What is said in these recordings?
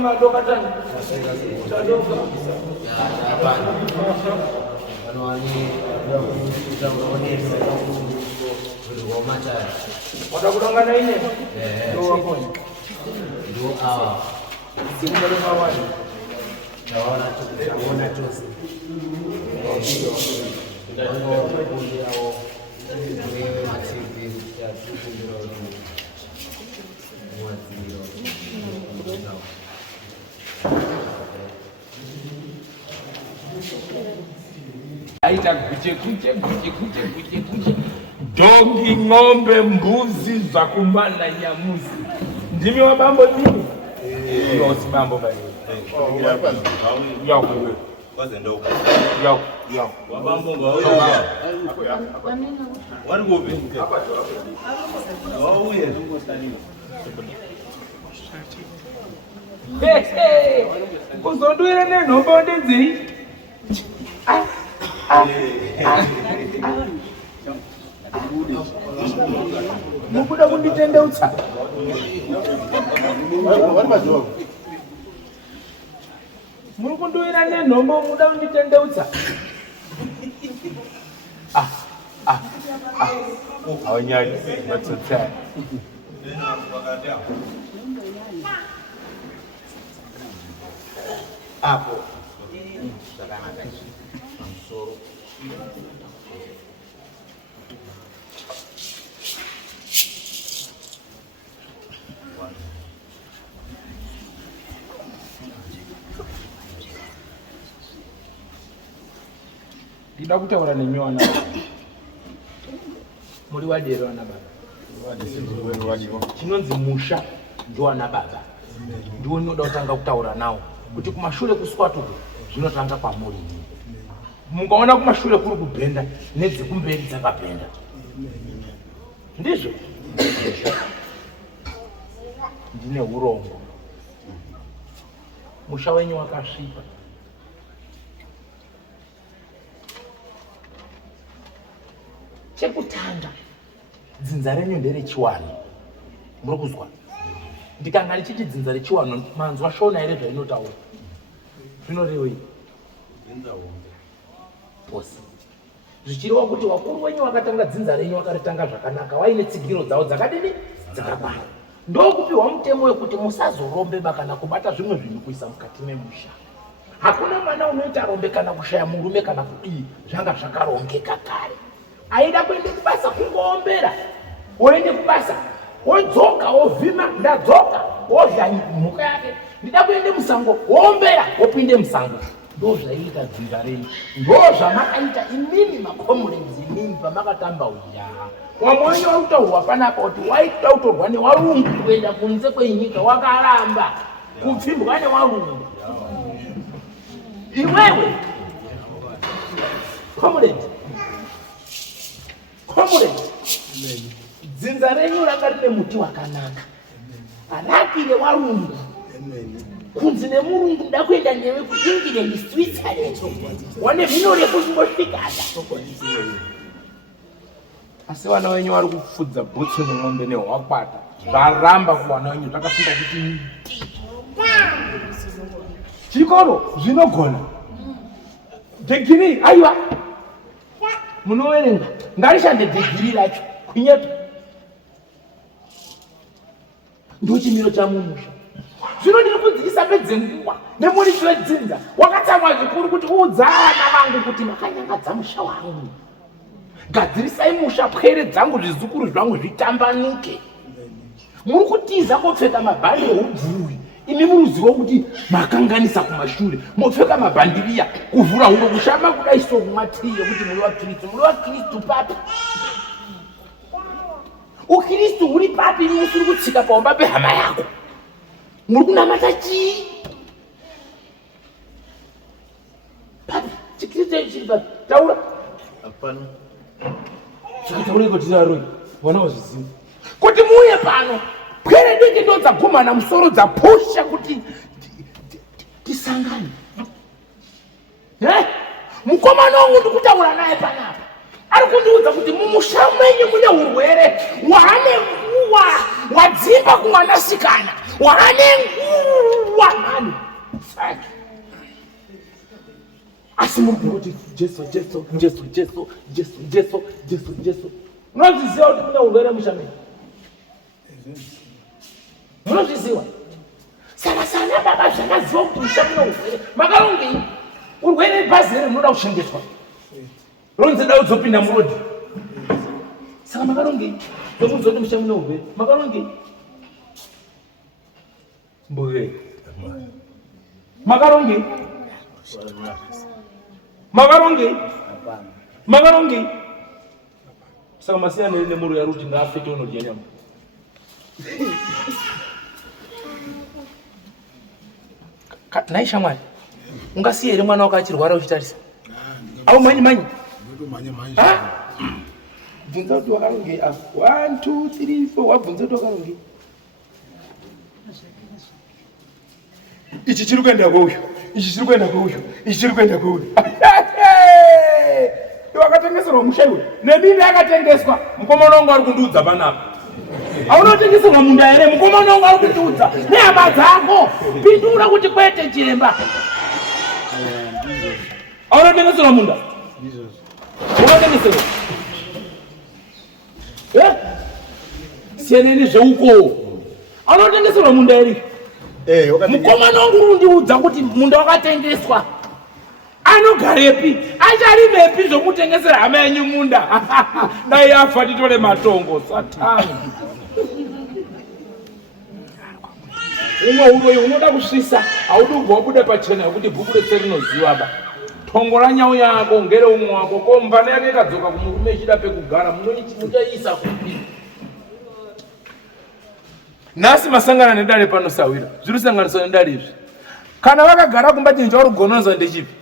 mama doka tani. Doka. Watakudonga na ine? Ndio hapo. Ndio hawa. Sikumbele mawani. Naona tosi. Aita kuche. Dongi, ng'ombe, mbuzi za kumana nyamuzi. Ndimi wa mambo nini? Ndio mambo bali. Yao. Kwanza ndio. Yao. Wa mambo ngao. Wani gobe. Hapa. Wao ye tungo stani. Kuzondwira neno mbondezi. Mukuda kunditenda utsa. Mukunduira nenombo muda kunditenda utsa. Awanyali matsotsa. Hapo. Ndida kutaura nenywana. Muri wadero wana baba. Chinonzi musha ndo ana baba. Ndiwo unoda kutanga kutaura nawo. Kuti kumashure kuswatuko zvinotanga pamuri. Mungaona kumashure kuri kubhenda nedzi kumberi dzakabhenda. Ndizvo. Ndine urongo. Musha wenyu wakasvipa. Chekutanga dzinza renyu nderechiwano. Muri kuzwa? Ndikanga ndichiti dzinza rechiwano manzwa shona ere zvainotaura. Zvinorevei? Dzinza hombe. Posi. Zvichireva kuti wakuru wenyu wakatanga dzinza renyu wakaritanga zvakanaka waine tsigiro dzawo dzakadini? Dzakakwana. Ndokupiwa mutemo wekuti musazorombe kana kubata zvimwe zvinhu kuisa mukati memusha. Hakuna mwana unoita rombe kana kushaya murume kana kudii zvanga zvakarongeka kare. Aida kuende kubasa kungoombera. Woende kubasa. Wodzoka wovhima ndadzoka wodya mhuka yake. Ndida kuende musango woombera wopinde musango. Ndo zvaita dzinza renyu. Ndo zvamakaita imimi makomuredzi imimi pamakatamba uja. Wamwenye wautaurwa panapa kuti waita utorwa newarungu kuenda kunze kwenyika wakaramba kupfimbwa newarungu. Iwewe Comrade, dzinza renyu rakarine muti wakanaka. Rakire warungu. Kunzi nemurungu ndakuenda newe kuIngland, Switzerland. Wane vino rekumbosvika. Asi vana venyu vari kufudza bhutsu nemwombe nehwakwata. Zvaramba kuvana venyu zvakafunga kuti chikoro zvinogona. Degree aiwa. Munoverenga. Ngarishande degree racho kunyepa. Ndo chimiro chamumusha. Zvino ndiri kudziisa pedze nguwa nemuri dzinza. Wakatsamwa zvikuru kuti udzana vangu kuti makanyangadza musha wangu. Gadzirisai musha pwere dzangu zvizukuru zvangu zvitambanuke. Muri kutiza kopfeka mabhande ehubvuri. Imi muruzivo kuti makanganisa kumashure. Mopfeka mabhandiriya kuvhura huro kushama kudai sokumwatiye kuti muri waKristu papi. uKristu uri papi musuri kutsika paomba pehama yako. Muri kunamata chii? Papi, chiKristu chiri papi. Taura. Hapana. Chakataura kuti raroi. Wana wazviziva. Kuti muuye pano. Pwere diki ndo dzagumana musoro dzapusha kuti tisangane. Mukomana wangu ndikutaura naye panapa. Ari kundiudza kuti mumusha menyu mune urwere wahane nguwa wadzimba kumwanasikana. Wahane nguwa wangani saki asimubvira kuti Jesu unozviziva kuti mune urwere mushameni munozviziva saka sana baba zvakaziva kuti mushameni urwere makarongei urwere bhazi rere munoda kushengetwa ronzi da udzopinda murodhi saka makarongei zokuzoti mushameni urwere makarongei mbogei makarongei saka masiyana nemuru yaruti ngaafete unodya nyama nai shamwari ungasiye here mwana wako achirwara uchitarisa au manyi bvunza kuti wakarongei 1 2 3 4 wabvunza kuti wakarongei ichi chiri kuenda kweuyu ichi chiri kuenda kweuyu wakatengeserwa musha iwe nemimba yakatengeswa mukomana wangu ari kundiudza panapa aunotengeserwa munda here mukomana wangu ari kundiudza nehama dzako pindura kuti kwete chiremba aunotengeserwa munda unotengeserwa sieneni zveuko aunotengeserwa munda here mukomana wangu uri kundiudza kuti munda wakatengeswa anogarepi acharimepi zvokutengesera hama yenyu munda dai afa titore matongo satani umwe uroyo unoda kusvisa haudi kubva wabuda pachena yekuti bhuku rese rinoziva ba tongo ranyau yako ngere umwe wako kombana yake ikadzoka kumurume ichida pekugara muchaisa kupi nhasi masangana nedare panosawira zviri sanganiswa nedare izvi kana vakagara kumba chinhu chaurigononzwa ndechipi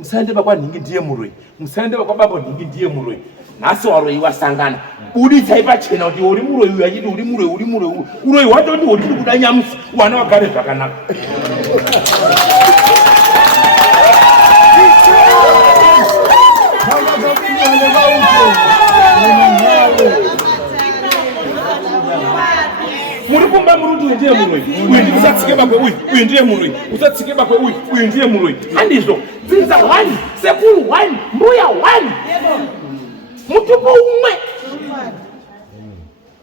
musaendeva kwanhingi ndiye muroi musaendeva kwababa nhingi ndiye muroi nhasi waroi wasangana buditsai pachena kuti uri muroi uyu achiti uri muroi uroi hwacho ndihwo tiri kuda nyamusi wana wagare zvakanaka muri kumba muri kuti uyu ndiye muroi uyu ndi usatsike bakwe uyu ndiye muroi usatsike bakwe uyu ndiye muroi handizvo dzinza 1 sekuru 1 mbuya 1 mutumbo umwe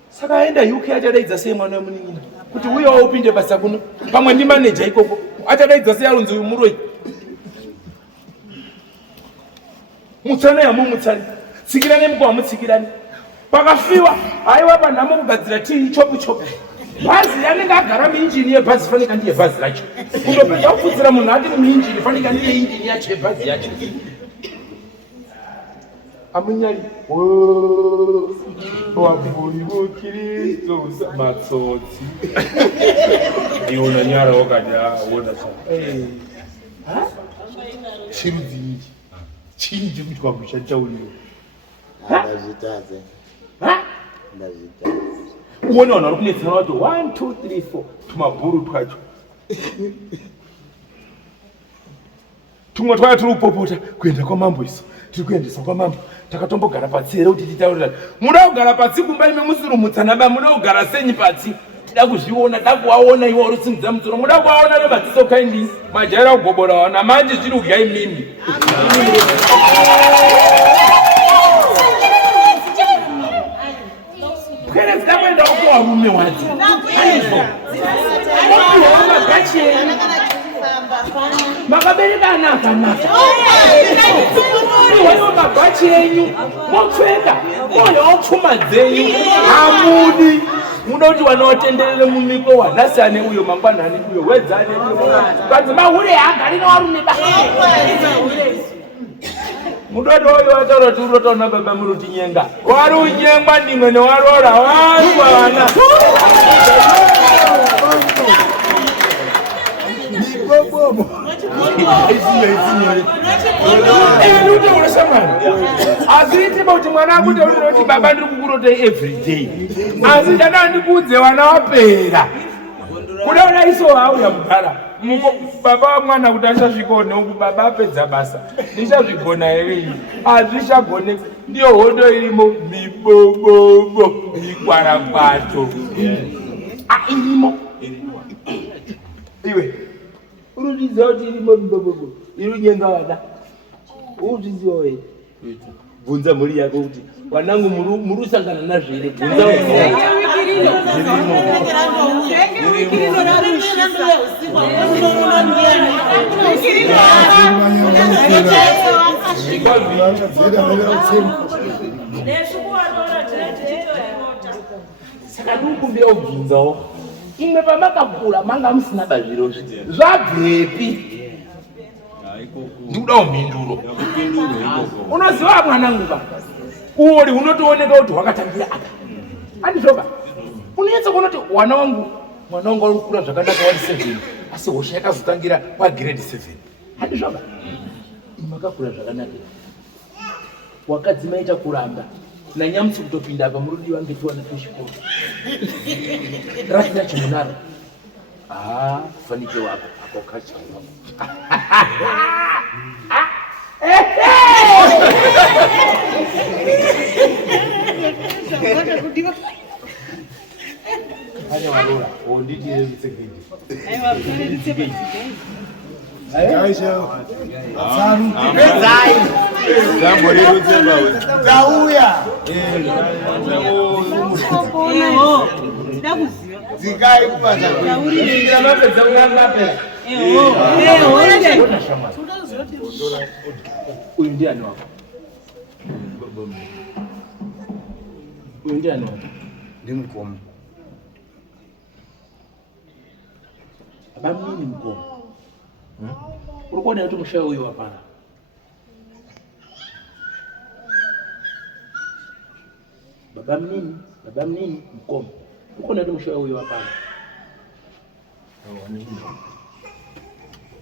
saka aenda UK achadaidza sei mwana wemunin'ina kuti uye waupinde basa kuno pamwe ndi maneja ikoko achadaidza sei arunzi uyu muroi mutsana yamo mutsani tsikirane mukwa mutsikirane pakafiwa aiwa panhamo kugadzira tii chopu bhazi yanenge agara muinjini yebhazi fanika ndiye bhazi racho kundopedza kupfutsira munhu ati muinjini fanika ndiye injini yacho yebhazi yacho amunyari wabhuriwo kristu matsotsi iona nyara wakati aona chirudzi chii chiri kuitwa kuchachauriwa uone vanhu vari kunetsana vati 1 2 3 4 tumabhuru twacho tumwe twaya tiri kupopota kuenda kwamambo iso tiri kuendesa kwamambo takatombogara patsi here kuti titaurirani muda kugara patsi kumba ime musirumutsana muda kugara senyi patsi tida kuzviona da kuvaona iwe urusimudza mutsuro muda kuvaona nemadziso kaindi majaira kugobora wana manje zviri kudyai mimi kwene zidakwenda ukuvarume wati aizvo opiwa magachi enyu makabereka ana akanaka iwewo magachi enyu mopfeka moyawo pfuma dzenyu hamudi muda kuti wana watenderere mumiko wanhasane uyo mangwanani uyo wedzane kanzi mahure haagari nevarume ba mudodi oyo wataura kuti urotaona baba muri kutinyenga wari unyengwa ndimwe newarora wazwana azviitima kuti mwana akutaurira kuti baba ndiri kukurotei everyday asi ndada ndikuudze wana wapera kuda unaiso auya mugara baba wamwana kuti achazvikone uku baba apedza basa ndichazvigona here hazvichagone ndiyo hondo irimo mibobobo mikwarakwato irimo iwe Uruzviziva kuti iri nyenga vana uruzviziva here bvunza mhuri yako kuti vanangu muri kusangana nazvo here saka ndikukumbira kubvunzawo imwe pamakakura manga musina bazvirozvi zvabvepi ndikudawo mhinduro unoziva mwananguva uri unotooneka kuti hwakatangira apa andizvoba unonyatsa kuona kuti mwana wangu ari kukura zvakanaka wari 7 asi hosha yakazotangira pagrade 7 andizvoba imakakura zvakanaka wakadzi maita kuramba nanyamusi kutopinda apa murudiwa ngetiwana kuchikoro rasina chimunaro fanike wako akokacha ane warora onditire mitsegedi Aisha, Dauya. Zikai kupata. Ngira mapedza kungapera. Uyu ndiani wako? Uyu ndiani wako? Ndimkomo. Abamini mkomo. Urikuona kuti mushayi uyu wapara. Baba mnini mkomo. Urikuona kuti mushayi uyu wapara.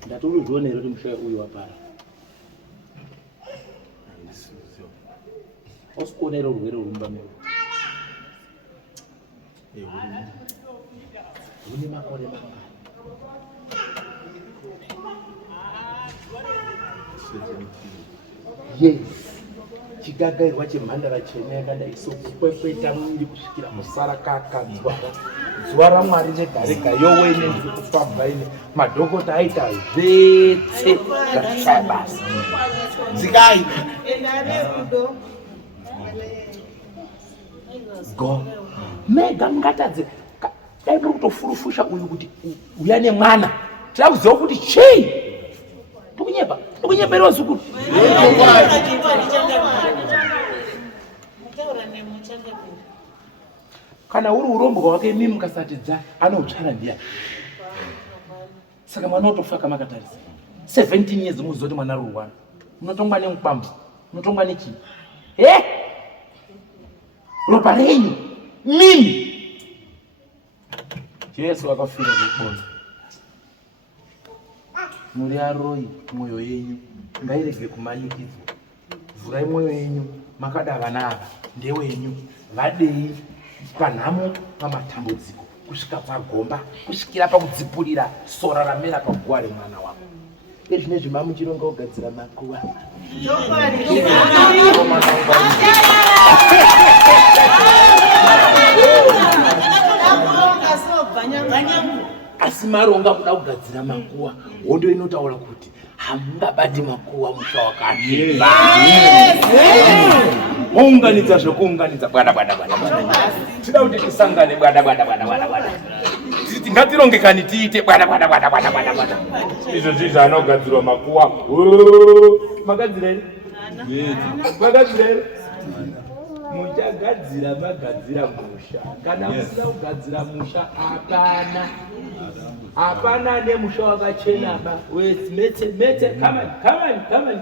Ndatoro zvionera kuti mushayi uyu wapara. Osikuonera urwere urumba meru. Une makore makore. Yes, chigagairwa chemhandara chena yakadai sokukwepeta mwiri kusvikira musara kakadzwa zuva raMwari rega rega yowene ndiri kufamba ine madhokota aita zvetse zvakashaya basa Zikai. go mega mungatadze dai muri kutofurufusha uyu kuti uya nemwana tira kuziva kuti chii ndikunyeperiwa zukuru kana uri urombo hwake mimi mukasatidza anoutsvara ndiani saka mwana otofa kamakatarisa 17 years muzoti mwana rurwana munotongwa nemukwambo munotongwa nechii ropa renyu mimi Jesu akafira kubona muri aroi mwoyo yenyu ngairege kumanikidzwa vhurai mwoyo yenyu makada vana ava ndewenyu vadei panhamo pamatambudziko kusvika pagomba kusvikira pakudzipurira sora ramera paguva remwana wako ezvinezvi mamuchironga kugadzira makuva asi maronga kuda kugadzira makuva hondo inotaura kuti hamungabati makuva musha wakashimba mounganidza zvekuunganidza bwada tida kuti tisangane bwada titi ngatirongekani tiite bwada izvo zvizvo anogadzirwa makuva magadzira here muchagadzira magadzira musha kana musina kugadzira musha hapana nemusha wakachenaba mete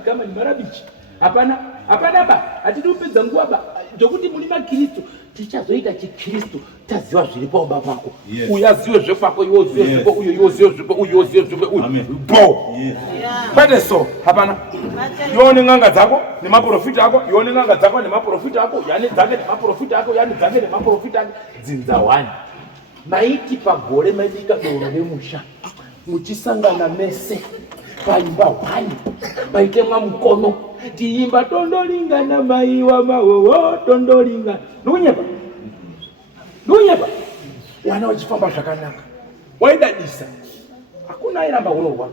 kamani marabichi hapana ba hatidi kupedza nguva ba zvokuti muri makristu tichazoita chikristu taziva zviri paumba pako uyu azive zvepako iwo zive zvepo uyu iwo zive zvepo uyu iwo zive zvepo uyu bo kwete so hapana iwo nen'anga dzako nemaprofita ako iwo nen'anga dzako nemaprofita ako yani dzake nemaprofita ako yani dzake nemaprofita ako dzinza 1 maiti pagore maibika doro remusha muchisangana mese paimba 1 paitemwa mukono tiimba tondolingana maiwa mawowo tondolingana nunyepa wana wachifamba zvakanaka waidadisa Hakuna iramba urorwa.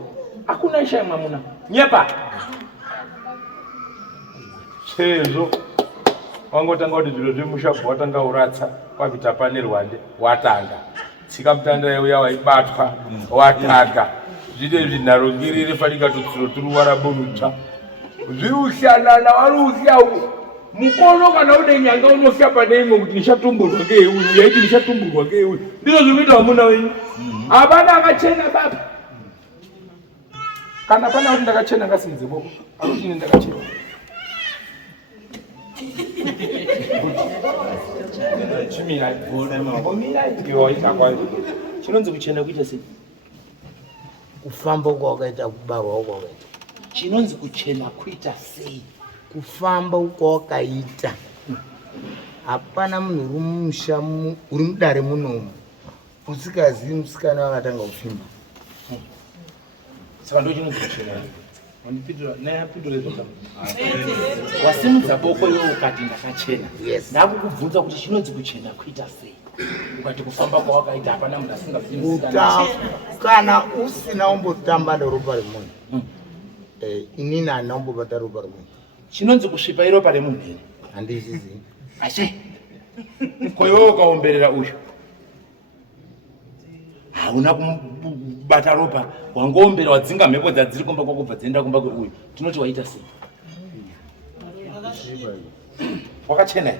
Hakuna isha mwamuna. Nyepa. Sezvo wangotanga kuti zviro zvemushabhu watanga uratsa kwabvita pane Rwande watanga tsika mutanda yauya waibatwa watanga zvine zvinharo ngiriri fanika tutsiro turi waraburutsva zviri ushyanana wari ushyawu mukono kana une nyanga unoshya pane imwe kuti ndichatumburwa ngeuyu yaiti ndichatumburwa ngeuyu ndizvo zviri kuita wamuna wenyu hapana akachena baba kana pana kuti ndakachena ngasimudze boko akuti ine ndakachena chinonzi kuchena kuita sei? Kufamba kwakaita kubarwa kwakaita. Chinonzi kuchena kuita sei? Kufamba kwakaita. Hapana munhu uri mumusha uri mudare munomu usikazivi musikana wakatanga kufimba. Saka ndo chinonzi kuchena. Mandipindura nayapindura izvo. Wasimudza boko iwe ukati ndakachena. Yes. Ndakukubvunza kuti chinonzi kuchena kuita sei? Ukati kufamba kwawakaita hapana munhu asingazivi musikana. Kana usina umbotamba neropa remunhu. Inini handina umbobata ropa remunhu. Chinonzi kusvipa iropa remunhu here? Handizvizivi. Ashe. Ko iwe ukaomberera uyu. Hauna kubata ropa, wangombera wadzinga mhepo dzadziri kumba kwako bva dzienda kumba kweuyu. Tinoti waita sei? Wakachena.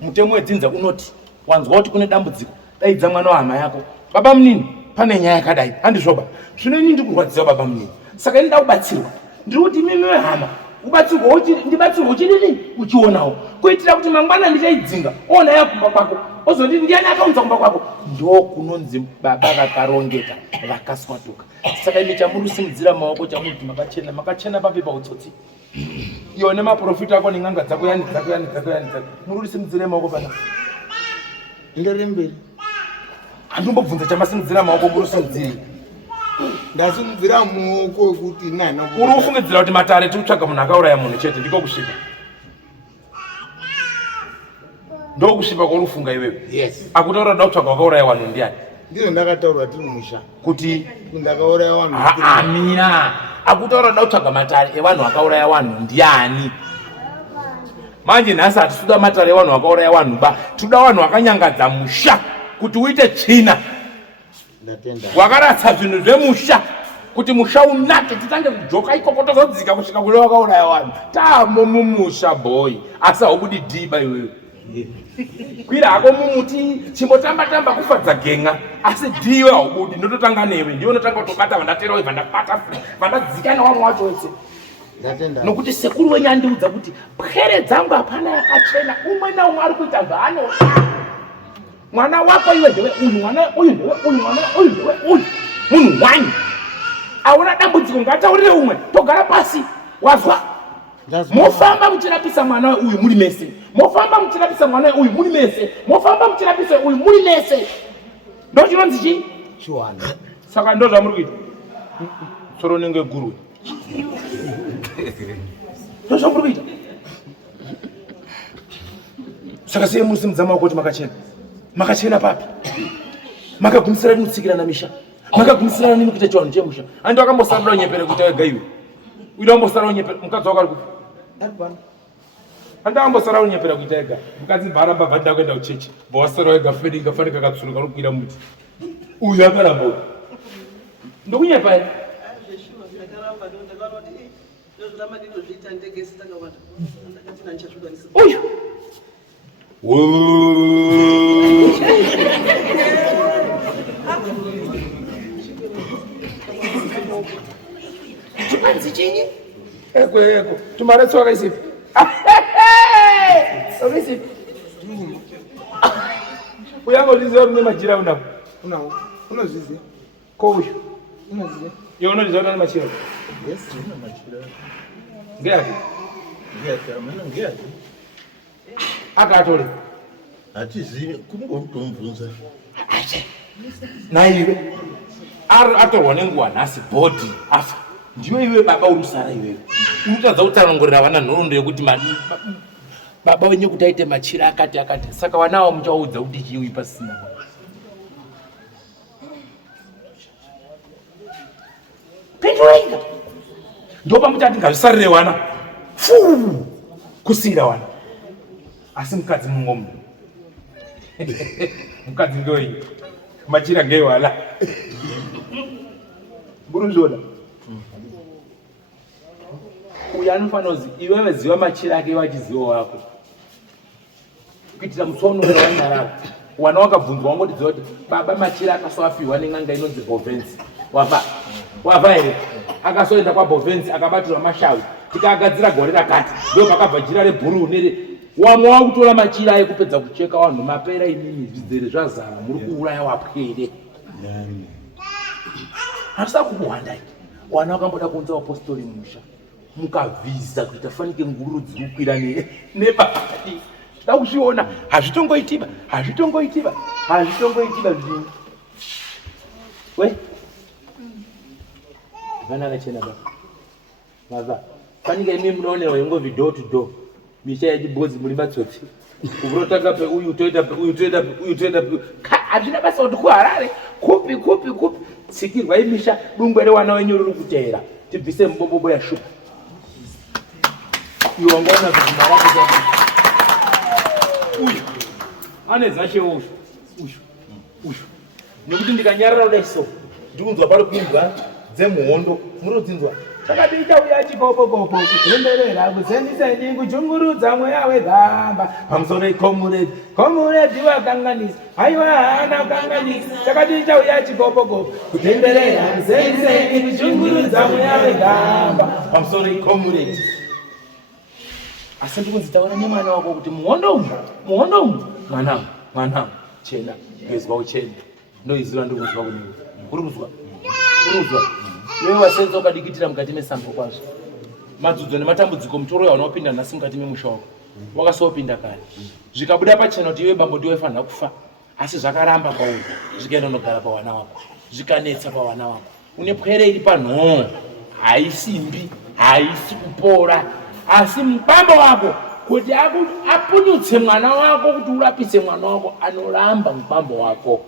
Mutemo wedzinza unoti wanzwa kuti kune dambudziko, daidza mwana wahama yako. Baba munini, pane nyaya yakadai. Handizvoba. Zvino ini ndikurwadziwa baba munini. Saka ini ndakubatsirwa. Ndiri kuti mimi wehama ndibatsirwa uchidini uchionawo kuitira kuti mangwana ndichaidzinga ona yakumba kwako ozoti ndiani akaunza kumba kwako ndo kunonzi baba vakarongeka vakaswatuka. Saka ine chamurusimudzira maoko chamuti makachena papi pautsotsi iwo nemaprofita ako neng'anga dzako yani murusimudzire maoko pana ndiri mberi handimbobvunza chamasimudzira maoko murusimudzire ndasimudzira maoko ekuti nana uri kufungidzira kuti matare tikutsvaga munhu akauraya munhu chete ndiko kusvipa ndo kusvipa kwaurufunga iwewe. Yes. Akutaura da kutsvaga wakauraya vanhu ndiani? Ndizvo ndakataura tiri musha kuti ndakauraya vanhu. Amina. Akutaura da kutsvaga matare evanhu vakauraya vanhu ndiani? Manje nhasi hatisuda matare evanhu vakauraya vanhu ba, toda vanhu vakanyangadza musha kuti uite tsvina. Ndatenda. Wakaratsa zvinhu zvemusha kuti musha unake titange kujoka ikoko tozodzika kusvika kune vakauraya vanhu. Tamo mumusha boy, asi haubudi dhiba iwewe. Kwira hako mumuti chimbotamba kufadza genga asi dhiwe haubudi ndototanga newe ndiwe unotanga kutobata vandaterowe vandabata vandadzika nawamwe wacho wese. Ndatenda. Nokuti sekuru wenyu andiudza kuti pwere dzangu hapana yakachena umwe naumwe ari kuita zvaanoda. Mwana wako iwe ndewe uyu, mwana uyu ndewe uyu, mwana uyu ndewe uyu. Munhu wanyu. Auna dambudziko ngataurire umwe togara pasi wazwa. Mofamba muchirapisa mwana uyu muri mese. Mofamba muchirapisa mwana uyu muri mese. Mofamba muchirapisa uyu muri mese. Ndo chinonzi chi? Chiwana. Saka ndo zvamuri kuita. Soro nenge guru. Ndo zvamuri kuita. Saka sei musimudza maoko kuti makachena. Makachena papi? Makagumisira nutsikira na misha. Makagumisira nini kuita chiwanhu chemusha. Andi wakambosarura nyepere kuti wega iwe. Uida wambosarura nyepere mukadzi wako ari kupi? Andi wambosarura nyepere kuita ega. Mukadzi bharamba bvanda kuenda kuchechi. Bwasarura ega fedi ngafanika katsuruka nokuira muti. Uyu akaramba uyu. Ndokunyepa here. Uyu. Chipanzi chinyi? Eko. Tumaretso wakaisipi? Wakaisipi? Uyangoliziva mune majira unawo? Unawo. Unozviziva? Ko uyu? Unoziva? Iwe unozviziva kuti ane machira? Yes, una machira. Ngeapi? Ngeapi? Akatore? Hatizivi, kumbomutomubvunza. Naiwe atorwa nenguva nhasi bhodhi afa ndiwe iwe baba urusara iwewe unotadza kutsanangurira vana nhoroondo yekuti baba wenyu kuti aite machira akati saka vana wa muchaudza kuti chiwi pasina Pendurika. Ndopa mutati ngazvisarire wana. Fu! Kusira wana. Asi mukadzi mungombe. Mukadzi ndoi. Machira ngei wala. Buruzvoda. Uya anofanozi iwewe ziva machira ake wachiziva wako. Kuitira musono wanyarara. Wana wakabvunzwa wangoti dziva kuti baba machira akasoapiwa nen'anga inonzi Bovenzi. Wava here. Akasoenda kwaBovenzi akabatirwa mashavi. Tikagadzira gore rakati. Ndo pakabva jira rebhuruu nere. Wamwe wakutora machira ekupedza kucheka vanhu mapera inini zvidzere zvazara muri kuuraya wapwere. Hasa kukuwandai. Wana wakamboda kuunza apostori musha. Mukavhiza kuti tafanike ngururu dziri kukwira nepakati. Ndakuchiona hazvitongoitiba zvini. We vana vakachena baba fanike imi munoonera ingovi door to door misha yachibhodzi muri matsotsi kurotanga peuyu toita hazvina basa kuti kuharare kupi tsikirwa imisha dungwe rewana wenyu riri kuteera tibvise mubobobo yashupa iwe wangaona kuti mara uyu ane zashe uyu nekuti ndikanyarara kudai so ndikunzwa pari kuimbwa dzemuhondo murodzinzwa takadita uya chikopokopo kutenderera kuzendisendi kuchungurudza mweya wegamba pamusoro ikomuredi wakanganisa aiwa hana kukanganisa takadita uya chikopokopo kutenderera kuzendisendi kuchungurudza mweya wegamba pamusoro ikomuredi. Asi ndikunzi taura nemwana wako kuti muhondo umu mwanangu chena ngezwa uchena ndoizira ndikunzwa kuniwe uri kuzwa wewe wasenza ukadikitira mukati mesambo kwazvo madzudzo nematambudziko mutoro yaunopinda nhasi mukati memusha wako wakasopinda kare zvikabuda pachena kuti iwe bambo ndiwe fanira kufa asi zvakaramba pauri zvikaenda unogara pawana wako zvikanetsa pawana wako une pwere iri panhoo haisimbi haisi kupora asi mubambo wako kuti apunyutse mwana wako kuti urapise mwana wako anoramba mubambo wako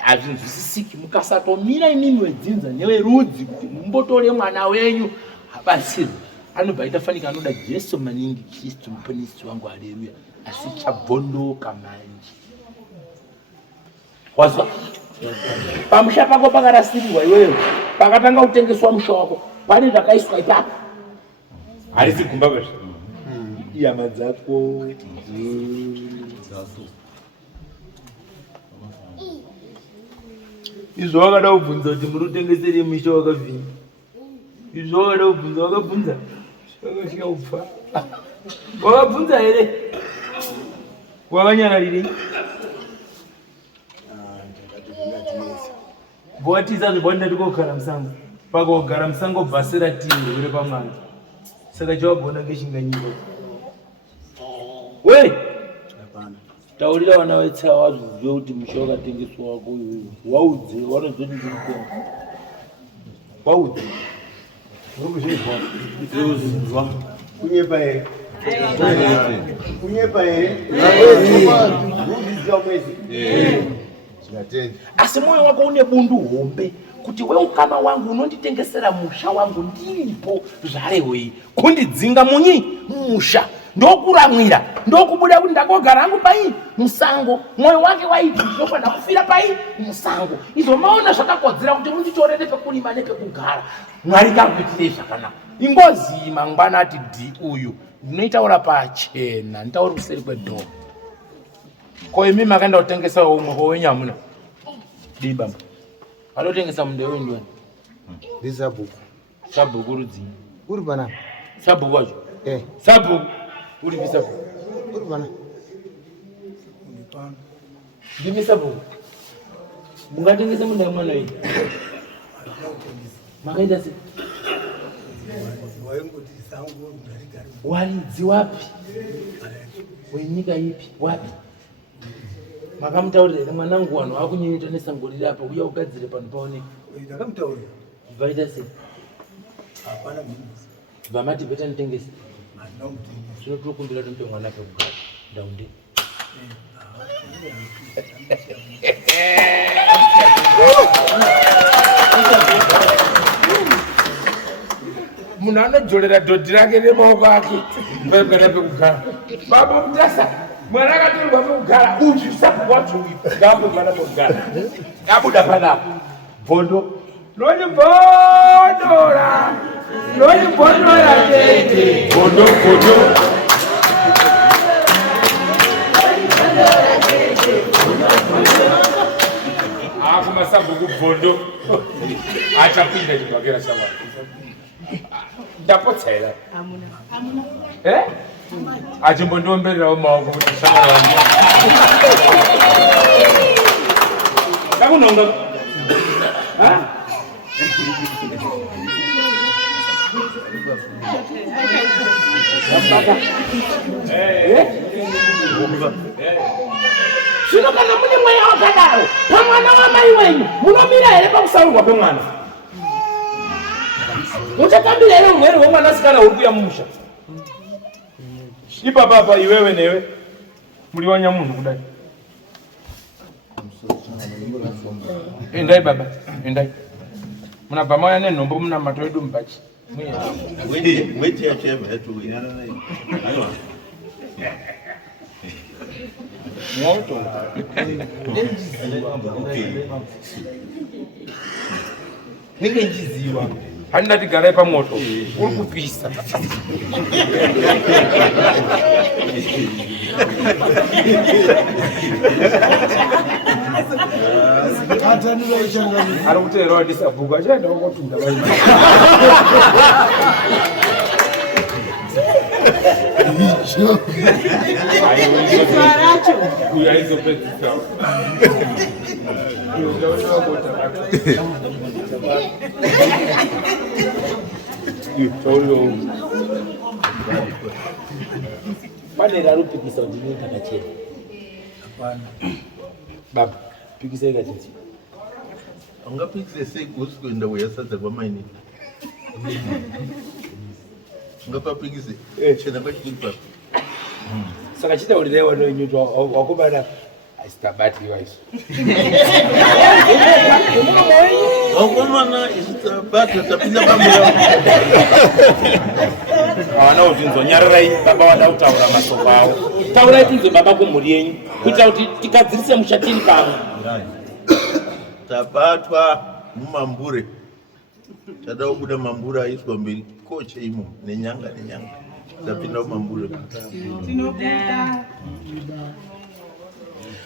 hazvinzwisisiki mukasatomira imimi wedzinza newerudzi kuti mumbotore mwana wenyu abatsirwe anobva itafanika anoda Jesu maningi Kristu muponesi wangu haleluya asi chabvondoka manje wazwa pamusha pako pakarasirirwa iwewe pakatanga kutengeswa musha wako pane zvakaiswa ipapo harisi gumba kwezvo iyama dzako izvo wakada kubvunza kuti muri kutengesere musha wakavhini izvo wakada kubvunza wakabvunza wakasvika kupfa wakabvunza here wakanyararirei bwatiza zvibwanda tikogara musango pakogara musango bhasira tivi uri pamwana saka chawagona ngechinganyika we taurira vana vetsa wazvizive kuti musha wakatengeswa wako iwoyo waudze vanozoti ndikutenga waudze urikuzvinzwa kunyepa here asi moyo wako une bundu hombe kuti we ukama wangu unonditengesera musha wangu ndiripo zvarewei kundidzinga musha ndokuramwira ndokubuda kuti ndakogara hangu pai musango moyo wake waiti ndofana kufira pai musango izvo maona zvakakodzera kuti munditorere pekurima nepekugara mwari kakuitire zvakanaka ingozi mangwana ati di uyu ndinoitaura pachena nditauri kuseri kwedhoo ko imi makaenda kutengesa umwe wenyamuna dibamba anotengesa munde wendiwani sabhuku rudzini uri pana sabhuku wacho sabhuku uri sabhuku uri pana ndimi sabhuku mungatengesa munde wemwana iyi makaita sei waridzi wapi wenyika ipi wapi makamutaurira here mwanangu wanhu akunyunyuta nesango riri apa uya ugadzire pano paoneka vaita sei vamati beta nitengese zvino tinokumbira tomupe mwana pekugara ndaunde munhu anodzorera dhodhi rake nemaoko ake kana pekugara. Baba mutasa mwana akatorwa pekugara uyu sabhuku wacho uyu ngapo mwana pekugara abuda panapo bhondo nonibhondora tete bhondo masabhuku bhondo achapinda chibhakera shamwari ndapotsaira achimbondiombererawo maoko kuti shamwari wangu takunonga zvino kana mune mweya wakadaro pamwana wamai wenyu munomira here pakusaurwa kwemwana? Muchatambira here umwere womwanasikana uri kuya mumusha? ipapapa iwewe newe muri wanyamunhu kudai. Endai baba, endai. Munabva mauya nenhombo muna mato edu mubachi. Wait yacheva yacho. Moto. Ningechiziva. Handati garai pamoto. Uri kupisa. Ari kuteera wadisabhuku achaenda kokotunda vai. Pane rarupikisa ndinoita kachena. Baba, pikisa kachena. Ungapikise sei kuhusu kuenda kuyasadza kwamaini? Ungapapikise chena kwachiri papo. Saka chitaurirewo nonyutwa wakubana asitabatiwa isu. Wakomana isitabata tapinda pamwe. Hawana uzvinzwa nyararai baba wada kutaura masoko awo. Taurai tinzwe baba kumhuri yenyu kuitira kuti tikadzirise mushatini pamwe. Tabatwa mumambure. Tada kubuda mambure aiswa mberi koche imo nenyanga. Tapinda mumambure. Tinobuda.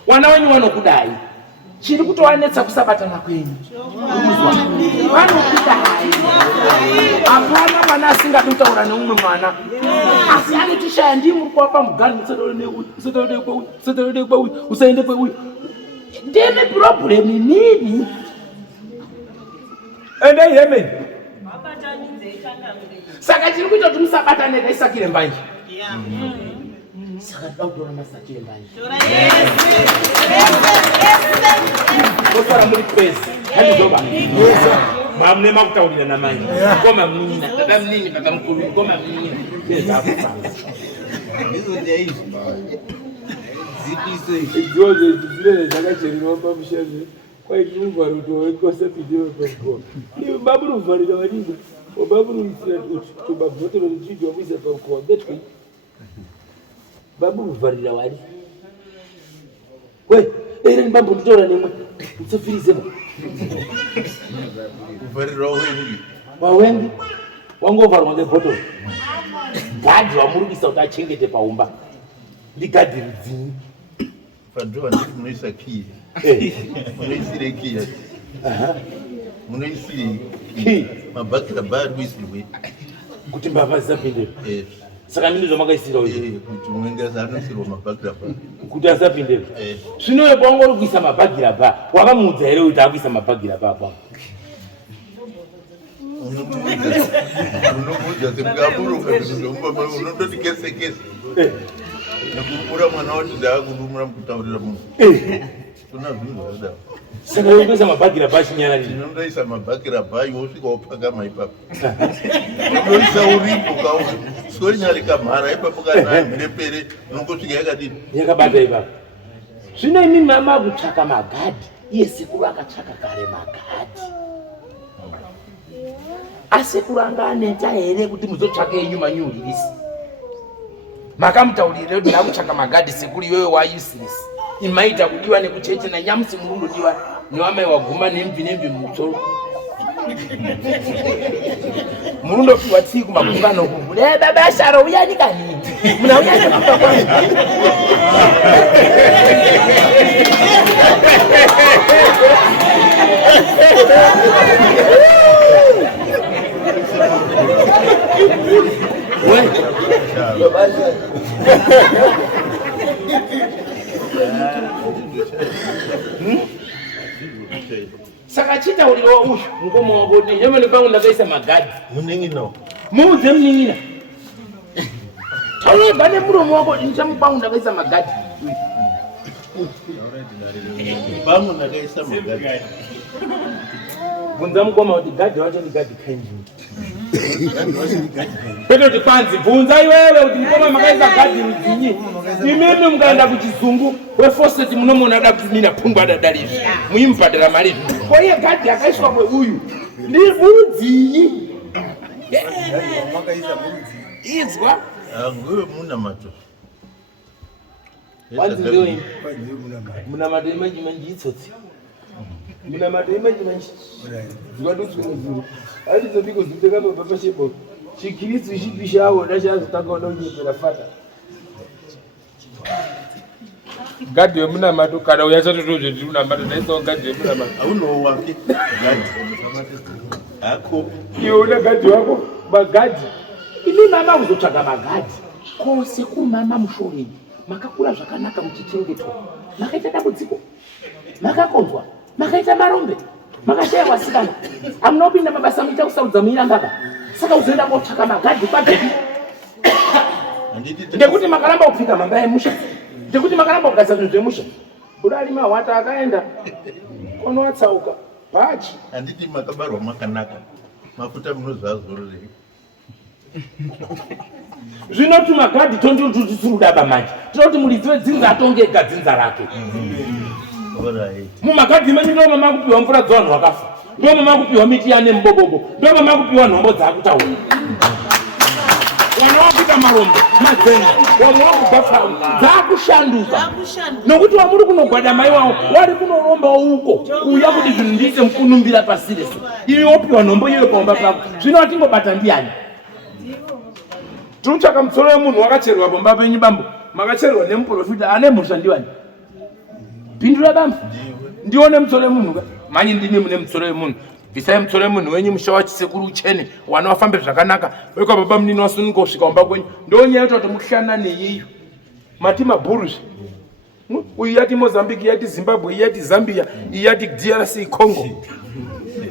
Wana wenyu vanokudai. Chiri kutowanetsa kusabatana kwenyu. Vanokudai. Hapana mwana asingadi kutaura neumwe mwana. Asi anotishaya ndii muri kuwapa mugari usaende kweuyu usaende kweuyu. Ndine problem nini? Endai hemeni. Saka chiri kuita kuti musabatane kaisakire mbanje. Saka dautora masakire mbanje. Kosara muri kwezi. Handizoba. Mamune makutaurira namai. Koma mnina, baba mnini, baba mkulu, koma mnina. Ndezakufanga. Ndizo ndeizo. Zipiso Ijoje zile zakacherwa pamushazi. Kwa inyumba ruto ikosa pidiwe kwa. Ni babu ruvarira vadinga. Babu ruisira kuti babu zote rojijwa kuisa pa kwa betwe. Babu ruvarira wari. We, ere ni babu ndotora nemwe. Mtsafirize ba. kuvarira wengi. Wawengi wangovarwa ngebhotoro. Gadhi wamurukisa kuti achengete paumba. Ndigadhi ridzini. Padrova nditi munoisa kiyi. Munoisire kiyi. Munoisire kiyi. Mabhakira bari kuisirwe. Kuti mbavha zisapindira. Saka ndizvo makaisira uyu. Kuti mwengaza anosirwa mabhakira bari. Kuti asapindira. Zvino pawangori kuisa mabhagira bha, wakamuudza here kuti akuisa mabhagira bha pa. Unomuudza semukapuro unototi kese kese. Nekupura mwana wacho ndaakudumura mukutaurira munhu. Kuna zvinhu zvakadaro. Saka yokuisa mabhagira bha chinyana lini? Ndinondoisa mabhakira bha wosvika wopakama ipapo. Unoisa uripo kauri. Sorinyari kamhara ipapo kana mhirepere unongosvika yakadini? Yakabata ipapo. Zvino imi mama kutsvaka magadhi. Iye sekuru akatsvaka kare magadhi. asekuru anga aneta here kuti muzotsvake enyu manyuhirisi. Makamutaurire kuti ndakutsvaka magadhi sekuru iwewe wauseless. Imaita kudiwa nekucheche nanyamusi murundodiwa nevamai waguma nemvi mumusoro. Murundopiwa tsii kumagungano uku. Baba Sharo uyani kanini? Muna uyani kumba kwangu. Saka chita uliwa uyu ngomo wabodi nyama nipangu ndakaisa magadhi muningino muuze mningina tole bane muromo wako nichamupangu ndakaisa magadhi pangu ndakaisa magadhi bunza mukoma kuti gadhi wacho ni gadhi kanji peto tipanzi bunza iwewe kuti mukoma makaisa gadhi mudzinyi imimi mukaenda kuchizungu wefoseti munomona da kutumina pungwa adadalivi muimbhadhara mari ko iye gadhi akaiswa kweuyu ndi mudzinyi izwa nguve muna mato wanzi ndoyi muna mato emanji itsotsi muna mato emanji zvadutsvunezuru atizobiko zitekapa papashebo chikristu chipishawo nachazotanga udakunyepera fata gadhi yemunamato kana uyachatotozve tiri munamato ndaisawo gadhi yemunamato aunowake gadhi ako iwe una gadhi wako magadhi imi mama kuzotsvaga magadhi kose kumama mushoreni makakura zvakanaka muchichengetwa makaita dambudziko makakonzwa makaita marombe makashayiwa sikana hamuna kupinda mabasa muita kusaudza muirangaba saka uzoenda kotsvaka magadhi kwabebi ndekuti makaramba kupfika mamba yemusha ndekuti makaramba kugadzira zvinhu zvemusha udari mahwata akaenda konowatsauka bhachi handiti makabarwa makanaka mafuta munozvazororei zvinoti magadhi tondotutisirudaba manje tinoti muridzi wedzinza atongega dzinza rake mumagadhi menyu ndo mama kupiwa mvura dzavanhu vakafa ndo mama kupiwa miti yane mubobobo ndo mama kupiwa nhombo dzakutaura vana vakuita marombo madzenga vamwe vakubva dzakushanduka nokuti wamuri kunogwada mai wavo wari kunoromba uko kuuya kuti zvinhu ndiise mukunumbira pasirese iwe wopiwa nhombo iyoyo paumba pako zvino watingobata ndiani tinotsvaka mutsoro wemunhu wakacherwa pamba penyu bambo makacherwa nemuprofita ane mhosva ndiwani pindura bambo ndione mutsoro wemunhu manyi ndimi mune mutsoro wemunhu bvisai mutsoro wemunhu wenyu musha wachisekuru uchene wana wafambe zvakanaka wekwa baba munini wasununga kusvika kumba kwenyu ndonyaya yoti mukushana neyeyu mati mabhuruzve uyu yati mozambique yati zimbabwe yati zambia yati drc congo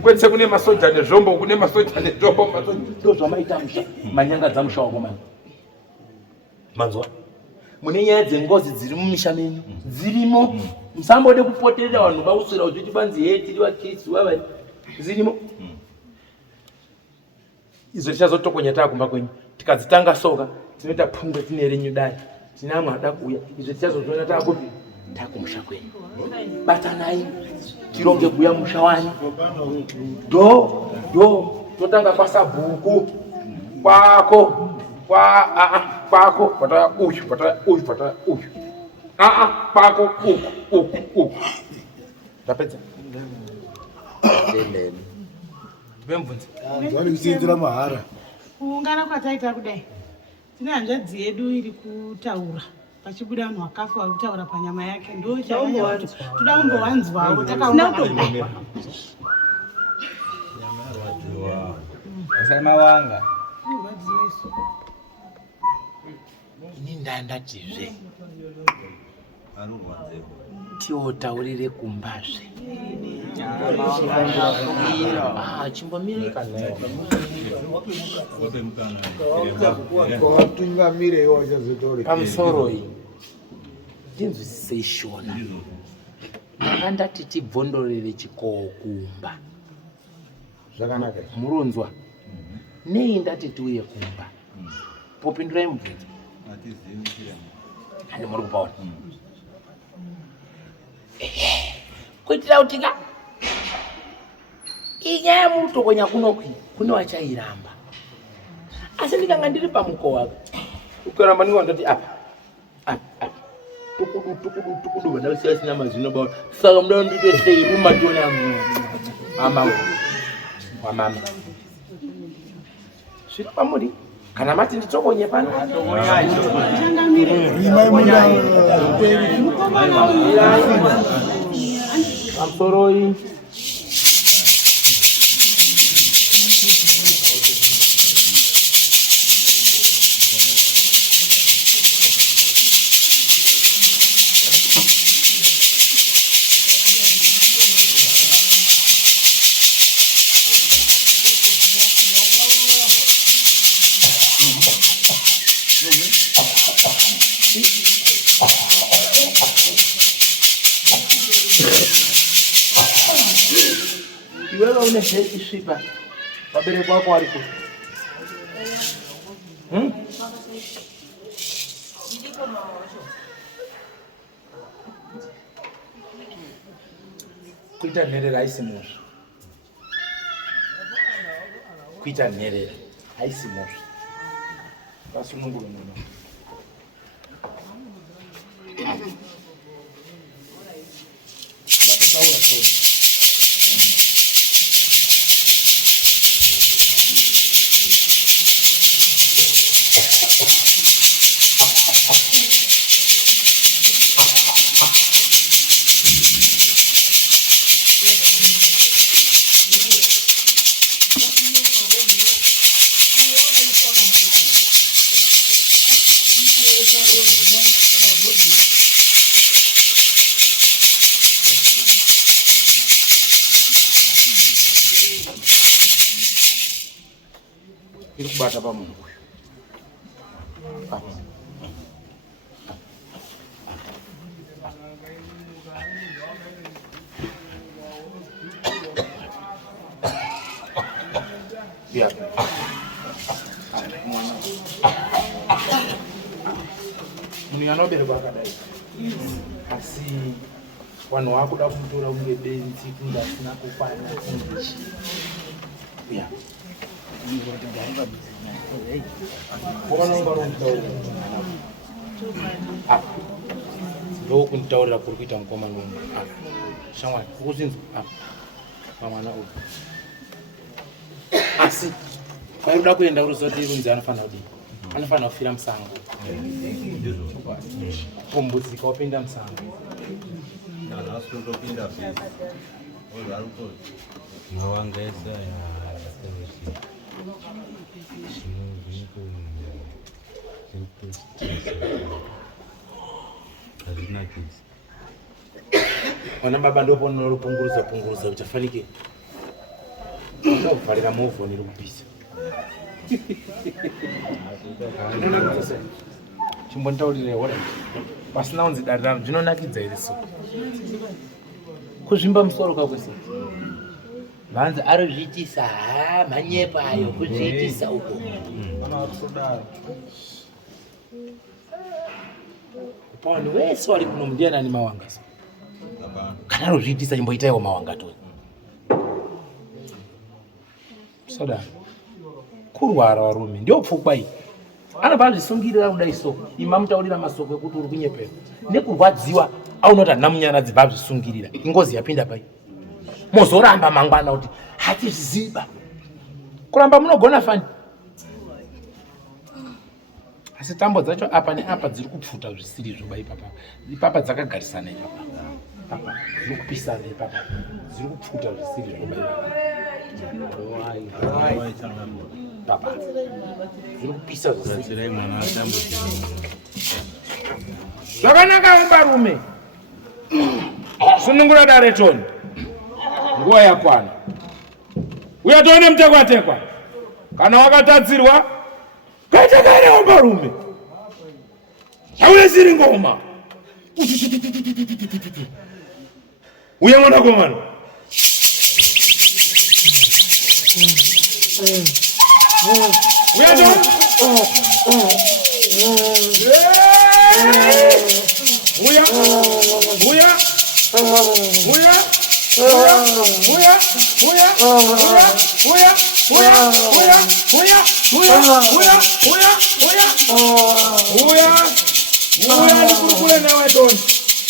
kwese kune masoja nezvombo kune masoja nezvombo ndo zvamaita musha manyanga dzamusha wako mani manzwa mune nyaya dzengozi dziri mumisha menyu dzirimo musambode kupoterera vanhu vauswera uchiti banzi he tiri vakristu vavai zirimo izvo tichazotokonya takumba kwenyu tikadzitanga soka tinoita pfungwe tine renyu dai tine amwe ada kuuya izvo tichazotoona taakupi takumusha kwenyu batanai tironge kuya musha wanyu do totanga kwasabhuku kwako kwako pataya uyu pataya uyu pataya uyu kwako uku ndapedza vemvunzi vari kusiedzera mahara kuungana kwataita kudai tine hanzvadzi yedu iri kutaura pachibuda vanhu vakafa vari kutaura panyama yake ndo toda kumbowanzwawo takaunaa mawanga ini ndandatizve tiotaurire kumbazve chimbomirika tungamire wachazotori pamusoro iyi tinzwisisei shona ndandati tibvondorere chikowo kumba zvakanaka muronzwa nei ndati tiuye kumba popindurai mubvunzo handi muri kupaona kuitira kuti inyaya mutokonya kunokwi kune wachairamba asi ndikanga ndiri pamukowa ukaramba ndingondoti apa tukudu vana vasiyasina mazino bawo saka muda ndito sei rumatoni amangu wamama zviri pamuri kana mati nditokonye pano amsoroi iwewe une isvipa vabereki vako vari kuti kuita nherera haisi muzvo kuita nherera haisi muzvo vasununguro muno ndatotaura soni iri kubata pamunhu uyu munhu anoberekwa akadai asi vanhu vakuda kumutora kunge benzi kunge asina kukwana kungechi uya ndokunditaurira kuri kuita mukomana uyu shamwari ukuzinzwa pamwana uyu asi vairuda kuenda kuruzoti runzi anofanira kudii anofanira kufira musango kumbudzika wapinda musango wana baba ndopono rupunguruza uchafanike ndokuvharira movha niri kupisa chimbonditaurirewo pasina unzi dare rano zvinonakidza here so kuzvimba musoro kakwese vanzi arozviitisa manyepa ayo kuzviitisa uko pawanhu wese wari kuno mundianani mawanga so kana arozviitisa imboitaiwo mawanga to soda kurwara varume ndio pfungwa iyi anobva zvisungirira kudai so ima mutaurira masoko ekuti uri kunyepera nekurwadziwa aunoti handina munyaradzi bva zvisungirira ingozi yapinda pai mozoramba mangwana kuti hatizviziba kuramba munogona fani asi tambo dzacho apa neapa dziri kupfuta zvisiri zvoba ipapa dzakagarisana ipapa dziri kupisana ipapa dziri kupfuta zvisiri zvoba papa dziri kupisa zvisiri zvakanaka mubarume sunungura daretoni nguva yakwana uya toone mutekwatekwa kana wakatadzirwa kaita karewo barume yaune siri ngoma uye mwanakomana uya to uya ndikurukure nawe doni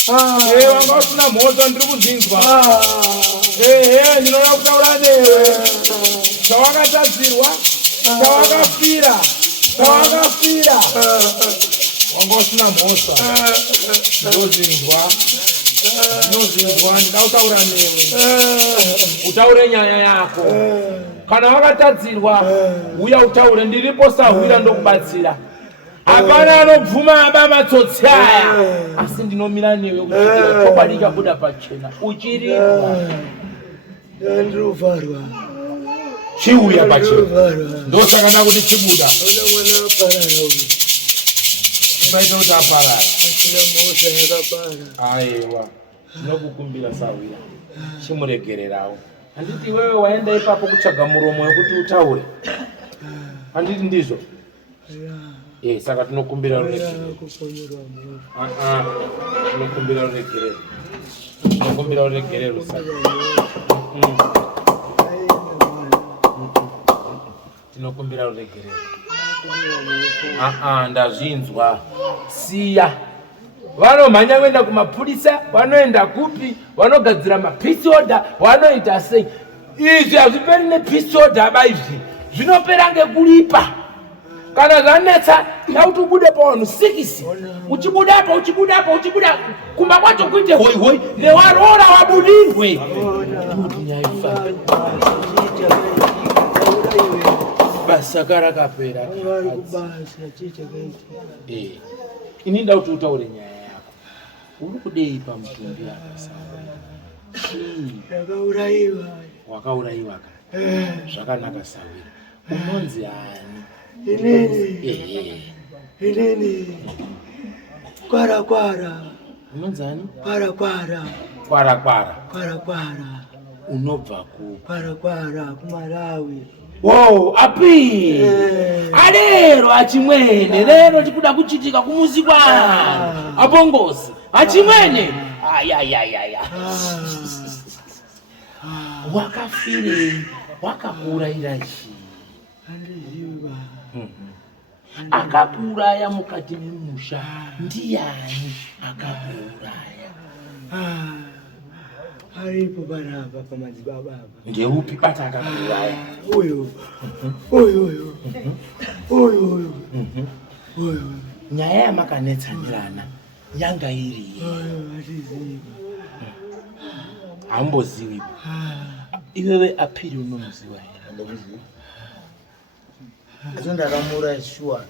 wanga usina mhosva ndiri kuzinzwa ndinoda kutaura newe zvawakatadzirwa zvawakafira wanga usina mhosva ndinozinzwa ndida kutaura newe utaure nyaya yako kana wakatadzirwa uya utaure ndiripo sahwira ndokubatsira hapana anobvuma aba matsotsi aya asi ndinomira newe kusvikira chokwadi chabuda pachena uchiripa ndandirovharwa chiuya pachena ndosakana kuti chibuda usaita kuti aparara aiwa tinokukumbira sahwira chimuregererawo handiti iwewe waenda ipapo kutsvaga muromo wekuti utaure handiti ndizvo saka tinokumbira ruregerero tinokumbira ruregerero ndazvinzwa siya vanomhanya kuenda kumapurisa vanoenda kupi vanogadzira mapisi oda vanoita sei izvi hazviperi nepisi oda aba izvi zvinopera ngekulipa kana zvanetsa yakuti ubude pavanhu 6 uchibudapo kumba kwacho kuite hoihoi newaroora wabudirwe basa karakapera ini nda kuti utaure nyaya yako uri kudei pamutumbi ndakaurayiwa wakaurayiwa zvakanaka sawira unonzi hani inini kwara unonzi hani kwara unobva ku kwara kumarawi api alero achimwene lero tikuda kuchitika kumuzi kwangu abongozi achimwene ayayayaya wakafirei wakakuurayira chii andiziva akakuuraya mukati memusha ndiani akakuuraya aripo panapa pamadzibaba apa ngeupi bata akakuuraya uyu nyaya yamakanetsanirana yanga iri atiziva hamboziwi iwewe apiri unomuziva here asi ndakamura shuwa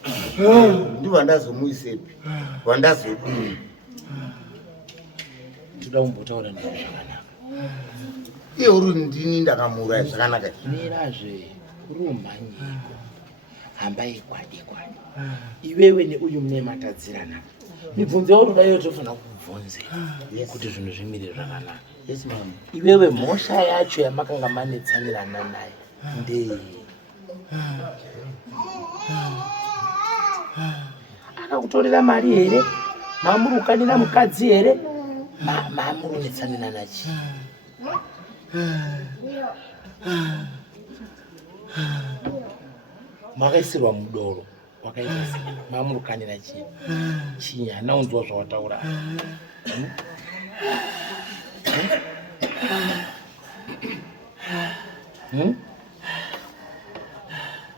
ndibva ndazomuisepi vandazodini toda kumbotaura naye zvakanaka iye uri ndini ndakamura zvakanaka mirazve uri umhanyiko hambai kwadi iwewe neuyu mune matadzirana mibvunzo yoruda iyo tofanira kukubvunzira kuti zvinhu zvimire zvakanaka iwewe mhosva yacho yamakanga manetsanirana naye ndei akakutorera mari here mamurukanira mukadzi here mamurunetsanirana chii makaisirwa mudoro wakaita sei mamurukanira chii hana unzwa zvawataura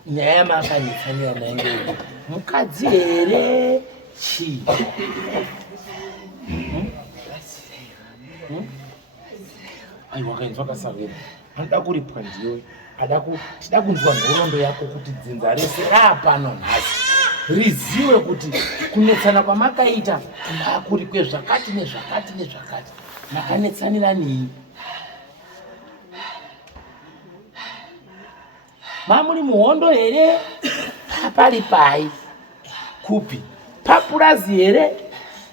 nyaya yamakanetsanirana ngei mukadzi here chii wakainzwa kasavera anoda kuripwa ndiwe tida kunzwa nhoroondo yako kuti dzinza rese raapano nhasi rizive kuti kunetsana kwamakaita makuri kwezvakati nezvakati makanetsanira nii mamuri muhondo here pari pai kupi papurazi here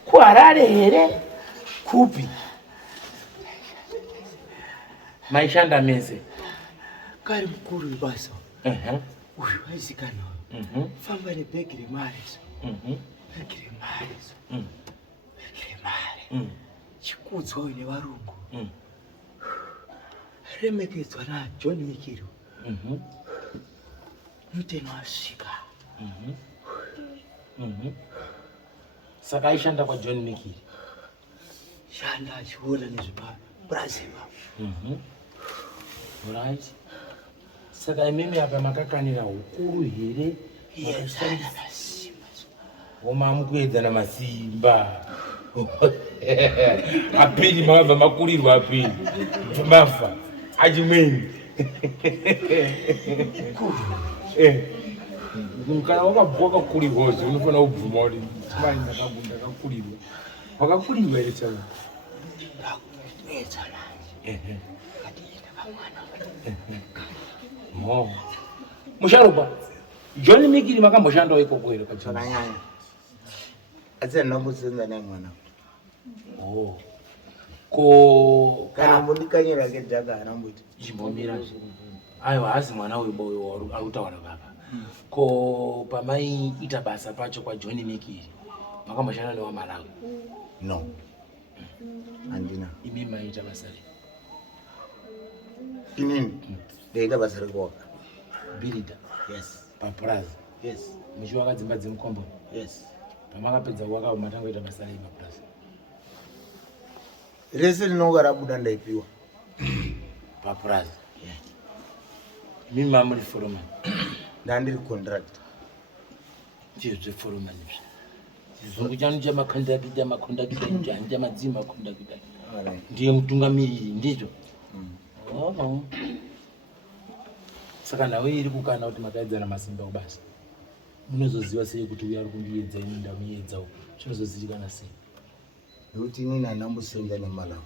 kuharare here kupi maishanda mese kari mukuru webasa uyu waizikana famba nebhegi remari chikudzwa uyu nevarungu remekedzwa naJohn Mikiri muteno asvika. Saka aishanda kwaJohn Mikiri Shanda achiona nezvepuraziva. Right. Saka imimi apa makakanira hukuru here woma mukuedzana masimba apiri makabva makurirwa apiri mafa achimweni kana wakabva wakakurirwa zi unofanira kubvuma kuti mai ndakakurirwa wakakurirwa here chavo musharukwa John Mikiri makamboshandawo ikoko here Zvakanyanya. Asi handambosenza naye mwana. Ko kana mbondikanyira kedhaga anamboita chimbomira aiwa hazi mwana uyu boyo autaura baba. Ko pamaiita basa pacho kwaJohn Mikiri makamboshanda newaMalawi? No, handina. Imi maiita basa rei? Inini ndaita basa rekuwaka builder. Yes. Papurazi. Yes. Muchiwaka dzimba dzemukombo? Yes. Pamakapedza kuwaka matangoita basa rei papurazi? Rese rinonga rabuda ndaipiwa papurazi. Mimi mamuri foreman. Ndandiri contract. Ndizve foreman izvi. Chizungu chanu chamaconductor njani chamadzima conductor. Ndiye mutungamiriri ndizvo. Saka nawe iri kukana kuti makaedzana masimba kubasa. Munozoziva sei kuti uya ari kundiedza ini ndamuedzawo? Zvinozozivikanwa sei? Nekuti inini handambosenza neMalawi.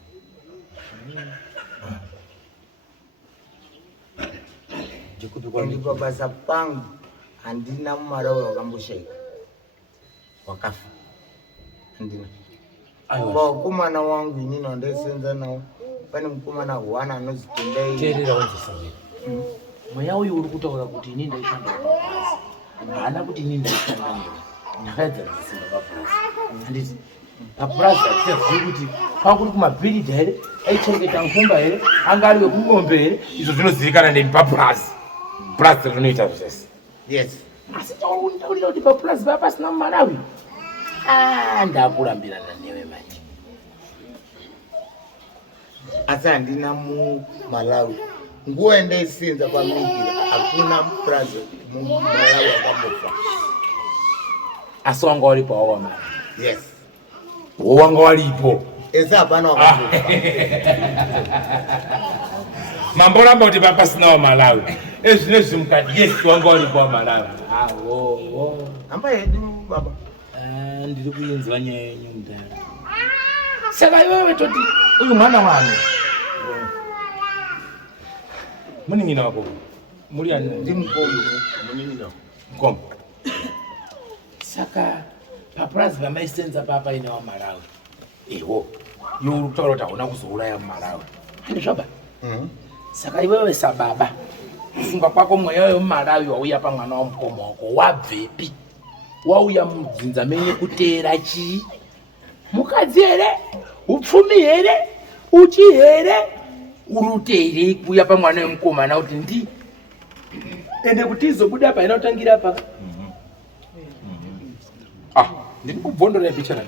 Ndipa basa pangu handina muMalawi wakamboshaika wakafa. Handina. Vakomana wangu inini wandaisenza nawo pane mukomana 1 anonzi Tendai. Teerera wanzisavira. Mweya uyu uri kutaura kuti ini ndaishanda papurazi. Haana kuti ini ndaishanda newe. Ndakaedzana masimba papurazi. Handiti papurazi hatichazivi kuti kwakuri kumabhirija here, aichengeta nkumba here, anga ari wekumombe here. Izvo zvinozivikanwa nemi papurazi. Purazi rinoita zvese. Yes. Asi taurira kuti papurazi paya pasina muMalawi. Ndakurambirana newe manje. Asi handina muMalawi. Nguva yandaisenza paMikiri hakuna purazi muMalawi wakambofa. Asi wanga waripo wawa Malawi? Yes. Wanga waripo? Esi hapana wakambofa. Mamboramba kuti papasina waMalawi. Ezvinezvi mukati yes wanga waripo waMalawi. Hamba hedu baba. Ndiri kuinzwa nyaya yenyu mudhara. Saka iwewe toti uyu mwana wani? Munin'ina wako? Muri ani? Ndimukombo. Munin'ina. Mukombo. Saka papurazi vamaisenza papa ine waMalawi. Iwo iwe uri kutaura kuti hauna kuzouraya muMalawi. Handizvaba? Saka iwewe sababa kufunga kwako mweya wemuMalawi wauya pamwana waMukomo wako wabvepi? Wauya mudzinza menye kuteera chii? Mukadzi here? Upfumi here? Uchi here? Urutei kuuya pamwana wemukomana kuti ndi ende kuti izobuda pa inotangira pa. Ndiri kubvondora bichana.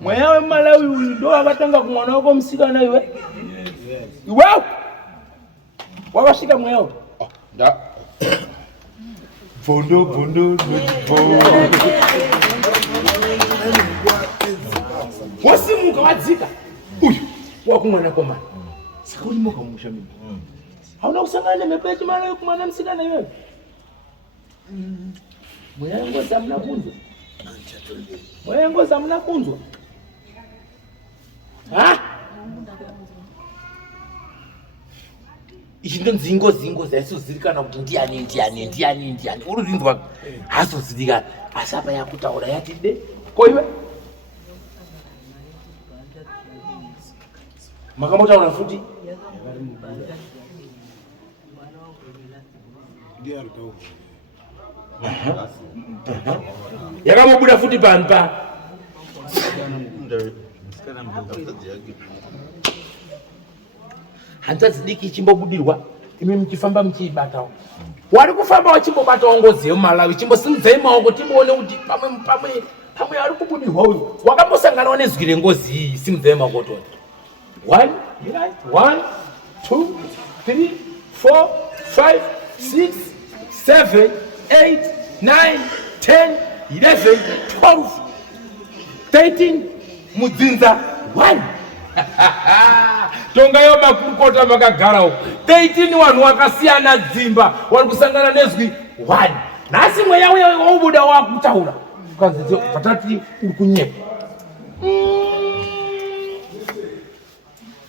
Mweya wemuMalawi uyu ndo wakatanga kumwana wako musikana iwe? Iwewe wakasvika mweya uyu? Bondo. Wasimuka wadzika. Uyu wakumwana komana. Saka uri moka mumusha mimi. Hauna kusangana nemhepo yechimalawi kumwana musikana iwewe? Mweya ngozi hamuna kunzwa? Mweya ngozi hamuna kunzwa? Ichi ndonzi ingozi haisizozivikanwa kuti ndiani. Uri rinzwa hazozivikanwa. Asi apa yakutaura yati de. Ko iwe? Makambotaura futi? Yakamobuda futi pampa. hanzvadzi diki ichimbobudirwa imi muchifamba muchiibatawo. Wari kufamba wachimbobatawo ngozi yemumalawi chimbosimudzai maoko timboone kuti pamwe ari kubudirwa uyu wakambosanganawo nezwi rengozi iyi. Simudzai maoko toti 1 2 3 4 5 6 7 8 9 10 11 12 13 mudzinza 1 tonga yo makurukota makagara uko 13 vanhu vakasiyana dzimba vari kusangana nezwi 1. Nhasi mweya waubuda wakutaura ukanzi vatati uri kunyepa.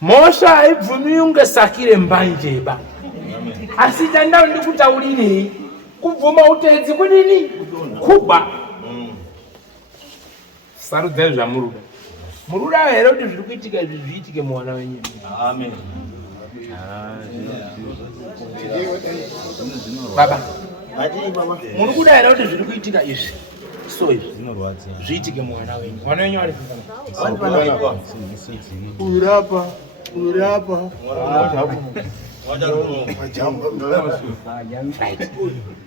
Mosha haibvumiwi unge sakire mbanjeba. Asi tandau ndikutaurirei kubvuma utedzi kudini kuba. Sarudzai zvamuruda. Muruda here kuti zviri kuitika izvi zviitike mwana wenyu. Amen. Baba, muri kuda here kuti zviri kuitika izvi so izvi zviitike mwana wenyu. Mwana wenyu ari urapa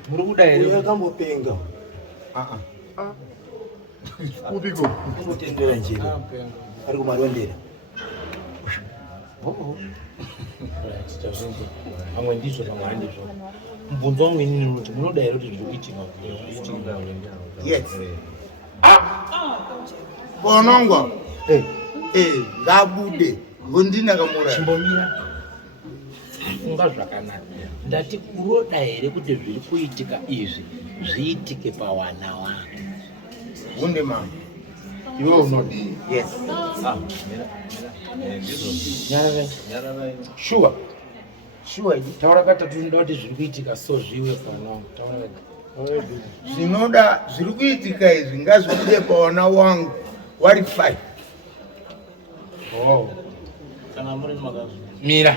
muri kuda here akambopenga kupiko kutendera njira ari kumarondera. Pamwe ndizvo pamwe handizvo. Mubvunzo wangu inini uti munoda here kuti zviri kuitika. yes bonongwa ngabude ngondinakamura chimbomira funga zvakanaka. Ndati unoda here kuti zviri kuitika izvi zviitike pawana wako. hunde mama Iwe unoda. yes Sure. sure Taura katatu ndoda kuti zviri kuitika so zviwe pano. Taura zvinoda zviri kuitika izvi ngazvibude pawana wangu wari 5. mira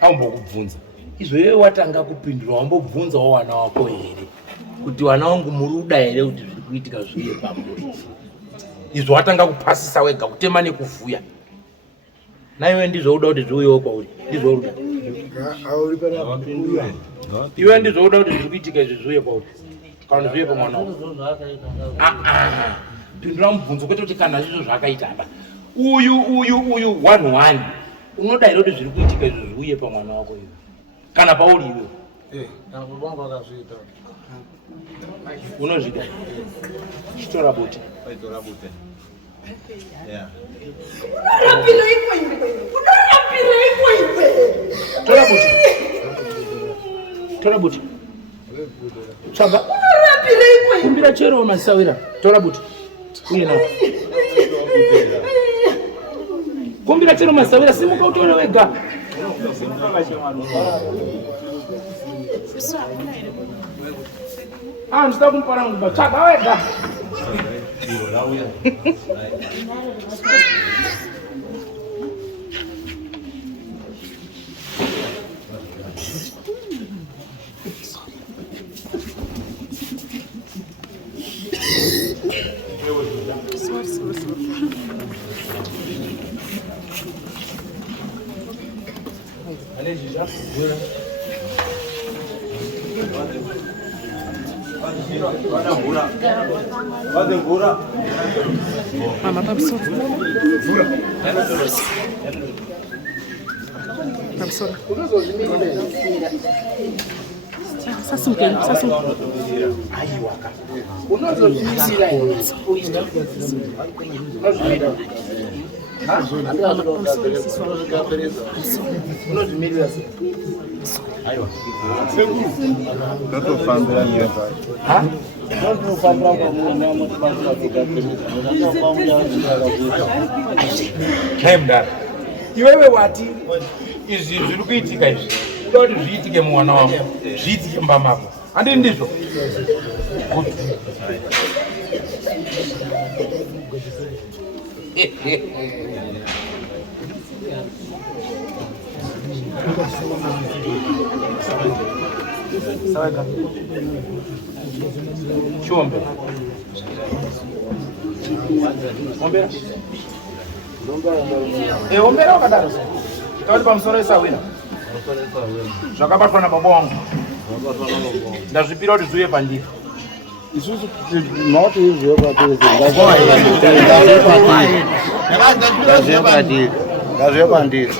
aumbokubvunza izvo iwe watanga kupindura wambobvunzawo wana wako here kuti wana wangu muruda here kuti zviri kuitika zviye pamuri. Izvo watanga kupasisa wega kutema nekuvhuya. Naiwe ndizvouda kuti zviuyewo kwauri. Ndizvouda iwe ndizvouda kuti zviri kuitika izvi zviuye kwauri kana zviuye pamwana wako. Pindura mubvunzo kwete kuti kana zvizvo zvakaita ba uyu 1 unoda here kuti zviri kuitika izvi zviuye pamwana wako iwe kana pauri iwe unozvida chitora bute tora bute tsvaga kumbira chero masawira. Tora bute uye napo kumbira chero masawira simuka utora wega. Ndisida kumupara mugba tsvaga wega. Mama, babsora. Babsora. Sasuke. Aiwaka. Unozozvimirira here. Unozvimirira sei? Aiwa. Totofambira nyemba. Kaimdara. Iwewe wati izvi zviri kuitika izvi uda kuti zviitike mwana wako zviitike mumba mako. Handii ndizvo? Chombe. Ombera. Ombera wakadaro. Tauri pamusoro esawira. Zvakabatwa nababa wangu. Ndazvipira kuti zviuye pandiri. isusu not izvo kwatiri ngazviye pandiri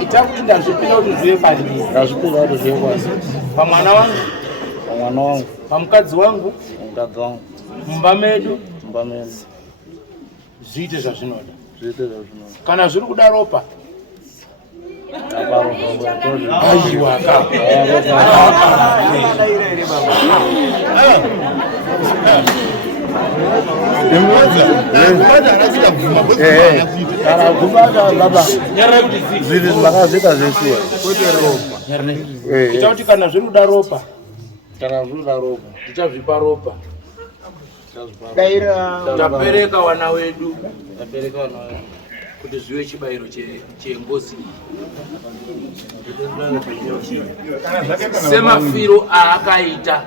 Ita kuti ndazvipira kuti zviuye pandiri. ngazvipira kuti zviye kwandiri Pamwana wangu, pamwana wangu pamukadzi wangu, mukadzi wangu mumba medu, mumba medu zviite zvazvinoda. zviite zvazvinoda Kana zviri kuda ropa, aiwa kana kubata baba zviri zvakazvita zvesiwa ita kuti kana zviri kuda ropa, kana zvinoda ropa tichazvipa ropa. daira Tapereka wana wedu kuti zviwe chibayiro chengozi semafiro aakaita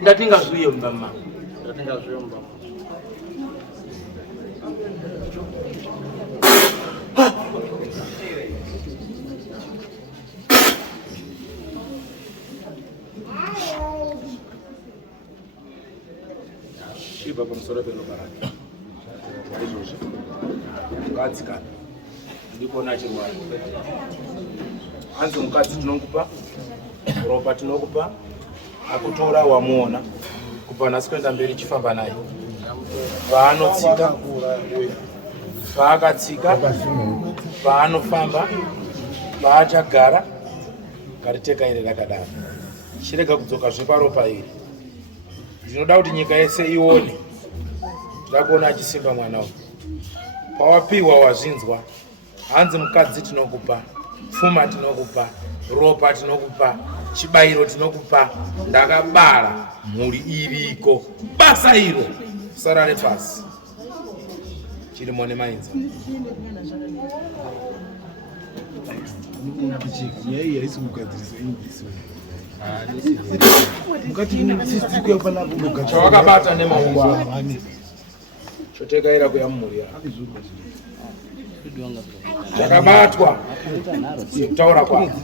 ndatingazviuye mumba mangu. Chiba pamusoro peropa rake izvozvo mukadzi kana ndikuona achirwara, hanzi mukadzi tinokupa ropa, tinokupa akutora wamuona kubva nhasi kuenda mberi chifamba naye paanotsika, paakatsika, paanofamba, paachagara. Ngariteka iri rakadaro, chirega kudzoka zveparopa iri. Ndinoda kuti nyika yese ione ndakuona achisimba mwana uyu. Pawapiwa wazvinzwa, hanzi mukadzi tinokupa, pfuma tinokupa, ropa tinokupa, chibayiro tinokupa. Ndakabara mhuri iriko, basa iro sarare pasi chirimo nemainza. Chawakabata nemaoko chotekaira kuya mumhuri yako chakabatwa sekutaura kwako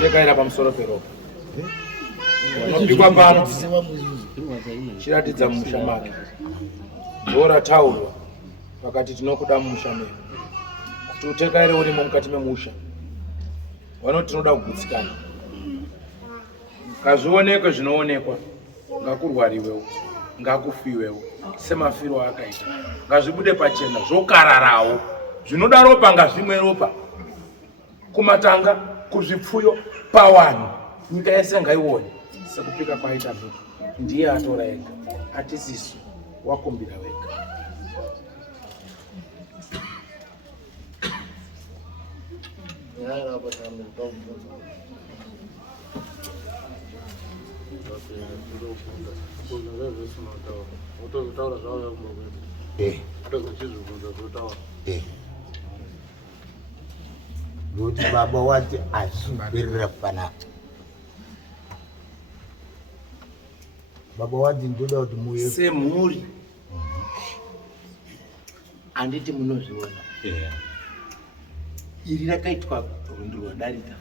tekaira pamusoro peropa unopikwa pamwe chiratidza mumusha make ndora taurwa pakati tinokuda mumusha medu kuti utekaire urimo mukati memusha. Vanoti tinoda kugutsikana, ngazvionekwe zvinoonekwa, ngakurwariwewo, ngakufiwewo semafiro akaita, ngazvibude pachena zvokararawo. Zvinoda ropa ngazvimwe ropa, kumatanga, kuzvipfuyo, pawanhu, nyika yese ngaione sekupika kwaita mhiko. Ndiye atora ega, atisisu wakumbira wega. Kuti baba wati asubirira panapa. Baba wati ndoda kuti muye semhuri anditi munozviona. Iri rakaitwa rundu rwadarika,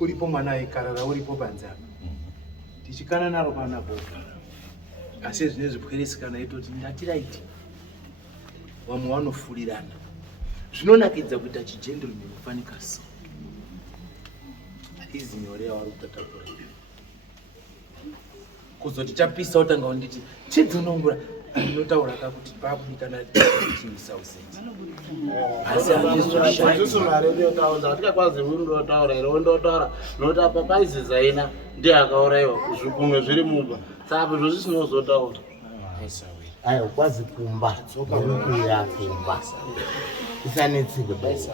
uripo mwana aikarara, uripo panzaka, tichikana naro pana boka. Asi zvinezvi pweresikana itoti ndatiraiti vamwe vanofurirana. Zvinonakidza kuita chijendero nekufanika so haizi nyore yavari kutatakura kuzoti chapisa utanga unditi chidzonongura inotaura kakuti pakudikana chisauseti asi hatikakwazi undotaura ere undotaura nokuti apa paizi zaina ndiye akauraiwa zvikumwe zviri mumba saka zvozvi sinozotaura ayo kwazi kumba uya kumba isanetsi kudaisa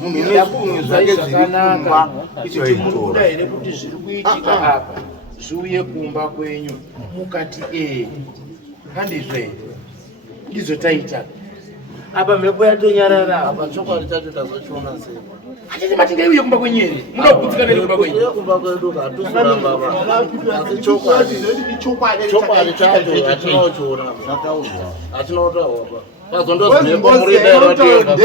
munhu unekumwe zvake zvakanaka kuti munoda here kuti zviri kuitika apa zviuye kumba kwenyu mukati handizvo here ndizvo taita apa mhepo yatonyarara apa chokwadi chacho tazochiona sei Achiti matingeuye kumba kwenyere. Munokudzika neri kumba kwenyere. Kumba kwedu katusuramba asi chokwadi chacho atinochiona atinotaura pazondozimhepo muridairatiomba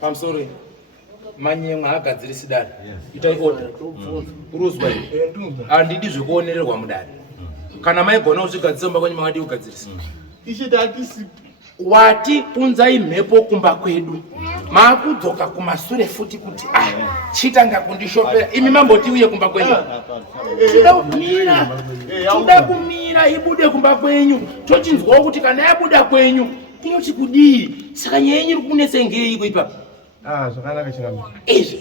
Pamusoro manyemwa agadzirisi dare. Itai order. Uruzwa here. Handidi zvekuonererwa mudare. Kana maigona kuzvigadzirisa mumba kwenyu makadi kugadzirisa. Wati unzai mhepo kumba kwedu. Maakudzoka kumasure futi kuti chitanga kundishopera. Imi mamboti uye kumba kwenyu. Tida kumira ibude kumba kwenyu. Tochinzwawo kuti kana yabuda kwenyu inoti kudii. Saka nyaya yenyu kunese ngei kuipa. Zvakanaka chingamiri. Izvi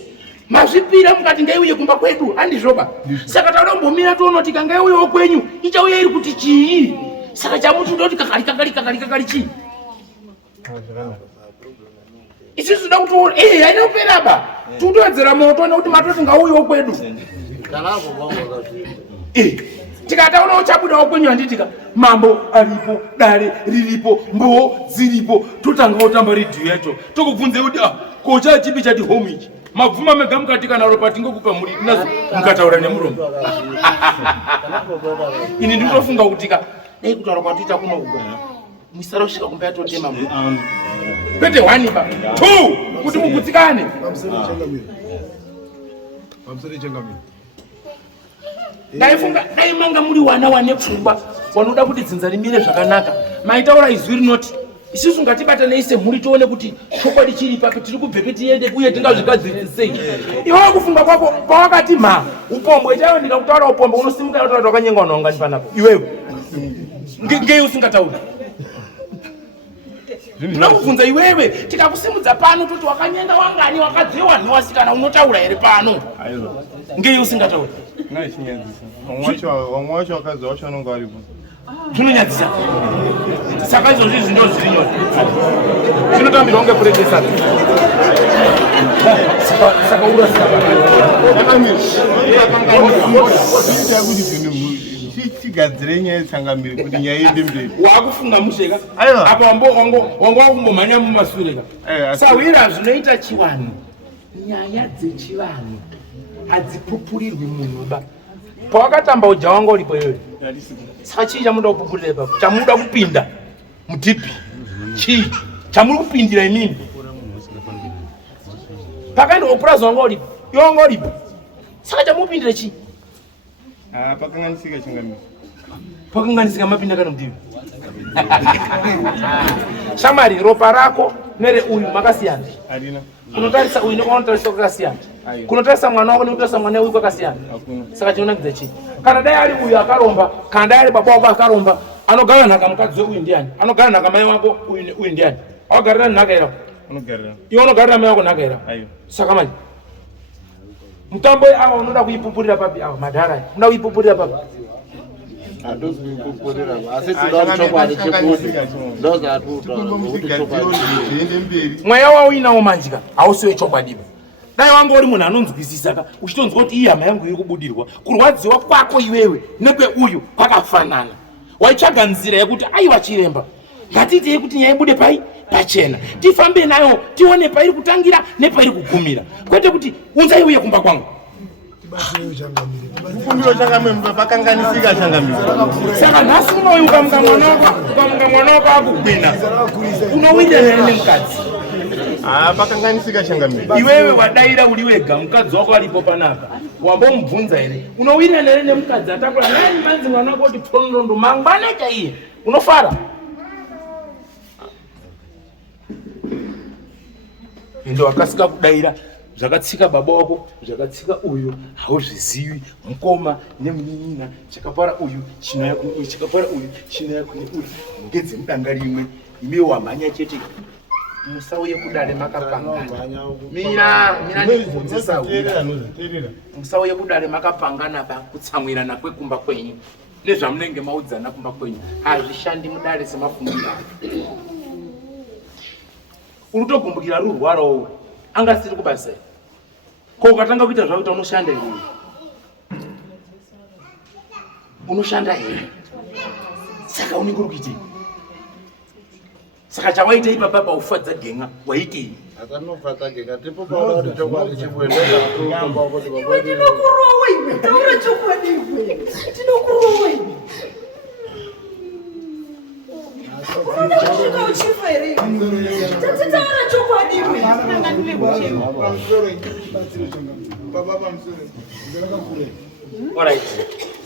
mazvipira mukati ngaiuye kumba kwedu handizvoba. Saka taumbomira toonoti kangaiuyewo kwenyu ichauya iri kuti chii. Saka chamuti ndoti kakari chii. Isi zvinoda kuti haina kuperaba. Totowedzera moto nekuti matoti ngauyewo kwedu. Tikataurawo chabudawo kwenyu handitika mambo aripo, dare riripo, mboo dziripo, totangawo tamba redhiyo yacho. Tokubvunze kuti kocha chipi chati home ichi. Mabvuma mega mukati kana ropa tingokupa muri nazo mukataura nemuromo. Ini ndinofunga kuti dai kutaura kwatoita kuno uko. Musara kusvika kumba yatotema muri. Kwete 1 ba. 2 kuti mugutsikane. Pamsori changamiri. Dai manga muri wane pfungwa wanoda kuti dzinza rimire zvakanaka. Maitaura izwi rinoti isusu ngatibata neise muri tione kuti chokwadi chiri papi tiri kubvepe tiende uye tingazvigadzirisa sei. Iwe kufunga kwako pawakati upombwe chaiwo ndikakutaura upombwe unosimuka utaura wakanyengwa naungani panapo. Iwewe ngei usingatauri. Ndinokubvunza iwewe tikakusimudza pano kuti wakanyenga wangani wakadziwa nwasikana unotaura here pano. Ngei usingatauri. Wamwe wacho wakazi wacho anonga aripo. Zvinonyadzisa. Saka izvozvi zvino zviri nyore. Zvinotambirwa kunge purejesa. Saka urasika. Tigadzire nyaya yetsangamiri kuti nyaya iende mberi. Wakufunga musheka. Apa wango wakumbomhanya mumasureka. Sawira zvinoita chivanhu. Nyaya dzechivanhu hadzipupurirwi munhu ba. Pawakatamba uja wangu uripo iyoyo. Saka chii chamuda kupupurira ipapo? Chamuda kupinda mudhipi. Chii chamuri kupindira imini. Pakaenda opurazi wangu uripo. Iwe wangu uripo. Saka chamupindira chii? Pakanganisika chingamiri. Pakanganisika mapinda kana mudhipi. Shamari ropa rako nere uyu makasiyana. Arina. Kunotarisa uyu nokunotarisa kwakasiyana. Kunotarisa mwana wako nokutarisa mwana uyu kwakasiyana. Saka chinonakidza chii? Kana dai ari uyu akaromba, kana dai ari baba wako akaromba, anogara nhaka mukadzi uyu ndiani? Anogara nhaka mai wako uyu ndiani? Awagarira nhaka here. Unogarira. Iwe unogarira mai wako nhaka here. Saka manje mutambo awa unoda kuipupurira papi awa madhara. Unoda kuipupurira papi? Adozi kuipupurira. Asi tinoda chokwadi chekuti. Ndoza atuta kuti chokwadi Ziende mberi. Mweya wawo inawo manjika hausiwe chokwadi. Dai wangu uri munhu anonzwisisa ka uchitonzwa kuti iyi hama yangu iri kubudirwa. Kurwadziwa kwako iwewe nekwe uyu kwakafanana. Waitsvaga nzira yekuti aiwa chiremba. Ngatiitei kuti nyaya ibude pai pachena. Tifambe nayo tione pairi kutangira nepairi kugumira. Kwete kuti unzai uye kumba kwangu. Kumbiro changamiri pakanganisika changamiri. Saka nhasi unouya ukamunga mwana wako akugwina. Unowinda nemukadzi. Pakanganisika changamiri. Iwewe wadaira uri wega mukadzi wako aripo panapa. Wambomubvunza here. Unowina here nemukadzi atakura nani manzi mwana wako kuti pfonondo mangwana chaiye. Unofara? Ndo akasika kudaira zvakatsika baba wako, zvakatsika uyu, hauzvizivi, mukoma nemunin'ina, chakapara uyu, chino yako uyu, chakapara uyu, chino yako uyu, ngedze mudanga rimwe, imewe wamhanya chete. Musauye kudare makapangana. Mira ndikubvunze Sawira. Musauye kudare makapangana kutsamwirana kwekumba kwenyu. Nezvamunenge maudzana kumba kwenyu. Hazvishandi mudare semafungiro. Unotogumbukira rurwarawo angasiri kubasa. Ko ukatanga kuita zvakuita unoshanda here. Unoshanda here. Saka unenge uri kuitei? Saka chawaita ipapa paufadza genga waitei? Akanofadza genga tipo paura kuti chokwadi chikuendera tokomba kuti iwe ndinokurowa iwe taura chokwadi iwe ndinokurowa iwe Taura chokwadi iwe Alright.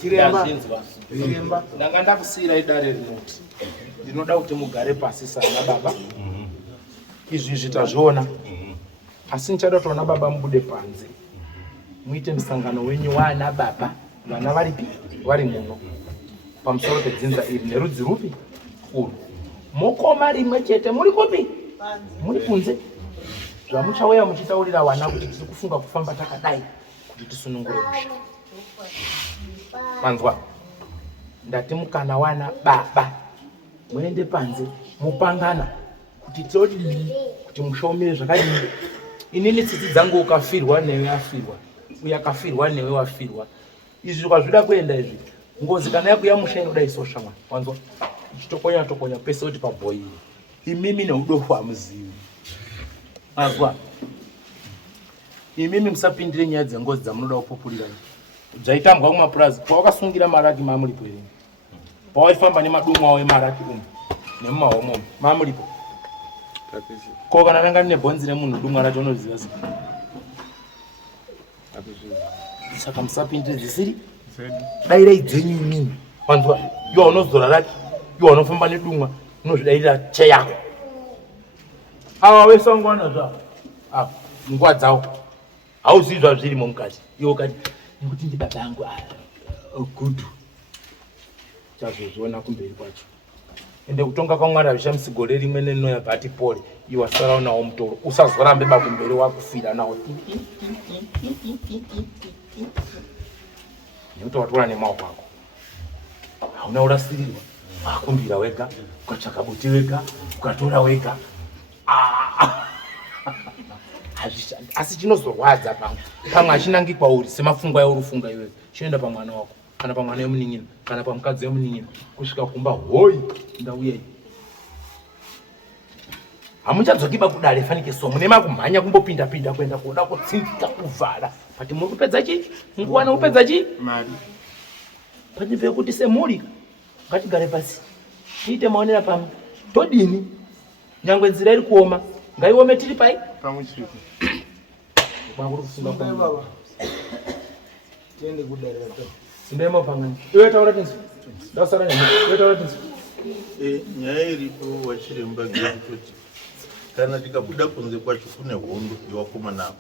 Chiremba. Ndanga ndakusira idare rinoti. Ndinoda kuti mugare pasi sana baba. Izvi zvitazviona. Asi ndichada kuona baba mubude panze. Muite musangano wenyu wana baba. Vana varipi? Vari muno. Pamusoro pedzinza iri nerudzi rupi? Uru. Mukoma rimwe chete muri kupi? Muri kunze. Zvamuchauya muchitaurira wana kuti tiri kufunga kufamba takadai kuti tisunungure musha. Manzwa. Ndati mukana wana baba. Muende panze mupangana kuti todi kuti mushomere zvakadini. Inini tsitsi dzangu ukafirwa newe afirwa. Uya kafirwa newe wafirwa. Izvi zvazvida kuenda izvi. Ngozi kana yakuya musha inoda isosha mwana. Manzwa. Tokonya pese kuti paboyi. Imimi neudofu amuzivi. Manzwa. Imimi musapindire nyaya dzengozi dzamunoda kupupurira. Dzaitambwa kumapurazi pawakasungira maraki mamuripo ere. Pawafamba nemadumwa awo emaraki umu nemumahomo mamuripo. Ko kana ranga nebhonzi remunhu dumwa racho unoziva sei? Saka musapindire dzisiri? Dairai dzenyu imini. Manzwa. Iwe unozora raki. Iwe unofamba nedumwa unozvidairira cheyako. Ava wese wangwana zvavo. Nguva dzawo. Hauzivi zvazvirimo mukati. Iwe ukati nekuti ndi baba yangu gudu. Chazozviona kumberi kwacho. Ende kutonga kwaMwari hazvishamisi gore rimwe nenoya bhati pori. Iwe wasarawo nawo mutoro. Usazorambe bakumberi wakufira nawo. Nekuti watora nemaoko ako. Hauna urasirirwa. Wakumbira wega. Ukatsvaka buti wega. Ukatora wega. Asi chinozorwadza pamwe achinangi kwauri semafungwa eurufunga iwewe chinoenda pamwana wako kana pamwana wemunin'ina kana pamukadzi wemunin'ina kusvika kumba hoi ndauya iyi hamuchadzokiba kudare fanike so mune makumhanya kumbopinda kuenda kuda kutsinzika kuvhara pati muri kupedza chii nguva nekupedza chii mari pati pekuti semhuri ngatigare pasi tiite maonera pamwe todini nyangwe nzira iri kuoma ngaiome tiri pai pamwe chete. Kufunga baba. Tiende kudarira to. Sindema pangani. Iwe taura tinsi. Ndasara nyama. Iwe taura tinsi. Nyaya iripo wachiremba ngekuti kana tikabuda kunze kwacho kune hondo yewakomana avo.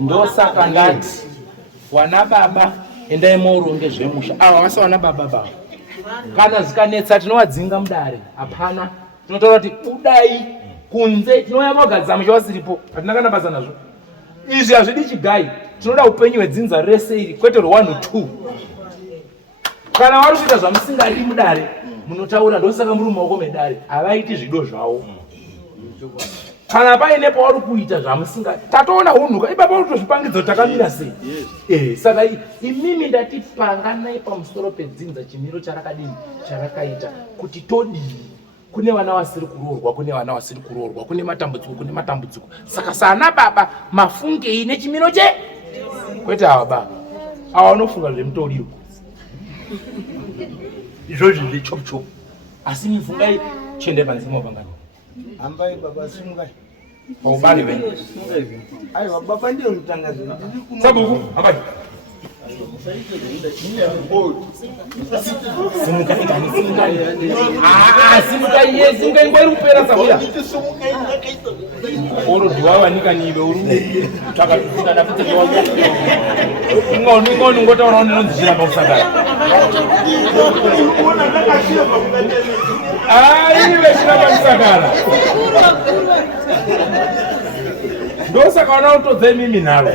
Ndosaka ndati wana baba endai moronge zvemusha. Ava vasa wana baba baba. Kana zikanetsa tinowadzinga mudare. Hapana. Tinotaura kuti udai kunze tinouya magadza musha wasiripo. Hatina kana basa nazvo. Izvi hazvidi chigai. Tinoda upenyu hwedzinza rese iri kwete rwe1 2. Kana vari kuita zvamusingadi mudare munotaura ndosaka muri mumaoko medare havaiti zvido zvavo. Kana paine pauri kuita zvamusingadi tatoona unhuka ipapo utozvipangidzo takamira sei. Saka imimi ndati panganai pamusoro pedzinza chimiro charakadini charakaita kuti todini. Kune vana vasiri kuroorwa, kune vana vasiri kuroorwa, kune matambudziko. Saka sana baba mafungei nechimiro che kwete ava baba. Ava unofunga zvemutoriro. Izvozvi zvechopu-chopu. Asi mifungai chiende panze mapangano. Hambai baba sungai. Paubani venyu. Aiwa baba ndiyo mutangazi. Sabuku, hambai. Simukai ngwari kupera sabuya. Oro diwawa nika nibe uru. Taka tusika na fitse kwa ngoni ngota wana nonzi chira pa kusangana. Ibe chira pa kusangana. Ndosa kana utodze mimi nalo.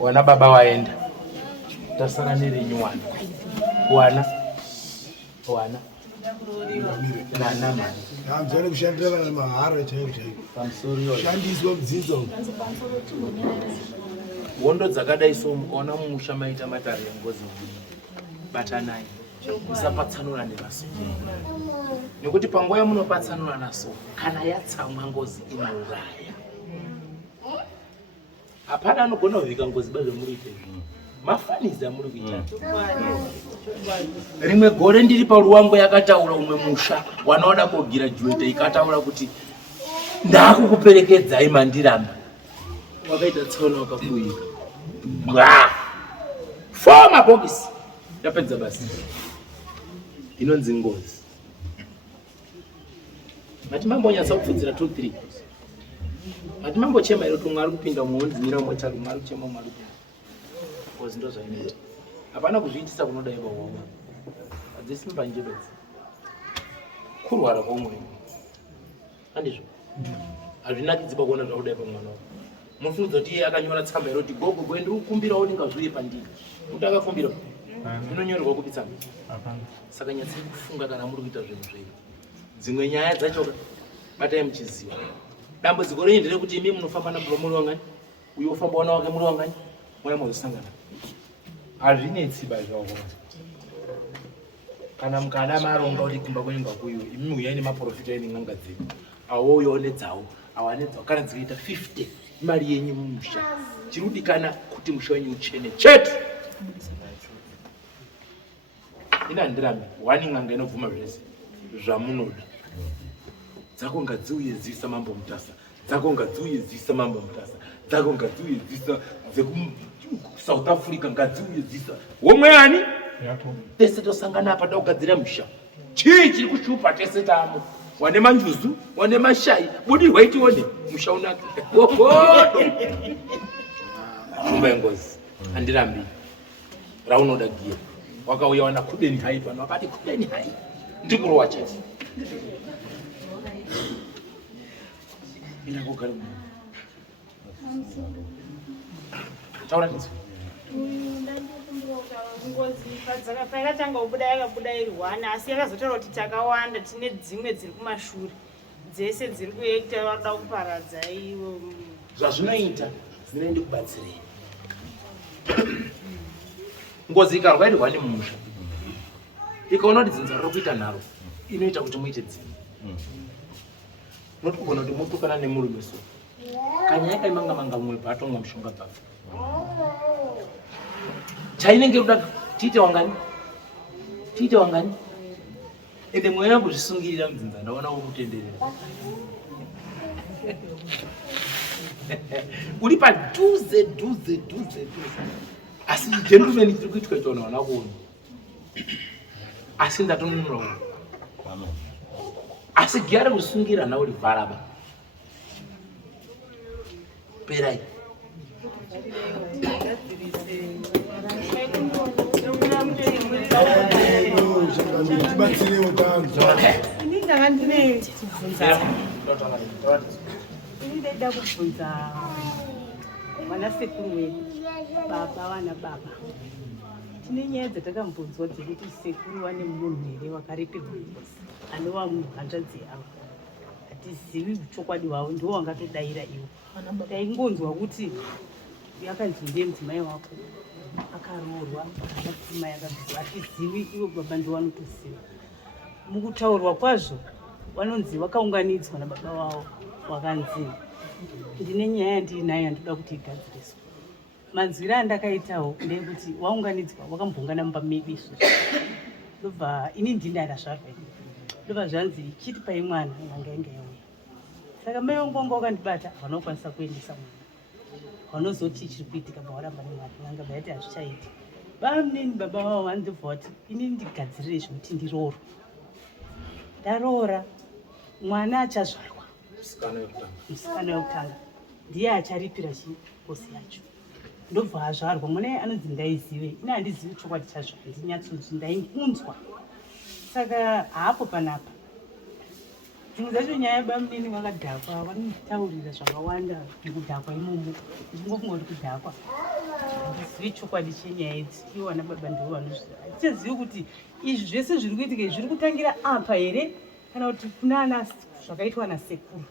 Wana baba waenda. Tasara nerenyu wana. Wana. nanamani hamzani kushandira vana mahara chaiko chaiko shandiswa mudzidzo hondo dzakadai so mukaona mumusha maita matare engozi batanai musapatsanura nevaso nekuti panguva yamunopatsanura naso kana yatsamwa ngozi inouraya. Hapana anogona kuvhika ngozi bazvamuri kuita mafanizi amuri kuita. Rimwe gore ndiri paruwango yakataura umwe musha wanoda kugirajueta ikataura kuti ndakukuperekedzai mandiramba wakaita tsaona wakakuyika foma bokisi yapedza basi inonzi ngozi. Matimambonyatsa kupfudzira 2-3 matimambochema iro tumwe ari kupinda muhondzimira motari umwe ari kuchema umwe ari kupinda ngozi ndo zvainoita. Hapana kuzviitisa kunodai vawawa hadzisi mbanje bedzi kurwara kwomwe handizvo hazvinakidzi pakuona zvakudai pamwana wako. Mufunudza kuti iye akanyora tsamba iro kuti gogo gwende ukumbirawo ndingazviuye pandiri kuti akakumbirawo inonyorerwa kupi tsamba. Saka nyatsiri kufunga kana muri kuita zvinhu zvenyu. Dzimwe nyaya dzacho batai muchiziva. Dambudziko renyu nderekuti imi munofamba nambura muri wangani uyo ofamba wana wake muri wangani mwana muzosangana. Hazvinetsi bazvavo kana mukada maronga kuti kumba kwenyu ngakuyo imi uyai nemaprofita eni n'anga dzenyu Awoyo nedzawo awanedzawo kana dzikaita 50 mari yenyu mumusha chirudikana kuti musha wenyu muchene chete. Ina ndirambe wani n'anga inobvuma zvese zvamunoda. Dzako ngadziuye dzisa mambo mutasa, dzako ngadziuye dzisa mambo mutasa, dzako ngadziuye dzisa South Africa ngadziuye dzisa womwe ani tese tosangana apa kugadzira musha. Chii chiri kushupa tese tamo wane manjuzu wane mashai budirwa itione musha unake shumba yengozi handirambi raunoda gira wakauya wana kudeni hai pano wakati kudeni hai ndikurowa chete inakugara taura nitsi ngozi pakatanga kubuda yakabuda iri 1 asi yakazotaura kuti takawanda tine dzimwe dziri kumashure dzese dziri kuita vada kuparadza iwo zvazvinoita zvinoende kubatsirei. Ngozi ikarwa iri 1 mumusha ikaona kuti dzinza riri kuita nharo inoita kuti muite dzimwe notogona kuti mutukana nemurume so kanya yakaimanga mumwe patomwa mushonga bvafu chainenge kuda tiite wangani ende mweya kuzvisungirira mudzinza ndaona wokutenderera uri padhuze asi gentleman tiri kuitwa chona wana kuona asi ndatonunura asi gyara kusungira na uri varaba perai ndida kubvunza vanasekuru vedu baba vana baba tine nyaya dzatakambunzwa dzekuti sekuru vane munhu here wakareperwa anova hanzvadzi yavo hatizivi uchokwadi hwavo ndiwo wangatodaira iwo taingonzwa kuti yakanzi ndiye mudzimai wako akaroorwa akapfuma yakabviswa hatizivi iwo baba ndiwanotoziva mukutaurwa kwazvo vanonzi vakaunganidzwa nababa wavo wakanzi ndine nyaya yandiinayo yandoda kuti igadziriswa. Manzwira andakaitawo ndeyekuti waunganidzwa wakambongana mumba medu isusu ndobva ini ndindada zvarwa ndobva zvanzi chiti pai mwana n'anga inge yauya saka mai vangu vanga vakandibata vanokwanisa kuendesa mwana vanozoti chiri kuitika pawaramba nemwana n'anga baiti hazvichaiti vamuneni baba vavo vanondibva kuti ini ndigadzirire zvokuti ndiroora ndaroora mwana achazvarwa musikana wekutanga ndiye acharipira chikosi yacho ndobva azvarwa mwana anonzi ndaizive ine handizivi chokwadi chazvo handinyatsonzi ndaiunzwa saka hapo panapa dzimwe dzacho nyaya bamunini vakadhakwa vanotaurira zvakawanda nekudhakwa imomo ndingofunga kuti kudhakwa Handizivi chokwadi chenyaya idzi. Ivo vana baba ndivo vanozviziva. Handichazivi kuti izvi zvese zviri kuitika zviri kutangira apa here kana kuti kuna zvakaitwa nasekuru.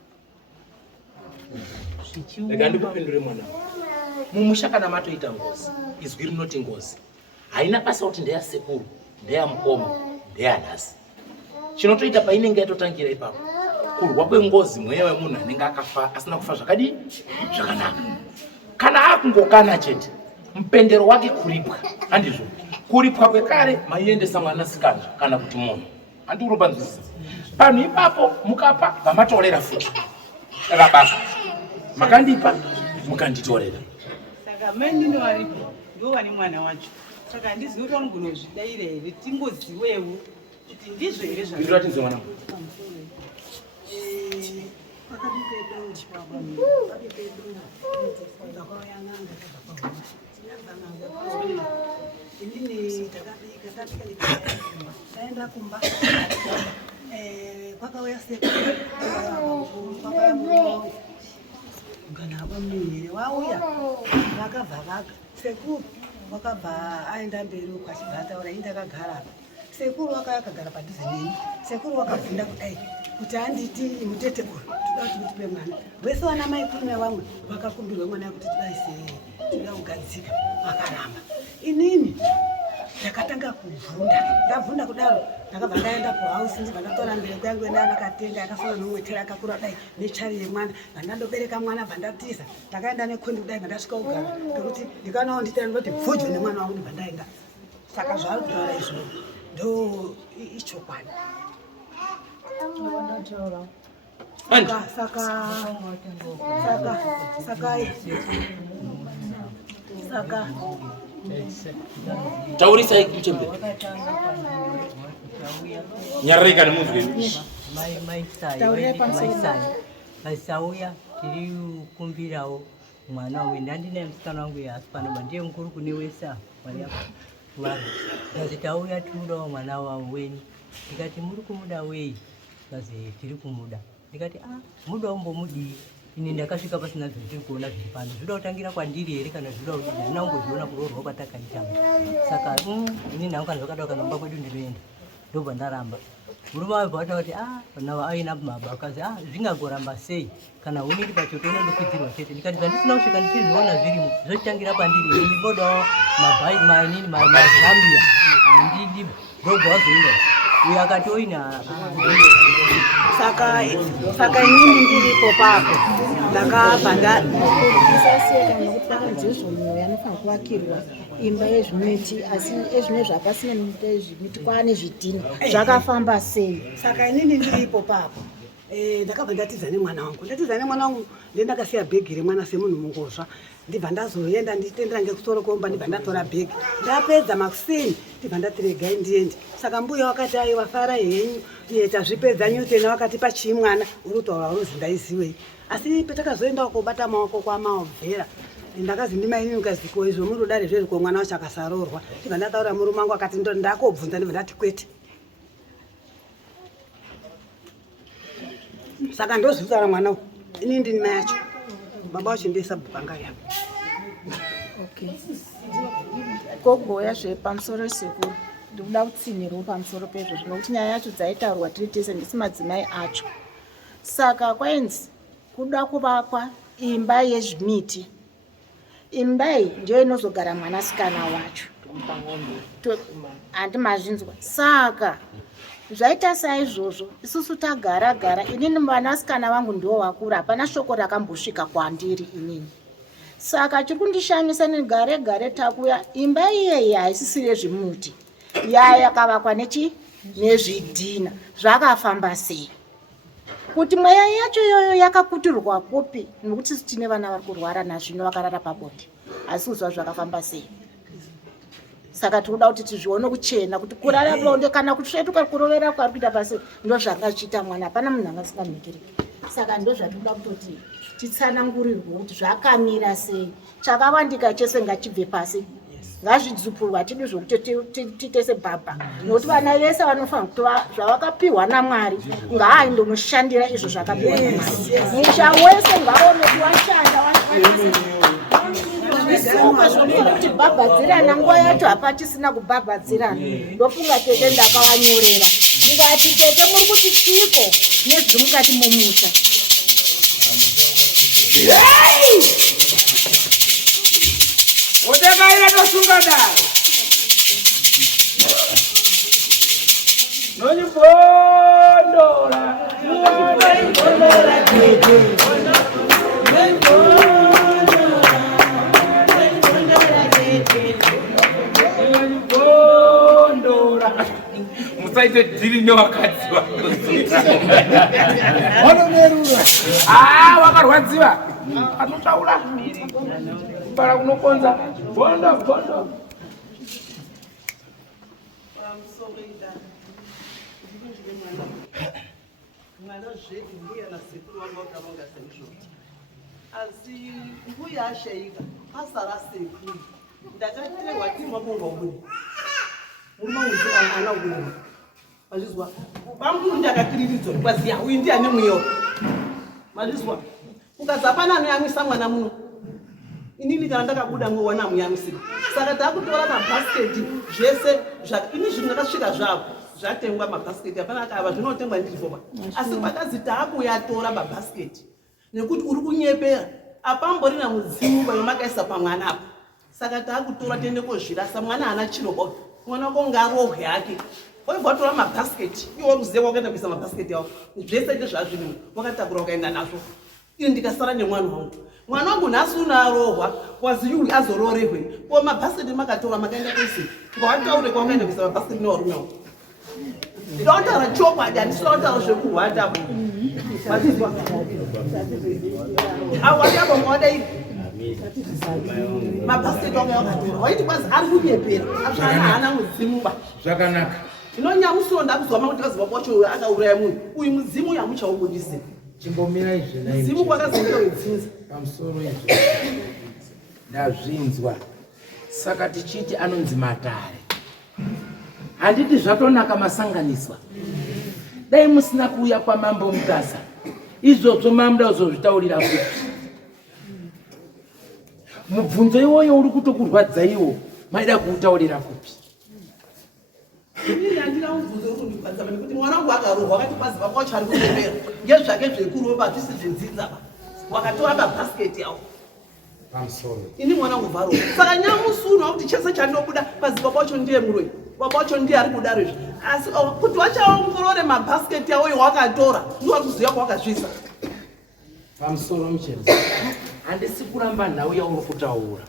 Rega ndikupindure mwana. Mumusha kana matoita ngozi, izwi rinoti ngozi. Haina basa kuti ndeya sekuru, ndeya mukoma, ndeya nhasi. Chinotoita painenge yatotangira ipapo. Kurwa kwengozi mweya wemunhu anenge akafa asina kufa zvakadi zvakanaka. Kana akungokana chete, mpendero wake kuripwa. Handizvo. Kuripwa kwekare maiendesa mwanasikana kana kuti munhu. Handikuropa nzwisisa. Panhu ipapo mukapa pamatorera futi. Basa. Makandipa mukanditorera. Saka meni waripo ndiwo vane mwana wacho. Saka handizivi kuti vanogona here tingoziwewo kuti ndizvo here zvazvinotinze mwana. Taenda kumba kwakauya kana kwamiri wauya vakabva sekuru wakabva aenda mberi kwachibataura indakagara sekuru wakagara padhuze neni sekuru wakabvunda kudai kuti handiti mutete uyu toda kuti utipe mwana vese vana mai kurume vamwe vakakumbirwa mwana kuti tidaise toda kugadzika vakaramba inini ndakatanga kubvunda ndabvunda kudaro ndakabva ndaenda kuhausi ndibva ndatora mbere kwangu enda nakatenga akafana nomwetera akakura dai nechari yemwana vandandobereka mwana bvandatiza ndakaenda nekondi kudai vandasvika kugara ngekuti ndikanawo nditira ndoti bvudyo nemwana wangu ndibva ndaenda saka zvari kutaura izvozvo ndo ichokwadi saka Taurisai kuchembe. Nyarrika ni mungu. Maisauya tiri kumbirawo mwana wangu ndandine msikana wangu yaspana ndiye mkuru kuniwesa wali hapa. Kazi tauya tulo mwana wangu weni. Ndikati muri kumuda wei. Kazi tiri kumuda. Ndikati muda umbo mudi. Ini ndakasvika pasina zviri kuona zviri pano zvoda kutangira kwandiri here kana zvoda kuti ndinangozviona kuroorwa kwatakaitama saka ini nhangu kana zvakada kanomba kwedu ndinoenda ndobva ndaramba murume wabva wata kuti nava aina mababa akazi zvingagoramba sei kana uniri pachoto unondokwidzirwa chete ndikati zvandisina kusvika ndichizviona zvirimo zvochitangira pandiri ini bodawo mainini mazambia handidi ndobva wazoenda uyo akati oina saka inini ndiripo papo ndakabva ndisasiyeka nokuti vakanzvezvomwoyo yanofanira kuvakirwa imba yezvimiti asi ezvinezvi hapasina nezvimiti kwaane zvidhina zvakafamba sei saka inini ndiripo papo ndakabva ndatiza nemwana wangu ndendakasiya bhegi remwana semunhu mungozva ndibva ndazoenda nditendera ngekusoro komba ndibva ndatora bhegi ndapedza makuseni ndibva ndati regai ndiende saka mbuya wakati aiwa fara henyu tazvipedza nyutena wakati pachii mwana uri kutaura unozi ndaiziwei asi petakazoendawo kobata maoko kwamaobvera ndakazi ndimaini ukaziko izvo muri udare zvezviko mwana wacho akasarorwa ndibva ndataura murume wangu akati ndakobvunza ndibva ndati kwete saka ndozvitaura mwana ini ndini mai yacho baba wacho ndiye sabhupanga yavo gogoya zvepamusoro sekuru ndikuda kutsinirwa pamusoro pezvo nokuti nyaya yacho dzaitaurwa tiri tese ndisi madzimai acho saka kwainzi kuda kuvakwa imba yezvimiti imba iyi ndiyo inozogara mwanasikana wacho handimazvinzwa saka zvaita saizvozvo isusu tagara inini mwanasikana wangu ndiwo wakura hapana shoko rakambosvika kwandiri inini saka chiri kundishamisa negare takuya imba iyeyi haisisire zvimuti yakavakwa nezvidhina zvakafamba sei kuti mweya yacho iyoyo yakakutirwa kupi nokuti tine vana vari kurwara nazvino vakarara pabonde asi kuzva zvakafamba sei saka tinoda kuti tizvione kuchena kuti kurara bonde kana kusvetuka kurovera kwari kuita pasi ndo zvangachiita mwana hapana munhu angasingamhekereki saka ndo zvatinoda kutoti titsanangurirwe kuti zvakamira sei chakawandika chese ngachibve pasi ngazvidzupurwa tidi zvokuti titese bhabha nokuti vana vese vanofanira kutiva zvavakapiwa naMwari ngaaindomushandira izvo zvakapiwa naMwari musha wese ngaone kuti washanda isukwe zvokufunga kuti bhabhadzirana nguva yacho hapachisina kubhabhadzirana. Ndofunga tete ndakavanyorera ndikati tete muri kuti chiko nezviri mukati momusha. Udakaira tosungadaro nonibondora musaite dhiri newakadziwa wakarwadziwa anotaura para kunokonza bondo mwana zvedu mbuya nasekuru vangu vakavanga saizvozvo asi mbuya ashaika pasara sekuru ndakatirehwa timabonga uni murimauziva mwana uni mazvizwa vamuru ndakakiriridzwa kwaziya uyu ndiane mweyo mazvizwa ukazapana anoyamwisa mwana muno inini kana ndakabuda mwewana muyamisira saka takutora mabhasiketi zvese ini zvinhu ndakasvika zvavo zvatengwa mabhasiketi hapana akava zvinotengwa ndirifoba asi kwakazi taakuyatora mabhasiketi nekuti uri kunyepera apamborina mudzimu vayomakaisa pamwana apa saka taakutora tiende kozvirasa mwana haana chirobo mwana wako ngarohwe yake waibva watora mabhasiketi iwo ruziva wakaenda kuisa mabhasiketi avo zvese ndezvazvino wakatakura ukaenda nazvo ini ndikasara nemwana wangu mwana wangu nhasi unarohwa kwazi yui azororehwe ko mabhasiketi makatora makaenda kuisi ngawataure kwawakaenda kuisa mabhasiketi newarume wangu ndinotaura chokwadi handisinotaura zvekuhwata mazizwa awatabo mwadai mabhasiketi wangu yakatora waiti kwazi ari kunyepera azvana haana mudzimuba zvakanaka inonyamusiro ndakuzwa makuti kaziva kwacho akauraya munhu uyu mudzimu yamuchaubudise chimbomira izvi mudzimu kwakazongera wedzinza pamusoro izvi ndazvinzwa saka tichiti anonzi matare handiti zvatonaka masanganiswa dai musina kuuya kwamambo mutasa izvozvo mamuda kuzozvitaurira kuti mubvunzo iwoyo uri kutokurwadzaiwo maida kuutaurira kupi ini handina mubvunzo uri kundikwadzama nekuti mwana wangu akarohwa wakati kwaziva kwacho ari kutembera ngezvake zvekuroba hatisi zvenzinzaba wakatora mabhasiketi avo pamusoro ini mwana wangu bvarohwa saka nyamusunwa kuti chese chandinobuda paziva kwacho ndiye muroi wabacho ndiye ari kudaro izvi asi kuti wachaongorore mabhasiketi avoyo wakatora ndiwo ari kuziva kwawakazvisa pamusoro muchenzi handisi kuramba nhau yauri kutaura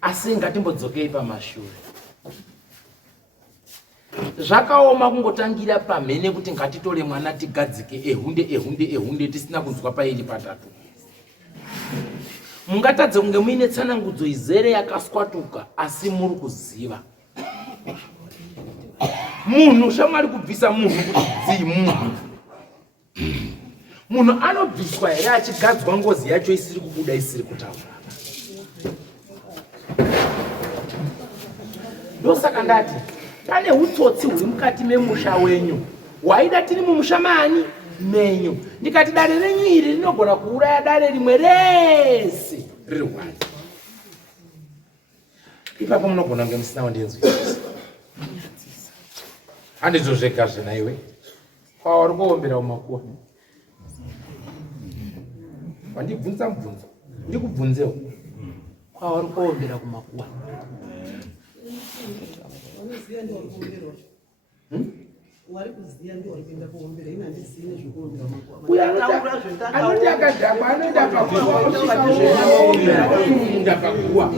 asi ngatimbodzokei pamashure zvakaoma kungotangira pamhene kuti ngatitore mwana tigadzike ehunde tisina kunzwa pairi patatu mungatadze kunge muine tsanangudzo izere yakaswatuka asi muri kuziva munhu shamwari kubvisa munhu kuti dzii munhu anobviswa here achigadzwa ngozi yacho isiri kubuda isiri kutaura ndosaka ndati pane utsotsi huri mukati memusha wenyu waida tiri mumusha mani menyu ndikati dare renyu iri rinogona kuuraya dare rimwe rese riri wani ipapo munogona kunge musina wandenzwi handizvo zvega zvena iwe kwauri kuombera mumakuwa wandibvunza mubvunzo ndikubvunzewo kwauri kuombera kumakuwa wari kuziya ndiwo wari kuenda kuombera ina handizii nezvekuombera anoti akadhakwa anoenda pakuwa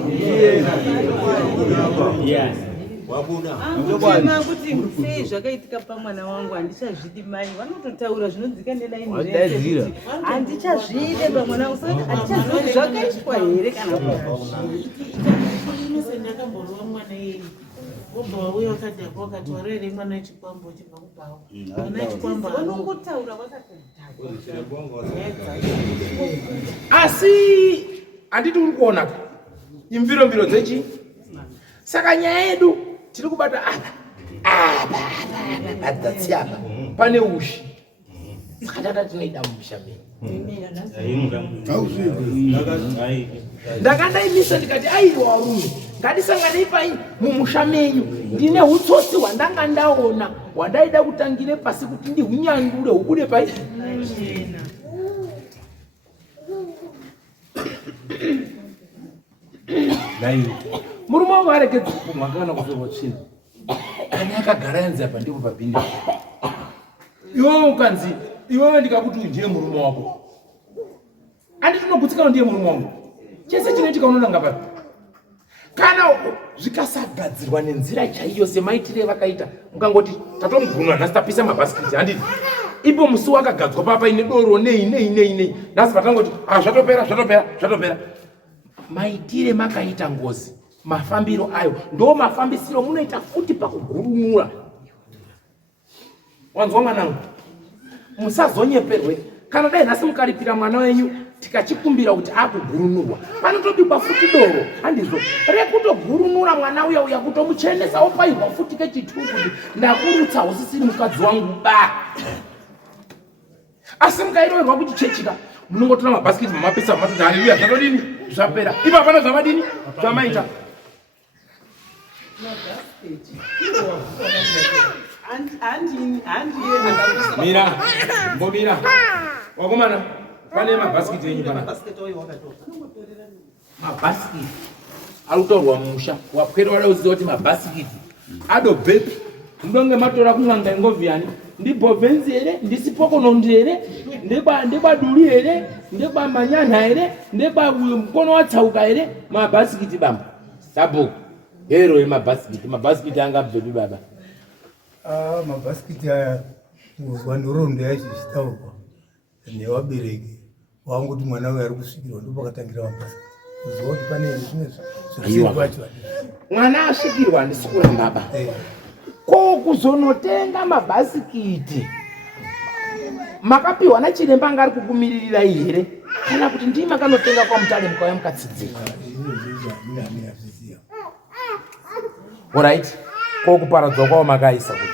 Mama kuti sei zvakaitika pamwana wangu handichazvidi mai vanototaura zvinodzikanelaini handichazvide pamwana wangu saka handichazivi zvakaitwa here kana ndakamboriwa mwana yei wobva wauya wakadhakwa wakati warere mwana wechikwambo chibva kupawo mwana wechikwambo vanongotaura vakatodhakwa asi handiti uri kuona imvirombiro dzechi saka nyaya yedu tiri kubata apa adzatsiapa pane ushi Sakatata tinoida mumushameni. Ndakandaimisa ndikati aiwa varume ngatisanganei pai mumusha-menyu ndine utsotsi hwandanga ndaona hwandaida kutangire pasi kuti ndihunyanure hubude pai. Murume wangu arekedza kumwa kana kuzorwa tsvina kana akagara yanzi apa ndipo pabhindi. Iwewe ukanzi iwewe ndikakuti ndiye murume wako andi tinogutsikana ndiye murume wangu chese chinoitika unoona papi kana zvikasagadzirwa nenzira chaiyo semaitire vakaita mukangoti tatomuguna nhasi tapisa mabhasikiti handiti ipo musi wakagadzwa papa ine doro nei nhasi patangoti zvatopera maitire makaita ngozi mafambiro ayo ndo mafambisiro munoita futi pakugurumura. Wanzwa mwanangu musazonyeperwe kana dai nhasi mukaripira mwana wenyu tikachikumbira kuti akugurunurwa panotobikwa futi doro handizvo rekutogurunura mwana uya kutomuchenesa wopairwa futi kechituku kuti ndakurutsa usisiri mukadzi wangu ba. Asi mukairoverwa kuti chechika munongotora mabhasikiti mamapisa mamatoti haleluya zvatodini zvapera ipa hapana zvamadini zvamaita. Mbomira wakomana pane mabhasikiti enyu pana mabhasikiti arutorwa mumusha wapwera wada kuziva kuti mabhasikiti adobhepi ndonge matora kun'anga ingovhiyani ndibhovhenzi here ndisipokonondi here ndekwaduri here ndekwamanyana here ndekwamukono watsauka here mabhasikiti bamba sabhuku hero mabhasikiti angabvepi baba. Mabhasikiti aya wandorondo yacho ichitaurwa nevabereki wangoti mwana uyo ari kusvikirwa ndo pakatangira mabhasikiti kuziva kuti pane zvimwe zvacho mwana asvikirwa handisi kurambaba ko kuzonotenga mabhasikiti makapiwa nachiremba anga ari kukumirirai here kana kuti ndii makanotenga kwamutare mukauya mukatsidzika. Alright, ko kuparadzwa kwavo makaisa kuti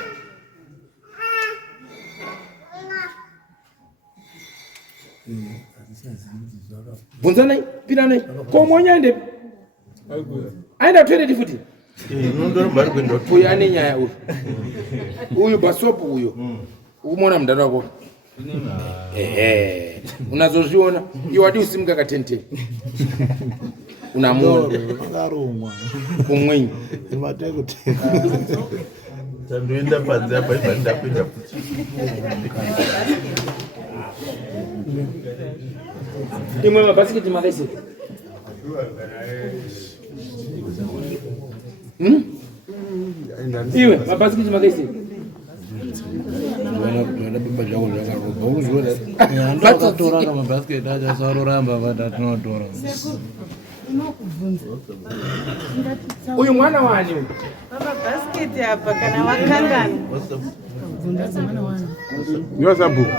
bvunzanai piranai ko monyande aenda toileti futi uyu ane nyaya uyu basopu uyo ukumona mundani wako unazozviona iwe wadi usimuka katente unamona kumwenyi tandoenda panze apa ipa ndapinda futi imwe mabhasikiti makaise iwe mabhasikiti makaise uyu mwana wani uyu mabhasikiti apa kana wakangana ndiwasabhuku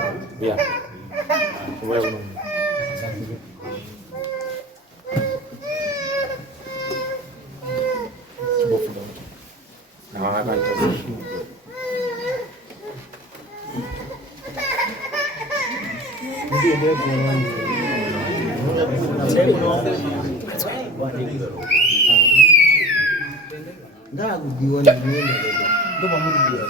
ndakudiwa ndinoenda ndo pamukudiwa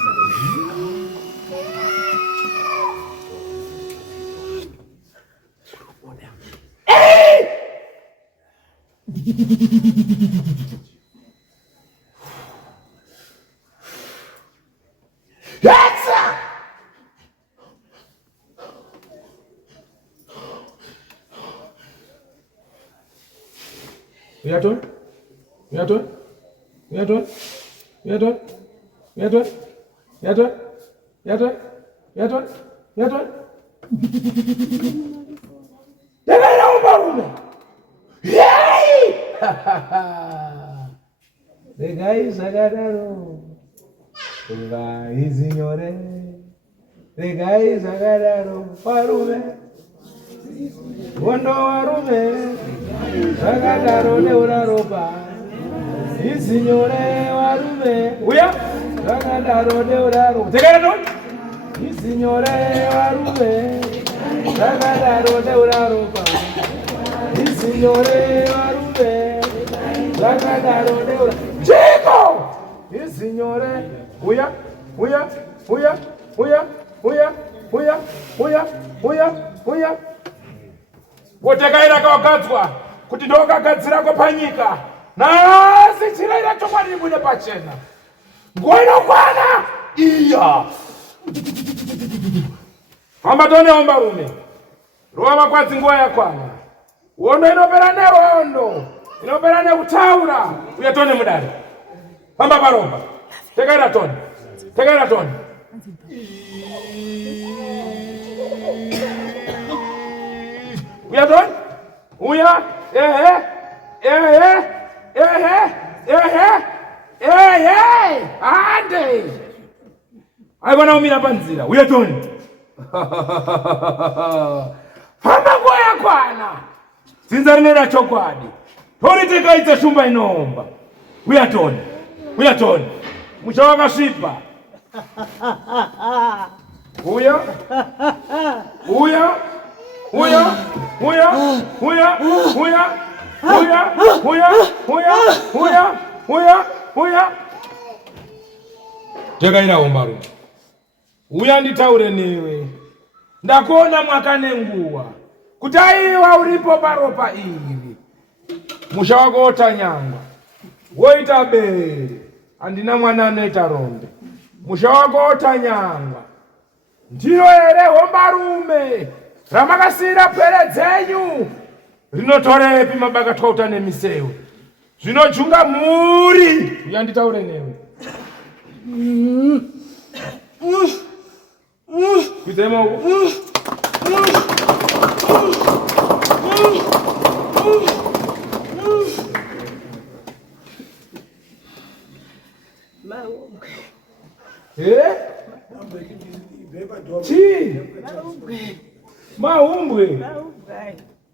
Yaton? Regai Zagadaro, Regai Signore, Regai Zagadaro, Parume, Bondo Warume, Zagadaro Neuraroba, Signore Warume, Uya, Zagadaro Neuraro, Zagadaro, Isinyore warume Zakadaro neuraropa Isinyore warume Zakadaro neura Chico! Isinyore Uya Uya Uya Uya Uya Uya Uya Uya Uya Wotekaira kawagadzwa kuti ndokagadzirako panyika nasi chiraira chokwadi mune pachena nguva inokwana iya hamba toneomba rume rova makwadzi nguva yakwana hondo inopera nehondo inopera nekutaura uye tone mudare hamba paromba tekaira tone tekaira tone uya tone uya ehe ehe ehe ehe ehe ande aigona umira panzira uye tone famba nguva yakwana dzinza rinoda chokwadi toritekaidze shumba inoomba uya tone musha wakasvipa uya uya uya uya uya uya uya uya uya uya uya uya tekaira ombaru uya nditaure newe ndakuona mwaka nenguva kuti aiwa uripo paropa iri musha wako wotanyangwa woita bere handina mwana anoita rombe musha wako wotanyangwa ndiro here hombarume ramakasiyira pere dzenyu rinotorepi mabaka twauta nemisewe zvinojunga muri uyanditaure newe kudzema chi maumbwe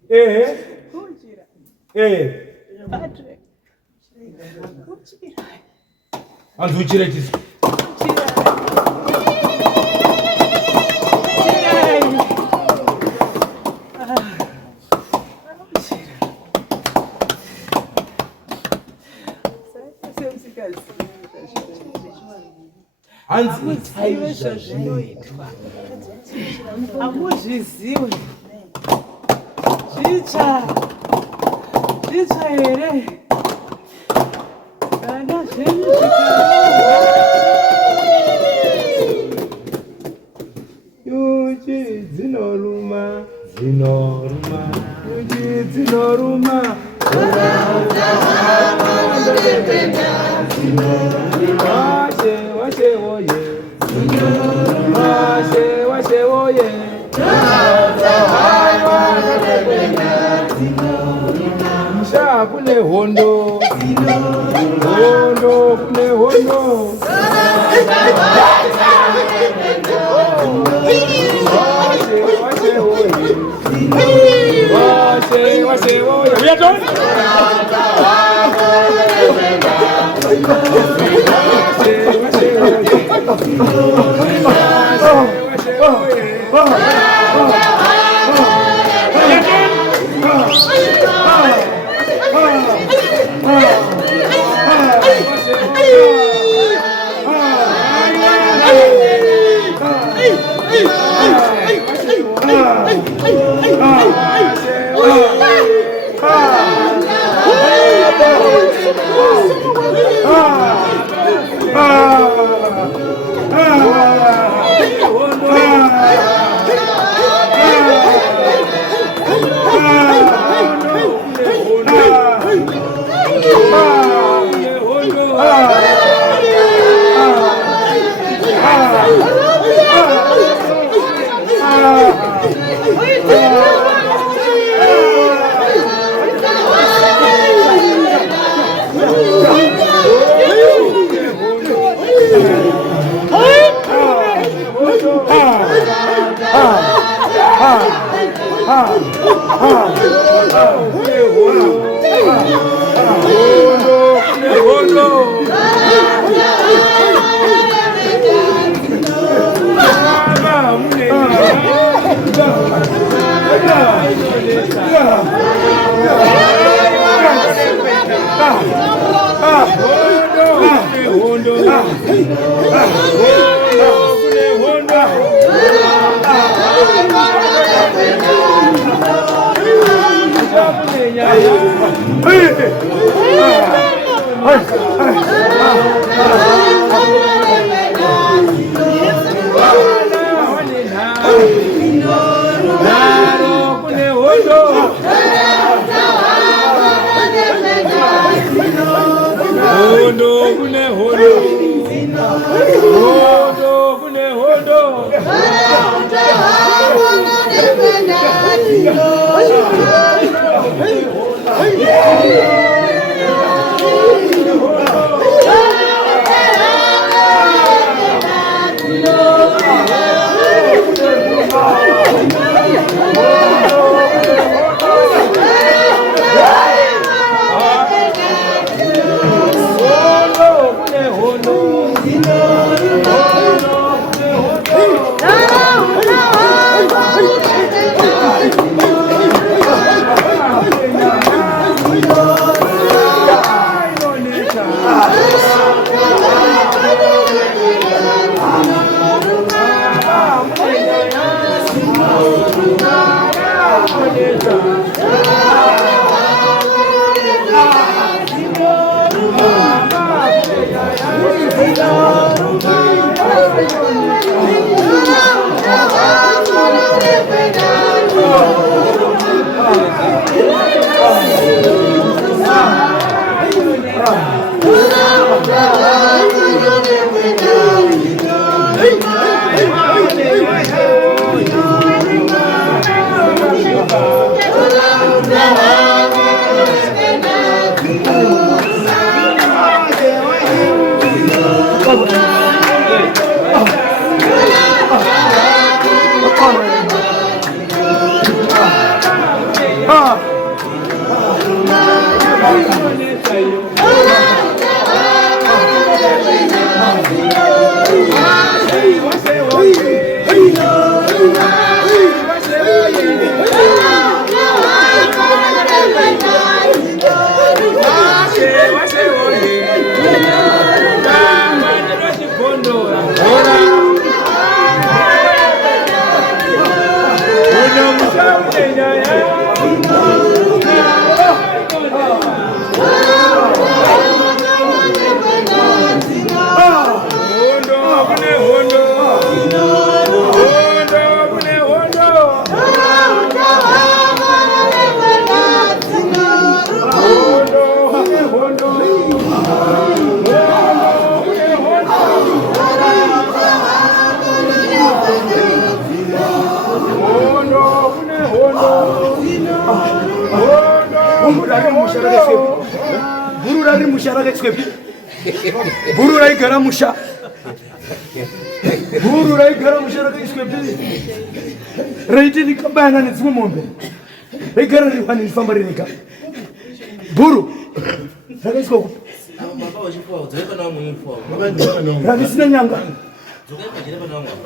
ehe ehe anzuchire chiso Hamuzvizive zvazvinoitwa, hamuzvizive zvitsva here kana zvenyu nyuchi dzinoruma nyuchi dzinoruma washe woye washe woye musha kune hondo kune hondo washe woye uyaton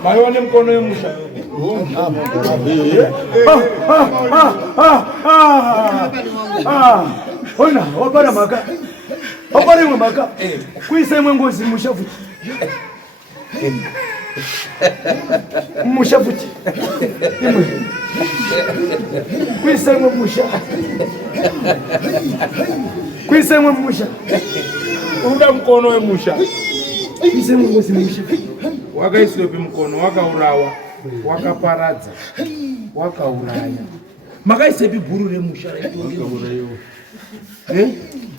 Mayone mkono yemusha. Ona, wapara maka. Wapara imwe maka. Kuisa imwe ngozi mushafuti. Mushafuti. Imwe. Kuisa imwe musha. Kuisa imwe musha. Uruda mkono yemusha. Kuisa imwe ngozi musha. Wakaiswepi mkono wakaurawa wakaparadza wakauraya makaisepi bhuru remusha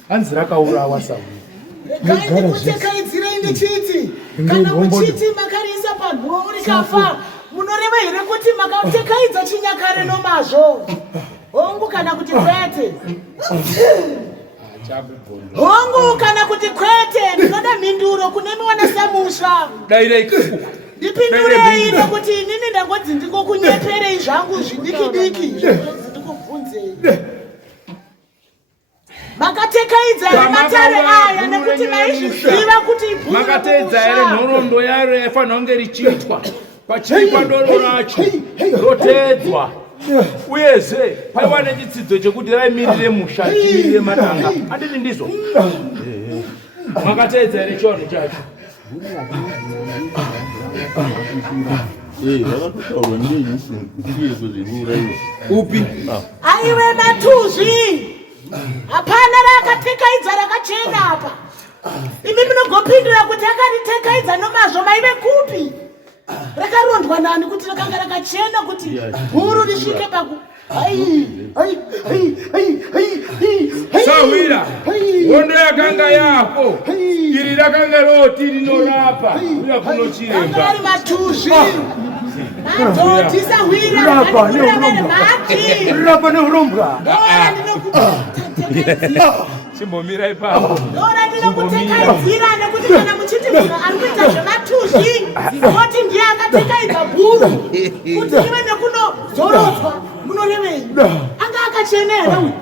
hanzi rakaurawa sauri ngaindikutekaidzirei ndichiti kana muchiti makariisa padhuo rikafa munoreva here kuti makatekaidza chinyakare nomazvo hongu kana kuti kwete hongu kana kuti kwete ndinoda mhinduro kune mwana samusha ndipindurei nokuti inini ndangodzi ndikokunyeperei zvangu zvidikidiki ndikubvunzei makatekaidza here matare aya nekuti maizviziva kuti makateedza here nhoroondo yaro yaifanira kunge richiitwa pachiri padoro racho roteedzwa uyezve paiva nechitsidzo chekuti raimirire musha chimirire matanga anditi ndizvo makateedza here chivanhu chacho vakatotaurwa ndiye kuzvirurayo upi aiwe matuzvi hapana rakatekaidza rakachena apa imi munogopindura kuti akaritekaidza nomazvo maive kupi rakarondwa nani kuti rakanga rakachena kuti bhuru risvike paku Sawira wondo yakanga yapo iri rakanga roti rinorapa uya kunochiremba ari matuzvi madzoti Sawira rapa neurombwa chimbomira ipapo ora ndinokutekaidzira nekuti kana muchiti munhu ari kuita zvematuzvi oti ndiye akatekaidza bhuru kuti ive nekunozorodzwa munorevei anga akachena here uyu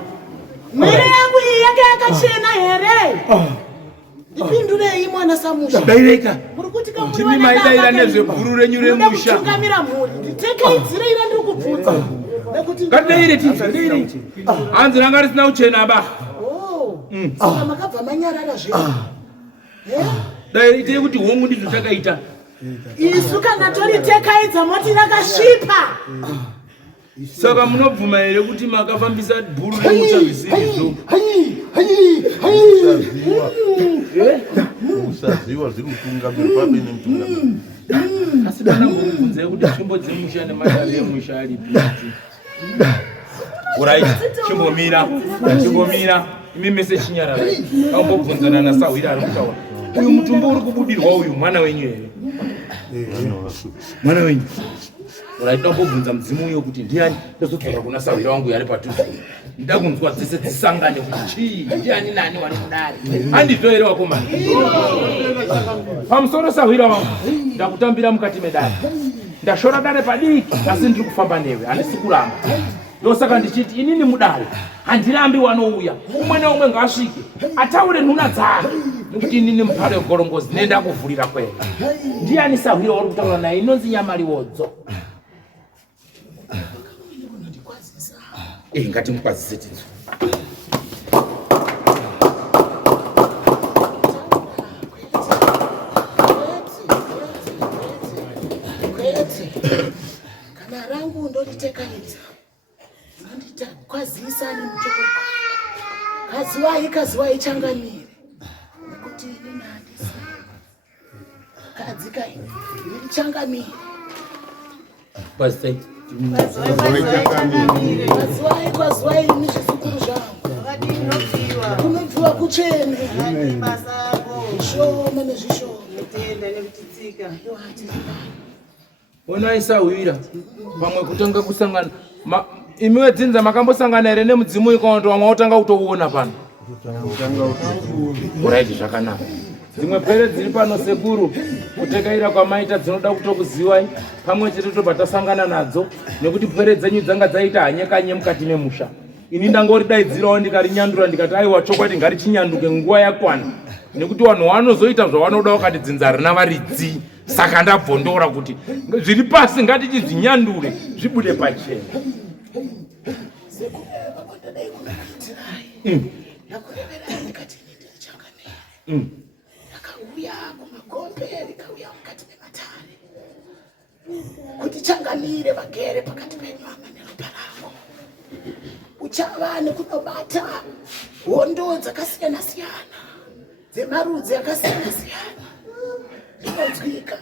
mwere yangu iyi yanga yakachena here ipindurei mwana Samusha daireka muri kuti timi maidaira nezvebhuru renyu remusha kutungamira mhuri nditekaidzire ira ndiri kubvunza ngatidaire tidaire hanzi ranga risina uchena ba saka makabva manyarara zvino dai itei kuti hongu ndizvo takaita isu kana toritekaidza moti rakasvipa saka munobvuma here kuti makafambisa bhuru remusha zvisizvo usaziva zviri kutungamira pabe nemutungamiri asi dana ngomubvunzai kuti tsvimbo dzemusha nemadare emusha aripi urait chimbomira imi mese chinyarara kambobvunzana naSawira ari kutaura uyu mutumbo uri kubudirwa uyu mwana wenyu here mwana wenyu urait ndambobvunza mudzimu uyo kuti ndiani ndozodzora kuna Sawira wangu yari padhuze ndida kunzwa dzese dzisangane kuti chii ndiani nani wari kudare handizvo here wakomana pamusoro Sawira wangu ndakutambira mukati medare ndashora dare padiki asi ndiri kufamba newe handisi kuramba ndosaka ndichiti inini mudare handirambi wanouya umwe neumwe ngaasvike ataure nhuna dzake nekuti inini mupare wegorongozi nenda kuvhurira kwena ndiani Sawira wari kutaura naye inonzi Nyamaliwodzo ngatimukwazise tinzwa kana rangu ndoritekanidza nandita kwazisa nemutoko kaziwai changamire nekuti ini nandisa kadzi kai ndichangamire kwazisai kwaziwai ini zvisukuru zvangu kunobviwa kutsvene zvishoma nezvishoma onai Sawira pamwe kutanga kusangana imiwe dzinza makambosangana here nemudzimu ikaonto wamwe otanga kutouona pano uraiti zvakanaka dzimwe pere dziri pano sekuru kutekaira kwamaita dzinoda kutokuziwai pamwe chete tobva tasangana nadzo nekuti pere dzenyu dzanga dzaita hanyekanye mukati memusha ini ndangoridaidzirawo ndikarinyandura ndikati aiwa chokwadi ngarichinyanduke nguva yakwana nekuti vanhu vanozoita zvavanoda wakati dzinza rina varidzi saka ndabvondora kuti zviri pasi ngatichizvinyandure zvibude pachena ndakauya kumagombe rikauya mukati mematare kuti changamire vagere pakati penyu ama neropa rako uchava nekunobata hondo dzakasiyana siyana dzemarudzi akasiyana siyana rinonzwika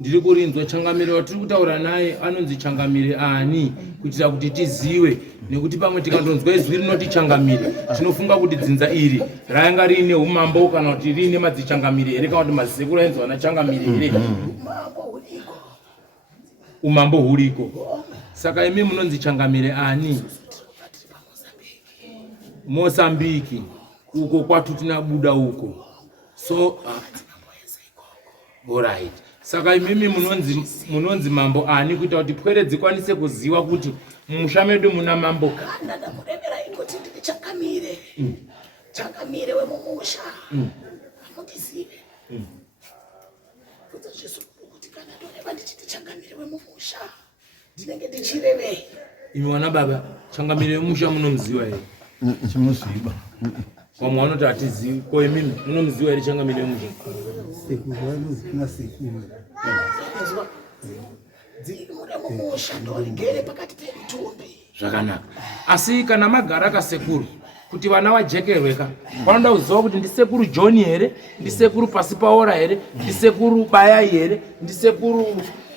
ndiri kurinzwa Changamire watiri kutaura naye anonzi Changamire ani kuitira kuti tizive nekuti pamwe tikandonzwa izwi rinoti Changamire tinofunga kuti dzinza iri rainga riine umambo kana kuti riine madzichangamire here kana kuti mazisekuru ainzwa naChangamire here umambo huriko saka imi munonzi Changamire ani Mozambiki uko kwatu tinabuda uko so alright saka imimi munonzi mambo ani kuita kuti pwere dzikwanise kuziva kuti mumusha medu muna mambo kana ndamurevera ingoti ndiri Changamire Changamire wemumusha amundizive kuti zvisukuru kuti kana ndoreva ndichiti Changamire wemumusha ndinenge ndichirevei imi wana baba Changamire wemumusha munomuziva here chimuziva Wamwe wanoti hatizivi. Ko imimi munomuziva here changamire muzvi? Sekuru vanozina sekuru. Zvakanaka. Asi kana magara kasekuru kuti vana vajekerweka vanoda kuziva kuti ndisekuru John here, ndisekuru pasi paora here, ndisekuru Bayai here, ndisekuru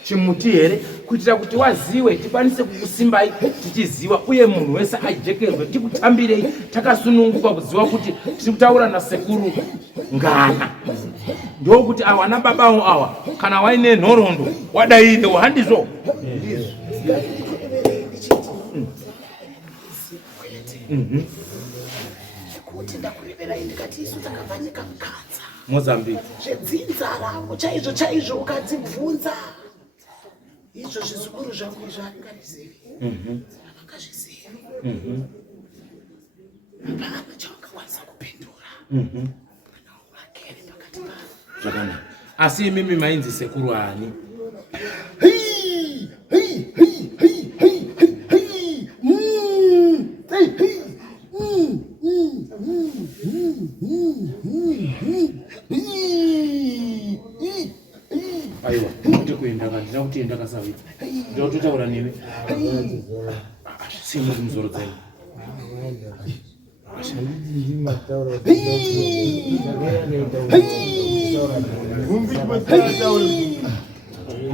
Chimuti here, kuitira kuti waziwe tikwanise kukusimbai tichiziva uye munhu wese ajekerwe tikutambirei takasununguka kuziva kuti tiri kutaura nasekuru Ngana. Ndokuti awa nababa awa kana waine nhoroondo wadairewo handizvo? Kuti ndakurevera ndikati isu takavanyika mukanza Mozambique zvedzinza rangu chaizvo ukadzibvunza izvo zvizukuru zvangu izvo haringanizivi havangazvizivi hapana chaungakwanisa kupindura vakere pakati pavo. Zvakanaka. Asi imimi mainzi sekuru ani? Aiwa, kuti kuenda kandina kuti enda kasawita. Ndio tutaura newe. Simu mzoro zenu.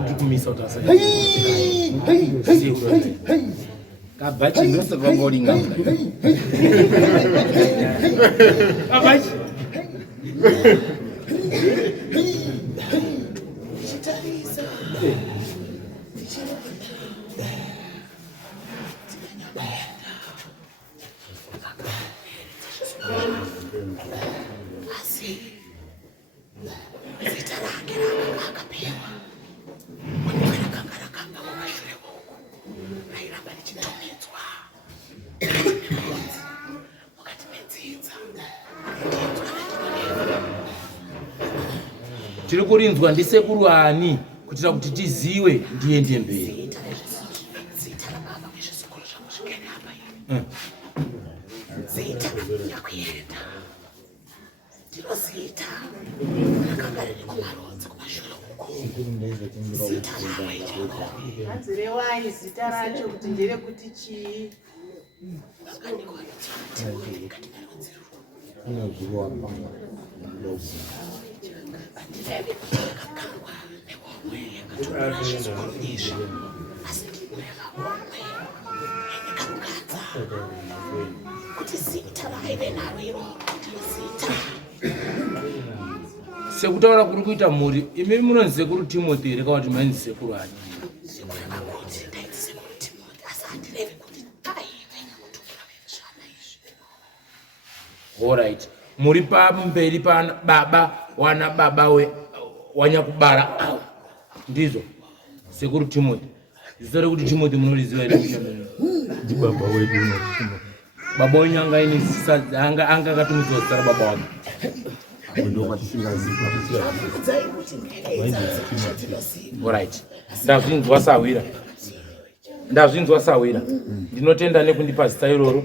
Ndikumisa utasa. Kabachi ndoso kwabolinga. Kabachi. Tiri kurinzwa ndisekuru ani kuitira kuti tiziwe ndiende mberi. Zita yakuenda ndinozita rakanga riri kumarodzi kumashure uko. Zita rawe anzirewai zita racho kuti nderekuti chii? Sekutaura kuri kuita mhuri imi munonzi sekuru Timothy here kana kuti mainzi sekuru ani? Alright. Muri pamberi pana baba wana baba we wanyakubara ndizo sekuru Timothy. Zisore kuti Timothy munoriziva here mushando Ndi baba wedu. baba wenyanga ini anga katumidzwa zita baba wake. Alright. Ndazvinzwa sawira. Ndinotenda nekundipa zita iroro.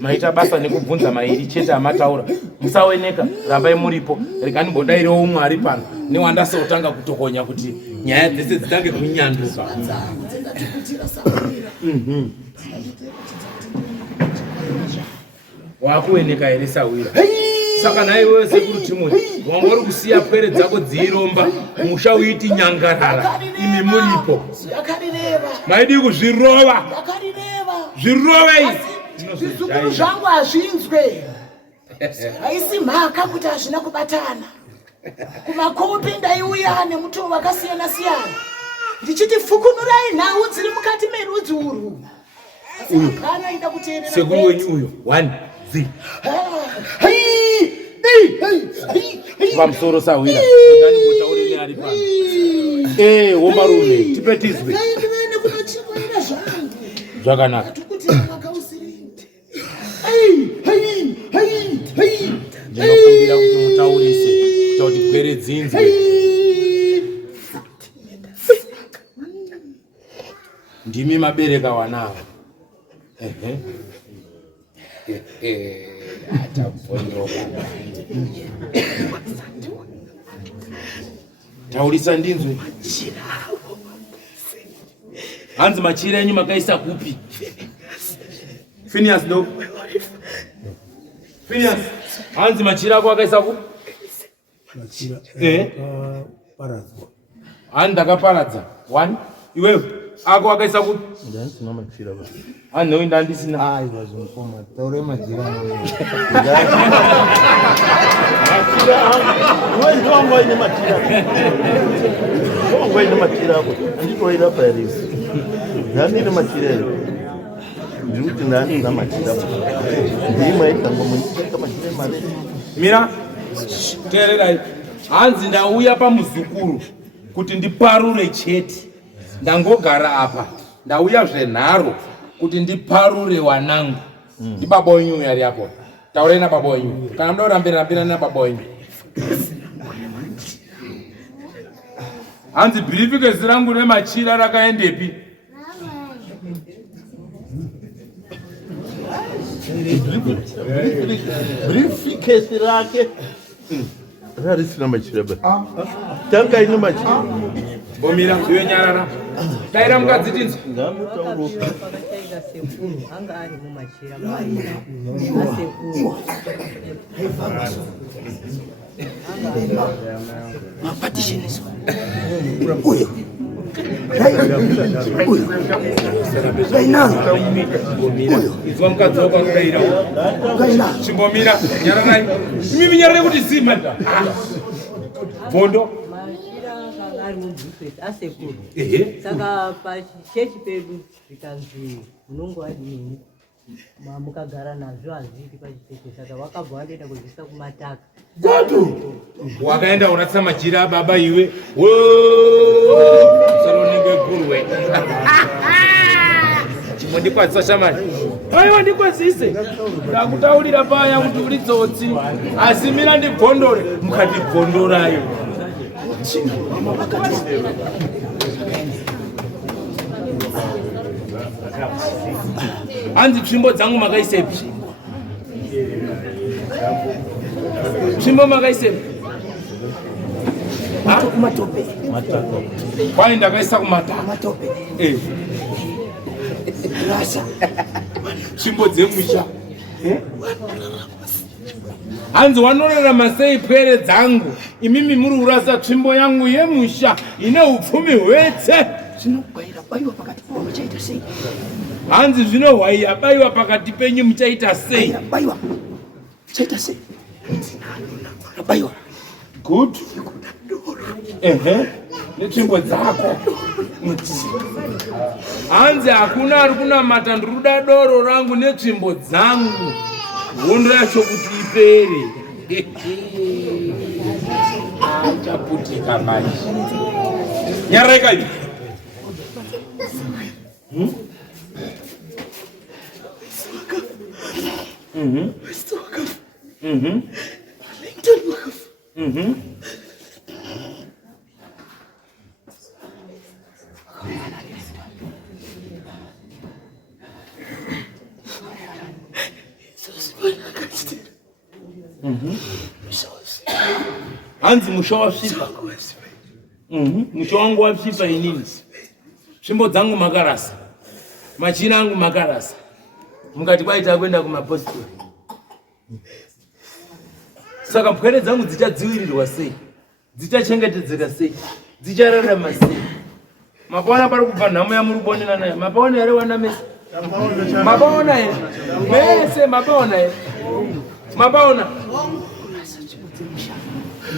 Maita basa nekubvunza mairi chete amataura. Musaoneka, rambai muripo. Rekanibodairewo umwe ari pano. Newandasotanga kutokonya kuti nyaya dzese dzitange kunyanduka. Wakuoneka here sawira. Saka naiwe sekuru Timothy, wanga uri kusiya pwere dzako dziromba, musha uiti nyangarara, imi muripo. Maidi kuzvirova. Zvirova izvi. Zvizukuru zvangu hazvinzwe. Haisi mhaka kuti hazvina kubatana. Kumakopi ndaiuya nemutoo wakasiyana siyana. Ndichiti fukunurai nhau dziri mukati merudzi urwu. Hapana ida kuteerera. Sekuru wenyu uyo, 1 Z. Pamusoro sawira. Ndani botaureni ari pano. Womarume, tipetizwe. Zvakanaka. Ndinokumbira kuti mutaurise kuti pwere dzinzwe. Ndimi mabereka wanawo. Taurisa ndinzwe. Hanzi machira enyu makaisa kupi? Phineas ndo. Phineas, hanzi machira ako akaisa kupi? Machira. Paradzwa. Hanzi akaparadza. 1. Iwewe ako akaisa kupi? Ndani sina machira ba. Hanzi wewe ndandi sina. Wazimkoma. Taure machira. Wewe ndio wangu ine machira. Wangu ine machira hapo. Ndiko ile hapa hivi. Ndani ine machira. Nduti ndani na machira. Ndima itango mchika machira mare. Mira. Tererai. Hanzi ndauya pamuzukuru kuti ndiparure chete. Ndangogara apa. Ndauya zvenharo kuti ndiparure wanangu. Ndi baba wenyu yari hapo. Taurei na baba wenyu. Kana mdo rambira na baba wenyu. Hanzi briefcase rangu remachira rakaendepi? Briefcase rake. Rari sina machira ba. Tanga ine machira. Bomira iwe nyarara. Taira mukadziti Ngamutauro. Anga ari mumachira mai. Asekuru. Mapatishiniso. Izwa mukadzoka kudaira. Chimbomira nyararai. Imimi nyarare kuti zima. Bondo. Ari mubhifeti asekuru. Saka pachechi pedu zvikanzi unongo adini mukagara nazvo hazviti pachicheche saka wakabva wandoenda kuzvisa kumataka. Wakaenda unatsa majira baba iwe. Saloningwe gurwe. Chimondikwadza shamani. Aiwa ndikwazise. Ndakutaurira paya kuti uri tsotsi. Asi mira ndigondore mukatigondораyo. Hanzi tsvimbo dzangu makaisepi? Tsvimbo makaisepi? Kumatope. Kwai ndakaisa kumata. Matope. Rasa. Tsvimbo dzemusha. Hanzi wanorarama sei pwere dzangu? Imimi muri kurasa tsvimbo yangu yemusha ine upfumi hwetse. Zvinogwaira baiwa pakati penyu muchaita sei? Hanzi zvinohwaiya baiwa pakati penyu muchaita sei? Baiwa. Muchaita sei? Baiwa. Good. Netsvimbo dzako. Hanzi hakuna ari kunamata ndiruda doro rangu netsvimbo dzangu. Hondo yacho kuti ipere. Achaputika manje. Nyareka ibi. Hanzi musha wasvipa. Musha wangu wasvipa inini. Tsvimbo dzangu makarasa. Machina angu makarasa. Mukati kwaita kuenda kumapostori. Saka pwere dzangu dzichadziwirirwa sei? Dzichachengetedzeka sei? Dzichararama sei? Mapaona pari kubva nhamo yamurubonera nayo. Mapaona here wana mese? Mapaona here? Mese mapaona here? Mapaona?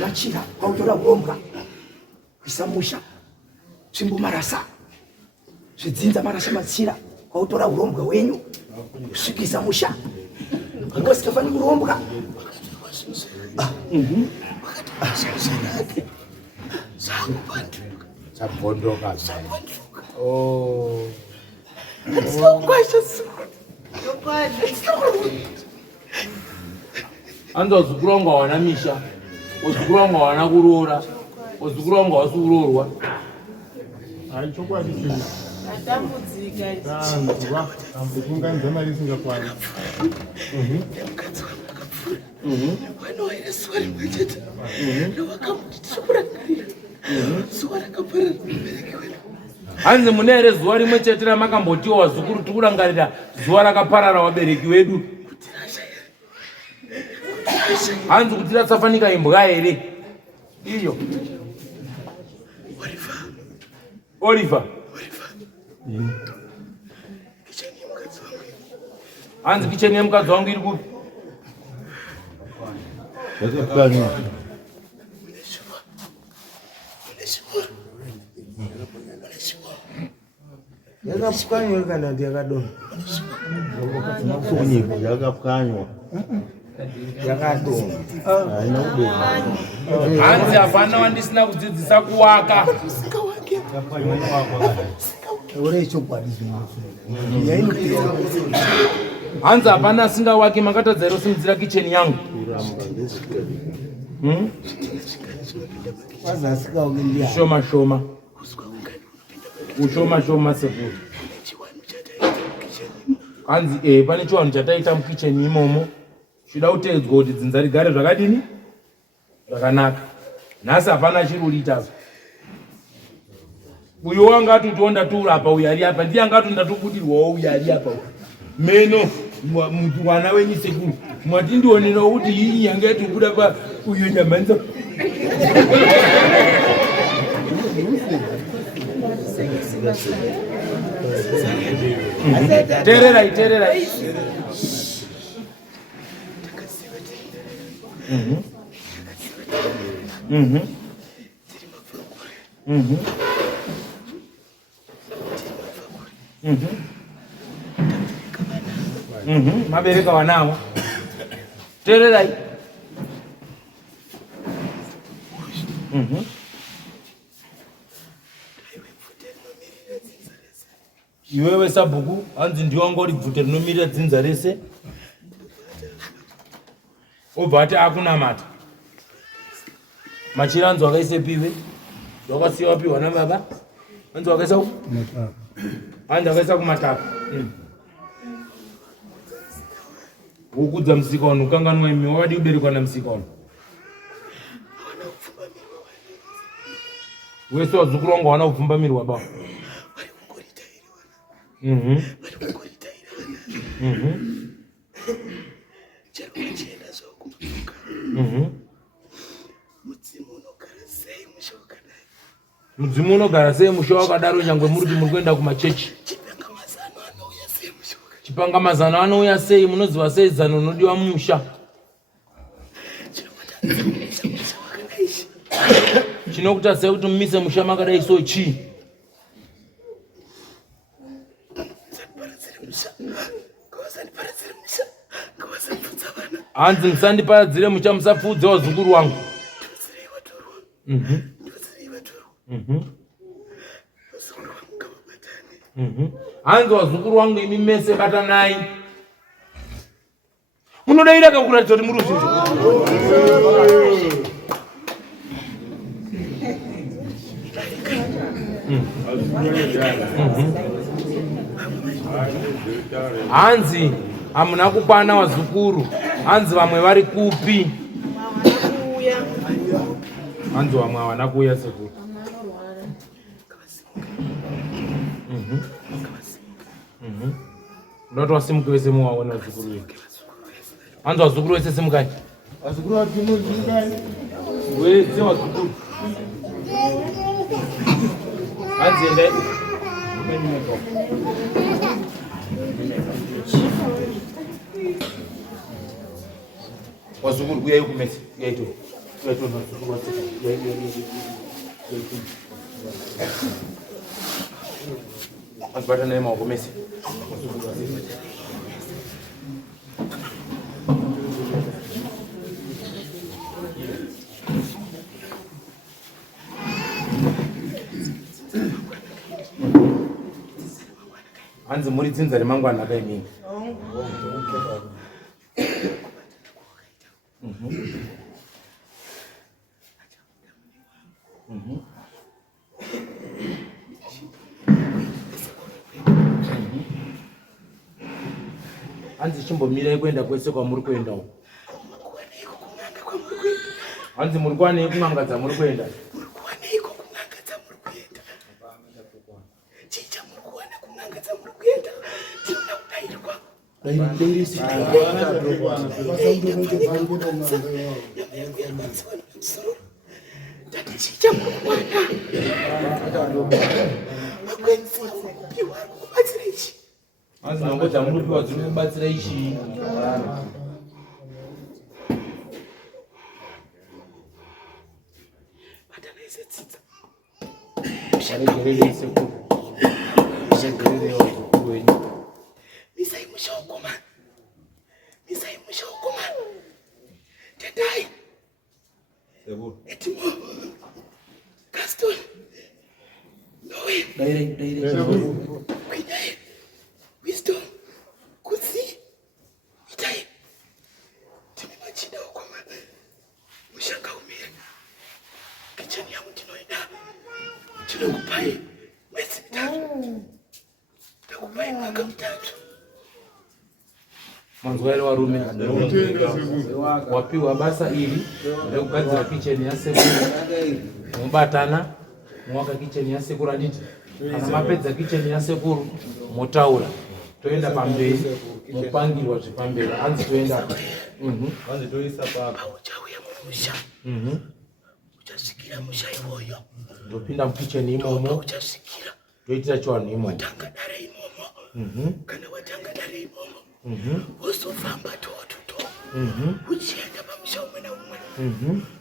Machira pautora uromba. Kusamusha. Tsvimbo marasa. Zvidzinza marasa machira pautora urombwa wenyu. Kusvikisa musha. Ngasikafani kurombwa. Sabondoka. It's not quite as Anzo zukuronga wana misha. Uzukuronga wana kuroora. Uzukuronga wasukurorwa. Aichokwadi. Atambudzika. Kunganza mari isingakwana. Hanzi mune here zuva rimwe chete ramakambotiwa wazukuru tikurangarira zuva rakaparara wabereki wedu? Hanzi kuti ratsafanika imbwa here iyo? Oliver. Hanzi kicheni yemukadzi wangu iri kupi? Yakapwanywa kana ndi yakadonha? Yakapwanywa. Yakadonha. Haina kudonha. Hanzi hapana wandisina kudzidzisa kuwaka. Hanzi hapana asingawaki, makatadza here usimudzira kicheni yangu. Shoma shoma. Ushoma shoma sekuru. Hanzi pane chiwanhu chataita mukicheni imomo. Zvida kutedzwa kuti dzinza rigare zvakadini? Zvakanaka. Nhasi hapana chiri uritazo. Uyo wangati utonda tura apa uyari apa. Ndiye angati ndatobudirwawo uyari apa. Meno mwana wenyu sekuru. Mwati ndionera kuti iyi yanga yatobuda pa uyo nyamanza. Tererai, tererai. Mabereka wanawo. Tererai. Iwewe sabhuku, hanzi ndiwo ngori bvute rinomirira dzinza rese. Obva ati akunamata. Machira hanzi wakaise piwe? Wakasiyiwa piwa nababa? Hanzi wakaisa ku? Hanzi wakaisa kumatapa. Ukudza musikano, ukanganwa imi, wadi uberekwa namusikano. Wese wazukuru wangu wana upfumba miri wabao. Mudzimu unogara sei musha wakadaro nyangwe muri kuti muri kuenda kumachechi? Chipangamazano anouya sei? Munoziva sei zano rinodiwa mumusha? Chinokuita sei kuti mumise musha makadai so chii? Hanzi musandiparadzire musha, musapfudze wazukuru wangu. Hanzi wazukuru wangu imi mese batanai. Munodaira kakuratidza kuti muri ruzhinji. Hanzi hamuna kukwana wazukuru. Hanzi vamwe vari kupi? Hanzi vamwe havana kuuya sekuru. Ndoti wasimuke wese muwaona wazukuru weke. Hanzi wazukuru wese simukai. Wazukuru watino simukai. Wese wazukuru. Hanzi endai. Wazukuru uyai kumesa. Uyai tu. Uyai tu wazukuru wase. Uyai tu. Asibata naye maoko mese. Hanzi muri dzinza remangwana akaimini. Hanzi chimbomira kwenda kwese kwamuri kuenda uko. Hanzi muri kwane kunanga dzamuri kuenda. Muri kuwana iko kunanga dzamuri kuenda. Chicha muri kuwana kunanga dzamuri kuenda. Tinoda kudairwa. Dairi si. Tati chicha muri kuwana. Makwenzi kupiwa kubatsira ichi. Hanzi nango dzamuri kupiwa dziri kubatsira ichi. Misai mushoko man. Misai mushoko man. Tendai. Etimo. Gaston. Noe. Daire. Kwinyai. Wisdom. Kusi. Itai. Timi machida uko man. Mushaka umire. Kichani ya mutinoida. Tinokupai. Mwezi mitatu. Takupai mwaka mitatu. Manzwele warume wapiwa basa ili rekugadzira kicheni yasekuru mubatana mwaka kicheni yasekuru anditi kana mapedza kicheni yasekuru motaura toenda pamberi mupangirwa zvepamberi hanzi toenda hanzi toisa papa uchauya mumusha uchasvikira musha iwoyo ndopinda mukicheni imomo uchasvikira toitira chivanhu imomo watanga dare imomo kana watanga dare imomo wozofamba toto uchienda pamusha umwe naumwe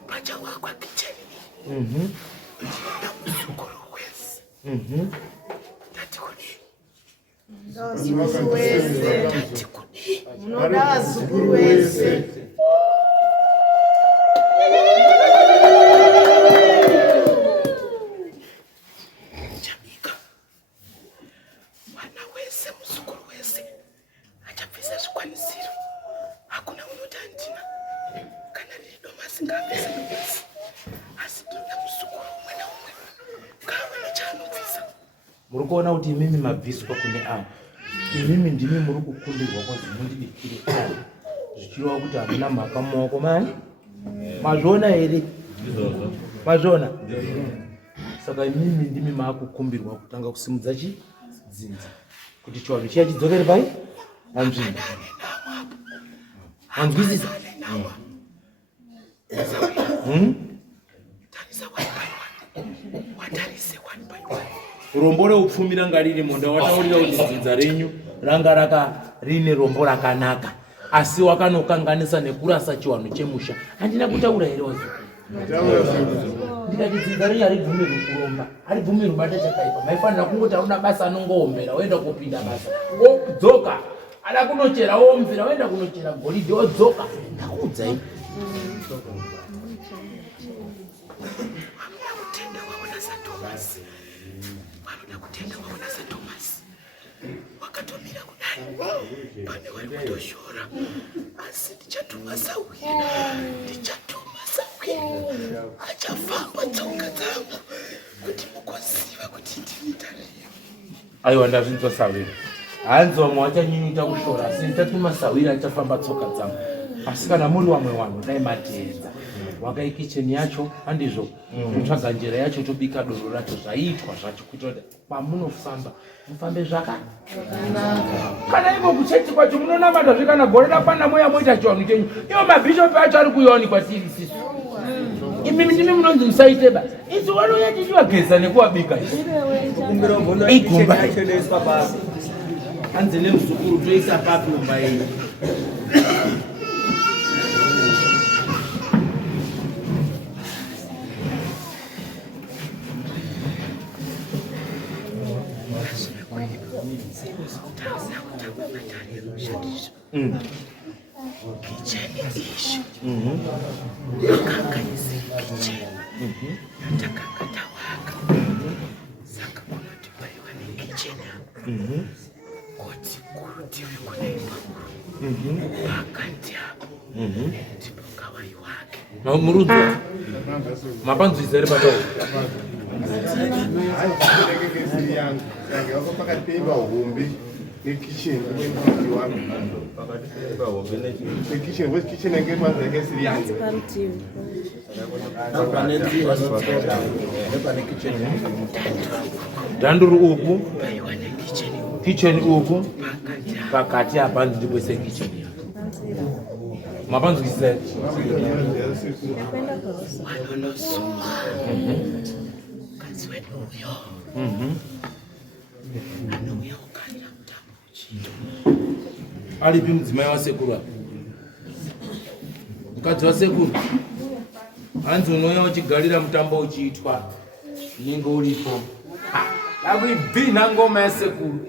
pacha wakwa kicheni uchienda muzukuru wese tati kudii tati kudii munoda vazukuru wese chabika mwana wese muzukuru wese achapfisa zvikwanisiro hakuna unoti handina kana riri domasi ngaapfisa domasi asi ndinoda muzukuru umwe naumwe ngaave nechaanobvisa. muri kuona kuti imimi mabviswa kune avo imimi ndimi muri kukundirwa kwanzi mundidikire avo zvichireva kuti hamuna mhaka mumaoko mani mazviona here mazviona saka imimi ndimi maakukumbirwa kutanga kusimudza chidzinza kuti chivanhu chiya chidzokere pai panzvimbo manzwisisa rombo reupfumi ranga ririmo ndawataurira kuti dzinza renyu ranga rine rombo rakanaka asi wakanokanganisa nekurasa chiwanhu chemusha handina kutaura here wazukuru ndikati dzinza renyu haribvumirwi kuromba haribvumirwi bata chakaipa maifanira kungoti hauna basa anongoombera woenda kopinda basa odzoka ada kunochera woomvera woenda kunochera goridhe wodzoka ndakuudzai Tenda waona za Thomas wakatomira kudai pane wari kutoshora asi ndichatuma sauye achafamba tsoka dzangu kuti mukoziva kuti ndinitariyo. aiwa ndazvinzwa sawira hanzi vamwe vachanyunyuta kushora asi ndichatuma sawira achafamba tsoka dzangu asi kana muri vamwe vanhu dai mateedza wakai kicheni yacho handizvo totsvaga njira yacho tobika doro racho zvaiitwa zvacho kuita kuti pamunofamba mufambe zvakanaka kana imo kuchechi kwacho munonamata zvikana gore rapanda moya moita chivanhu chenyu ivo mabhishopi acho ari kuiwanikwa tiri isisu imimi ndimi munonzi musaiteba isi wanoya tichivageza nekuwabika igumba hanzi nemuzukuru toisa papi umba yenyu Kicheni ishi akanganyise kicheni natakakatawaka saka kunoti paiwa nekicheni kuti kurutiwe kunaipakuru pakanti apo ndipo kawai wake murudzwa mapanzwisa ri patauri kitchen engekwanzeke yangu danduru uku kitchen uku pakati apa ndipo se kitchen mapanzikise alipi mudzimai wasekuru apa mukadzi wasekuru hanzi unouya uchigarira mutambo uchiitwa unenge uripo dakuibvina ngoma yasekuru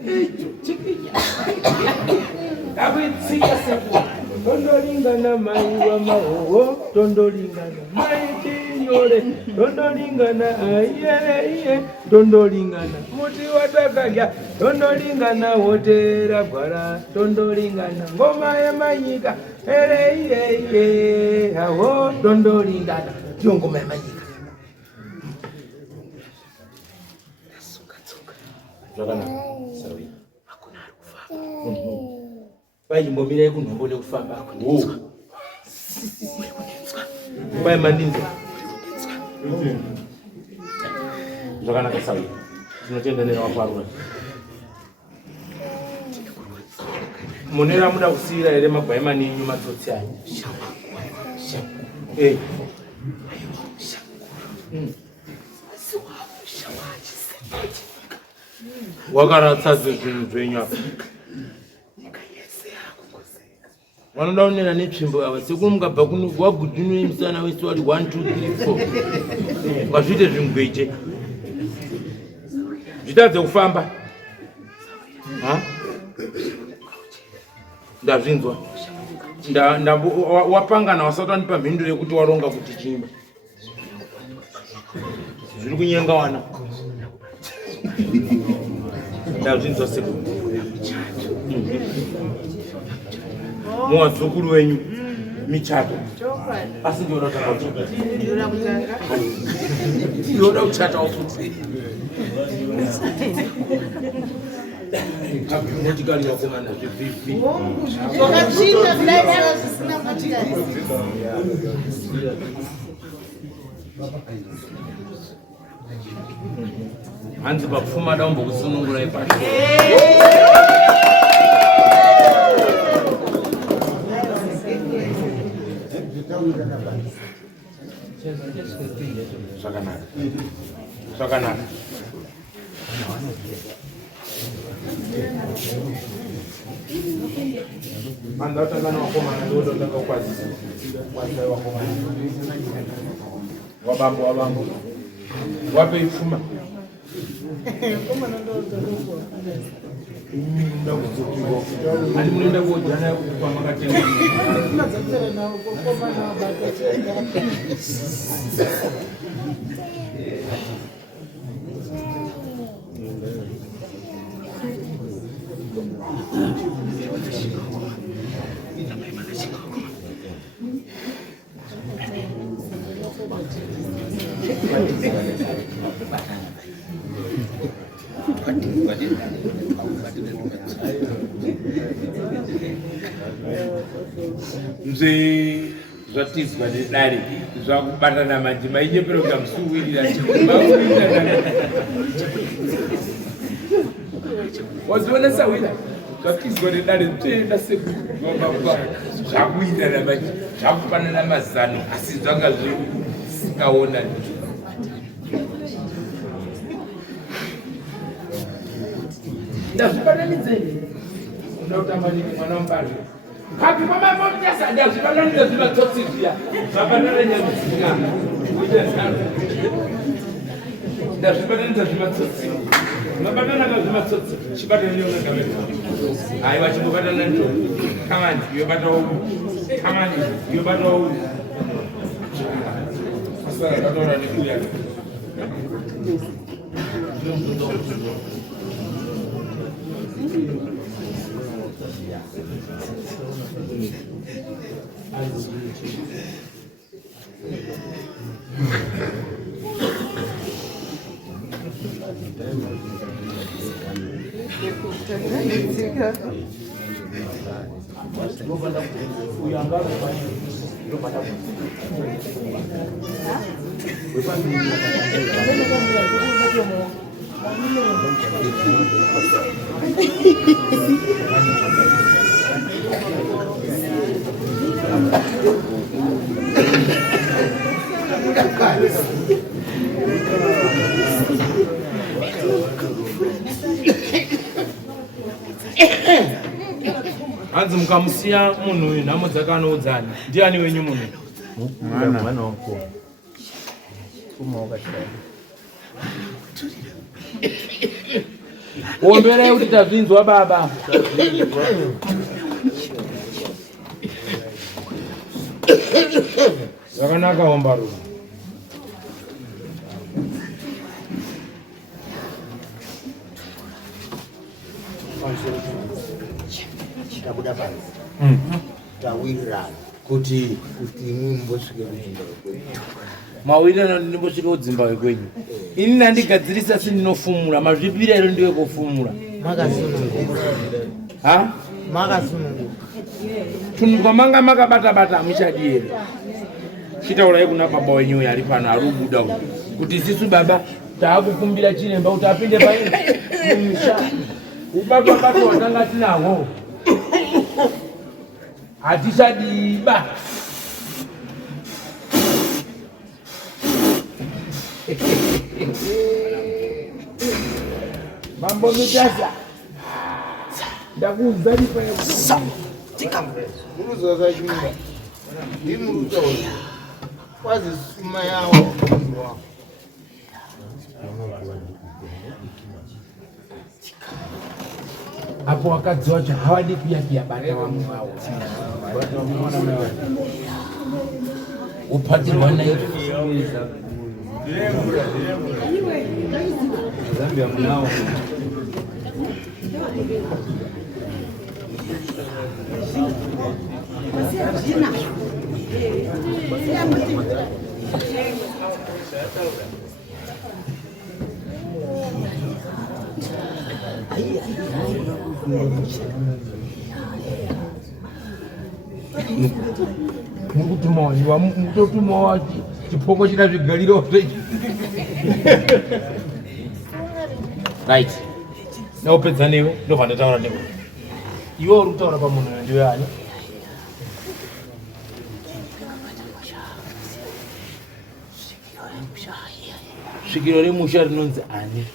dakuitsika sekuru tondolingana mai wamahoho tondolingana mai tinyore tondolingana aiyeiye tondolingana muti watakadya tondolingana wotera gwara tondolingana ngoma yemanyika ereiyeiye haho tondolingana ndiyo ngoma yemanyika zvakanaka sawi hakuna ari kufamba vaimbomirai kunhombo nekufamba bai mandinzwa zvakanaka sawi tinotendanera wakwarura mune ramuda kusiyira here magwaimani enyu matsotsi anyu wakaratsadze zvinhu zvenyu apa vanoda kunena netsvimbo ava sekuru mukabva kuno wagudhunure musana wese wati 1 2 3 4 ngazviite zvimugweche zvitadze kufamba ndazvinzwa wapangana wasati wanipa mhinduro yekuti waronga kuti chimba zviri kunyenga wana ndazvinzwa sekuru muwadzukuru wenyu michato asi ndioda ndioda kuchatawo futi motikari wakomana zvevivi hanzi papfuma daumbokusunungurai pashi zvakanaka vanhu vatangana vakomana ndodotanga kukwazisa kwazisai vakomana wabambo wapei pfuma ani munoenda kuodyana kupa makatenga mzee zvatizwa nedare zvakubatana manje mainyeperoga musuwirira waziona sawira zvatizwa nedare tenda sekubaba zvakuitana manje zvakufanana mazano asi zvanga zvisikaona ndazvifananidzei unautamanini mwana wambari kapi pamamomutasa ndazvifananidza zvivatsotsizviya zvafanana nyamuzinga ndazvifananidza zvimatsotsi mabatanaka zvimatsotsi chibatananiyonagamea aiwa chimbobatana ntombi kamani yobatawo kamani yobatawo asara kataura nekuya Hanzi mukamusiya munhu uyu nhamo dzakanodzana. Ndiani wenyu munhu? Mwana wako. Omberei kuti tabvinzwa baba. Zvakanaka Ombaru. Tabuda pasi. Tawirana kuti mumbosvike kudzimba kwenyu. Mawirana ndimbosvike kudzimba kwenyu. Ini nandigadzirisa sindinofumura, mazvipira ero ndiwe kufumura. Makasununguka. Ha? Makasununguka. Tundu manga makabata muchadi ere. Chitaurai kuna baba wenyu yari pano ari kubuda uku. Kuti isisu baba taakukumbira chiremba kuti apinde mumusha. Ubaba watanga tinawo. Hatishadiba. Mambo mitasa. Ndakuuza ni pale. Muruzo za chumba. Ndi muruzo. Kwazi suma yawo. Hapo wakati wote hawadi pia bata wa mwao. Upati wana yetu. Zambia mnao. Mukutumoa mutotumoa chipoko china zvigariro right naupedza newe ndobva ndataura newe iwe uri kutaura pamunhu ndiwe ani svikiro remusha rinonzi ani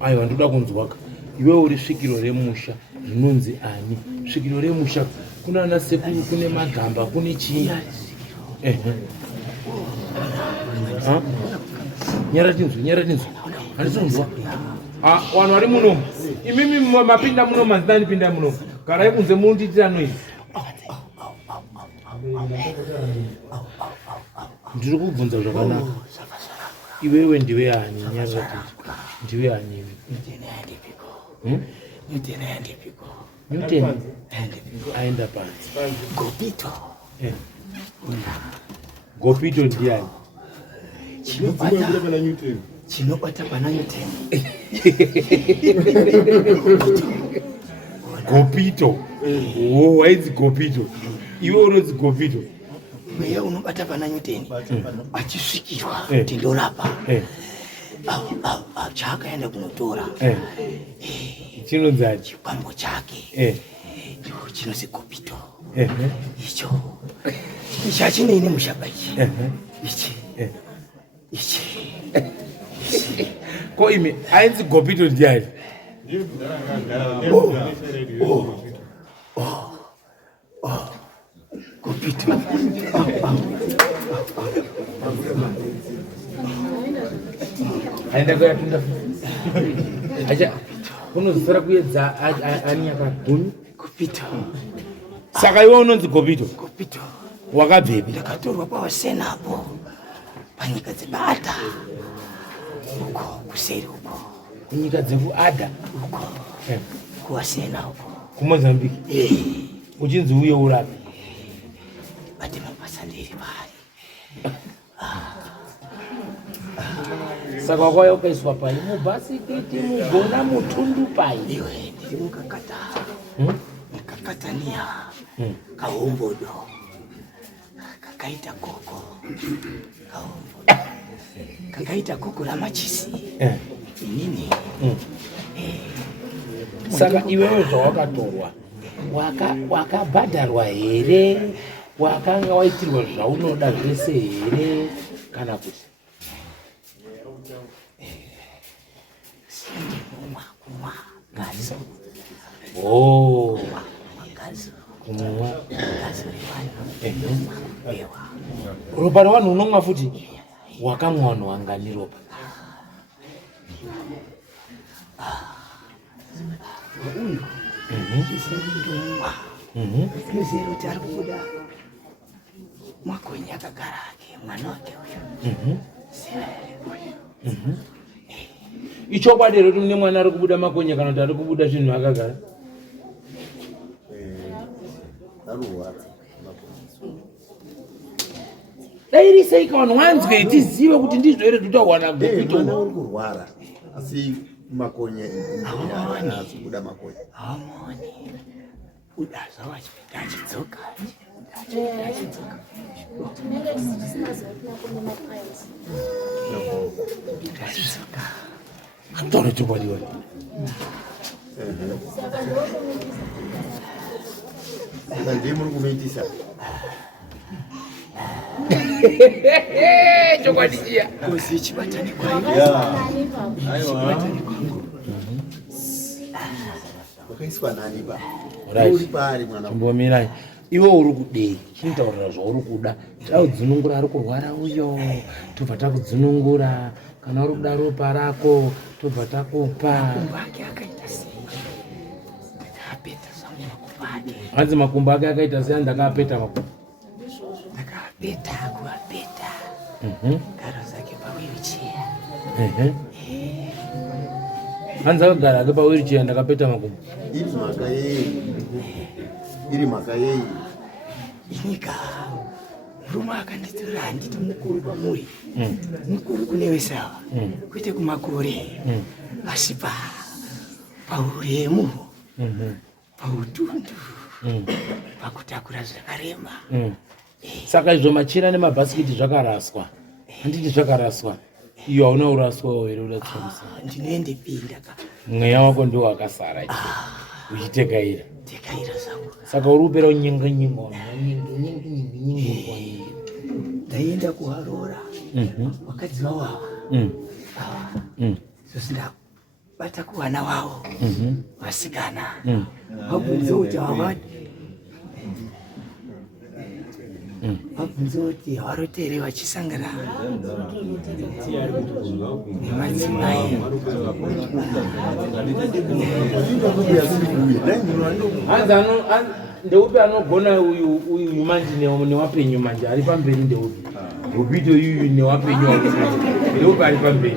aiwa ndoda kunzwaka iwe uri svikiro remusha rinonzi ani svikiro remusha kuna ana sekuru kune magamba kune chii nyaratinzwi handisinzwa vanhu vari munomu imimi mapinda munomu handinani pinda munomu garai kunze mundiitira noizi ndiri kubvunza zvakanaka iwewe ndiwe ani nyaratinzwi ndiwe ani Newton aenda pansi Gopito ndiani chinobata pana Newton Gopito waidzi Gopito iwe unonzi Gopito mweya unobata pana Newton achisvikirwa kuti ndorapa chaakaenda kunotora chinonzi chikwambo chake chinozi Gopito icho chachinene mushaba ichi ko ime ainzi Gopito ndiani Gopito aenda kuyapinda acha unozora kuedza ani yakagumi Gopito saka iwe unonzi Gopito wakabvepi ndakatorwa pawasenapo panyika dzebata uko kuseri uko kunyika dzekuada uko kuwasena uko kumozambiki uchinzi uye urapi bate mabasa ndiri pari Saka wakauya ukaiswa pai mubhasikiti mugona mutundu pai iwe ndiri mukakatania kaumbodo kakaita koko kaumbodo kakaita koko ramachisi inini saka iwewe zvawakatorwa wakabhadharwa here wakanga waitirwa zvaunoda zvese here kana kuti ropa revanhu unomwa futi wakamwa vanhu wangani ropa zero tari kubuda makonye akagara ake mwana wake uyo ichokwadi here kuti mune mwana ari kubuda makonye kana kuti ari kubuda zvinhu akagara dai riseika vanhu wanzwe tizive kuti ndizvo here tutawana mwana uri kurwara asi makonye asi kuda makonye udaza wachipinda achidzoka taura chokwadi wani ndii muri kunoitisa chokwadi chiya kosi chibatani kwangu wakaiswa nani ba uri pari mwana mbomirai iwe uri kudei chinotaurira zvauri kuda taudzinungura ari kurwara uyo tobva takudzinungura kana uri kuda ropa rako tobva takupa hanzi makumbo ake akaita sei andakapeta makumbo ndakapeta kuapeta garo zake pawirichea hanzi akagara ake pawirichea ndakapeta makumbo iri mhaka yei inyika murume akanditora handiti mukuru kwamuri mukuru kunewe sawa kwete kumakore asi pauremu pautundu pakutakura zvakarema saka izvo machira nemabhasikiti zvakaraswa handiti zvakaraswa iyo hauna uraswawo here udatsamisa ndinoende pinda mweya wako ndiwo wakasara uchitekaira zangu saka uri kupera unyenga ndaenda kuharora wakadzi wawawa zosindabata kuvana wavo vasikana vabvunze kuti havadi vabvunze kuti havarotere vachisangana nemadzimai ndeupi anogona uyu nyumanji newapenyu manje ari pamberi ndeupi rupito yuyu newapenyu ndeupi ari pamberi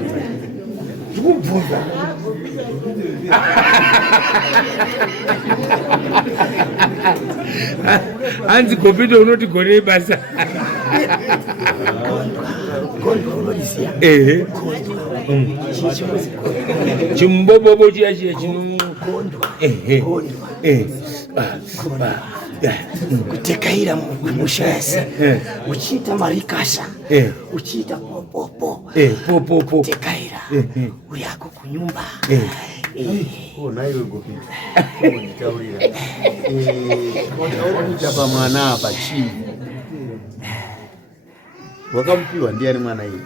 ndikubvunza hanzi kopito unotigonei basa ehe chimbobobo chiya kutekaira mushasi uchiita marikasha uchiita popopo tekaira uri ako kunyumba naiwe gopita nditaurira wakaita pamwana apa chii wakamupiwa ndiani mwana iyi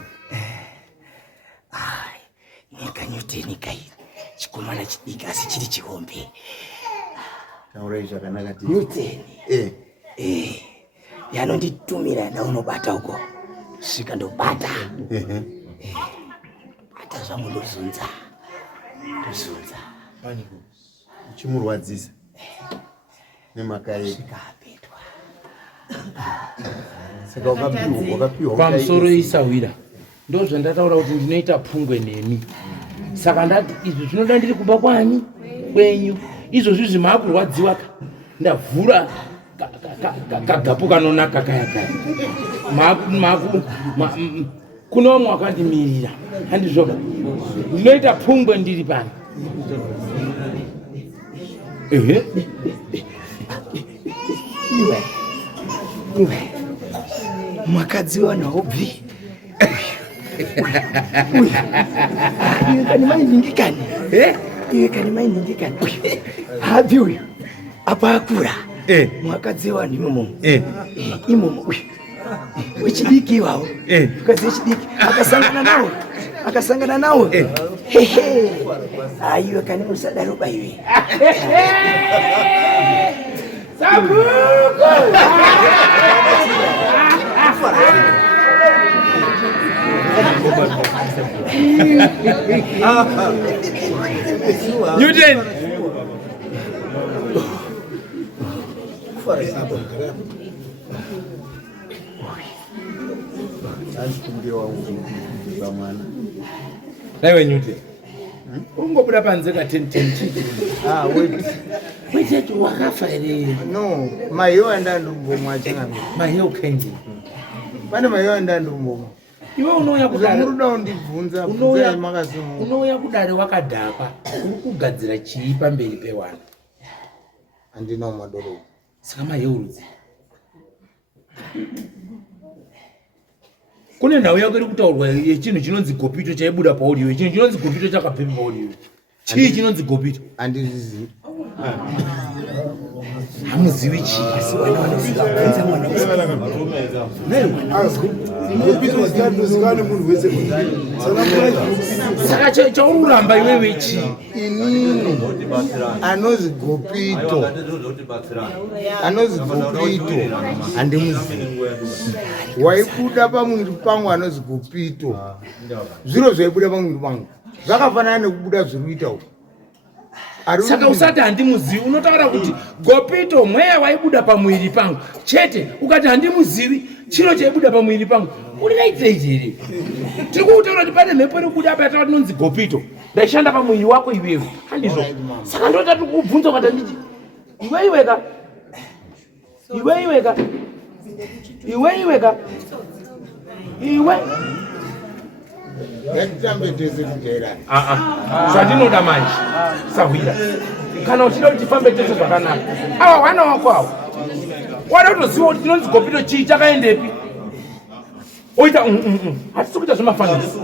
nyika iyi chikomana chidiki asi chiri chihombe taurai zvakanaka yanonditumira ndaunobata uko svika ndobata bata zvamundozunza uchimurwadzisa nemhaka yei saka wakapiwa pamusoro isawira ndo zvandataura kuti ndinoita pfungwe nemi saka ndati izvi zvinoda ndiri kuba kwani kwenyu izvozvi zvimakurwadziwa ndavhura kagapu kanonaka kaya kuna vamwe vakandimirira handizvoba ndinoita pfungwe ndiri pano. Ehe, iwe mwakadziwana hobvi iwe kani mainingikani iwe kani mainingikani habvi uyu apa akura mwakadziwana imomo imomo wechidiki iwawo mukadzi wechidiki akasangana nawo aiwe kani musadaroba iwe Newton. Naiwe Newton. Ungobuda panze ka 10 wait wait wakafa ere. No, mayo andandumbo changa. Mayo kendi. Pane mayo andandumbo. Iwe unouya kudare unoda undibvunza unouya makasomo. Unouya kudare wakadhakwa uri kugadzira chii pamberi pewana. Andina madoro. Saka mayeurudzi. Kune nhau yako iri kutaurwa yechinhu chinonzi gopito chaibuda pauri chinhu chinonzi gopito chakabva pauri. Chii chinonzi gopito? Andirizivi. Hamuzivi chii asi wana vanoziva kunze mwana gopito zikane munhu wese saka chaururamba iwewe chii? Inini anozi gopito handimuzivi. Waibuda pamwiri pangu anozi gopito. Zviro zvaibuda pamwiri pangu zvakafanana nekubuda zviri kuita uku. Saka usati handimuzivi unotaura kuti gopito mweya waibuda pamwiri pangu chete ukati handimuzivi chiro chaibuda pamwiri pangu uri naitei here? Tiri kutaura kuti pane mhepo iri kubuda apa yataura tinonzi gopito ndaishanda pamwiri wako iwewe handizvo. Saka ndota tiri kubvunza ukati handiti iweiweka iwe zvandinoda manje sahwira kana uchida kuti tifambe tese zvakanaka ava wana wako avo wada kutoziva kuti tinonzi gopito chii chakaendepi oita hatisi kuita zvemafanisi.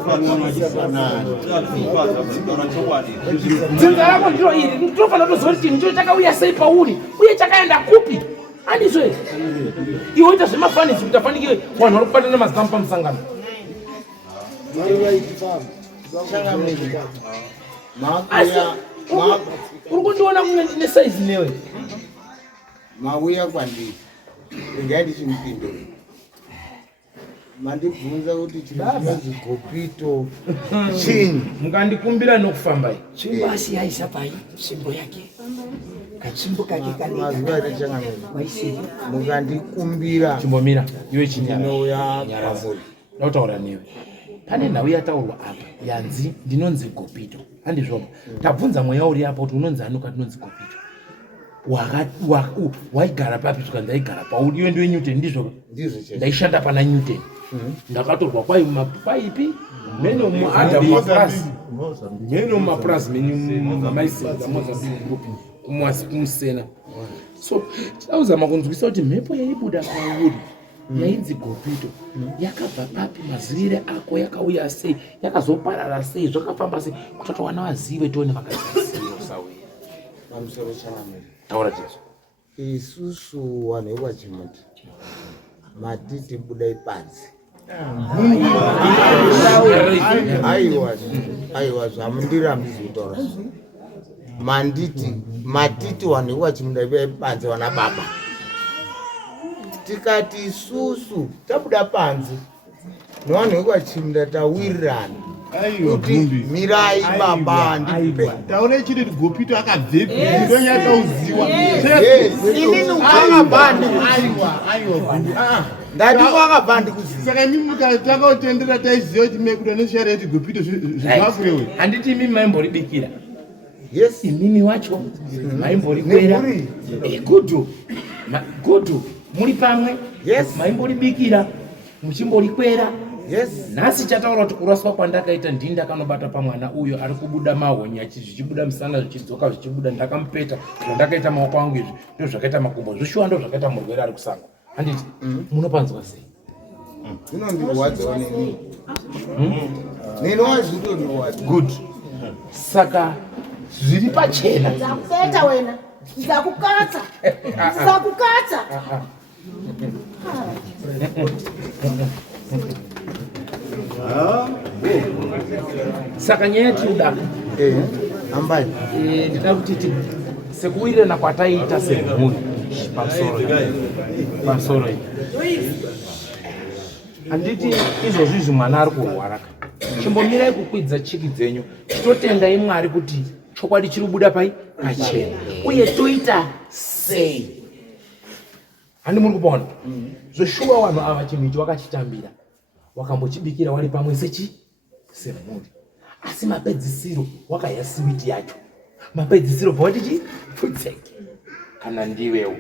Dzinza rako ndiro iri ndinofanira kutoziva kuti chinhu icho chakauya sei pauri uye chakaenda kupi handizvo here? Iwe oita zvemafanisi kuti afanike vanhu vari kubatana mazikambo pamusangano. Uri kundiona kunge ndine saizi newe mauya kwandiri ingai chimupindura mandibvunza kuti chinonzi gopito chinyi. Mukandikumbira nokufamba chimbo asiyaisa pai chimbo yake kachimbo kake kanemazuva ere changamiri waisiri mukandikumbira chimbomira iwe chinouya pamuri notaura newe. Pane nhau yataurwa apa yanzi ndinonzi gopito handizvoba. Tabvunza mweya uri apa kuti unonzi anuka tinonzi gopito waigara papi tuka ndaigara pauri iwe ndiwe Newton ndizvo ndaishanda pana Newton ndakatorwa paipi mene mumapurasi menyu mamaisenza Mozambique group kumusena. So tauzama kunzwisa kuti mhepo yaibuda pauri yainzi gopito yakabva papi, mazivire ako yakauya sei, yakazoparara sei, zvakafamba sei kuti wana vazive tione vakaziva sauya. Pamusoro chanamiri taura Jesu. Isusu vanhu vekwachimoti matiti budai panze. Aiwa zvamundirambizi kutaura matiti vanhu vekwachimunda budai panze vana baba. Tikati isusu tabuda panze nevanhu vekwachimunda tawirirana kuti mirai baba ndipe taona chiri gopito akabvepi ndonya tauziwa inini ukabandi ndati wakabandi kuziva saka mimi takautendera taiziva kuti mekuda noshara kuti gopito zvakurewe handiti mimi maimbori yes imimi wacho maimbori kwera gudhu muri pamwe yes maimbori bikira muchimbori kwera nhasi chataura kuti kuraswa kwandakaita ndini ndakanobata pamwana uyo ari kubuda mahonya zvichibuda musana zvichidzoka zvichibuda ndakamupeta zvandakaita maoko angu izvi ndo zvakaita makumbo zvishuwa ndo zvakaita murwere ari kusangwa handiti munopanzwa sei inondirwadza nini wazvitondirwadza good saka zviri pachena ndakupeta wena ndakukatsa ndakukatsa saka nyaya yatinoda ambai ndida kuti sekuwirana kwataita semhuri pamusoro handiti izvozvizvi mwana ari kurwara chimbomirai kukwidza chiki dzenyu titotendai Mwari kuti chokwadi chiri kubuda pachena uye toita sei handi muri kupona zveshuwa vanhu ava chinhu ichi wakachitambira wakambochibikira wari pamwe semhuri asi mapedzisiro wakaya siwiti yacho mapedzisiro bhawatichi putseke kana ndiwewo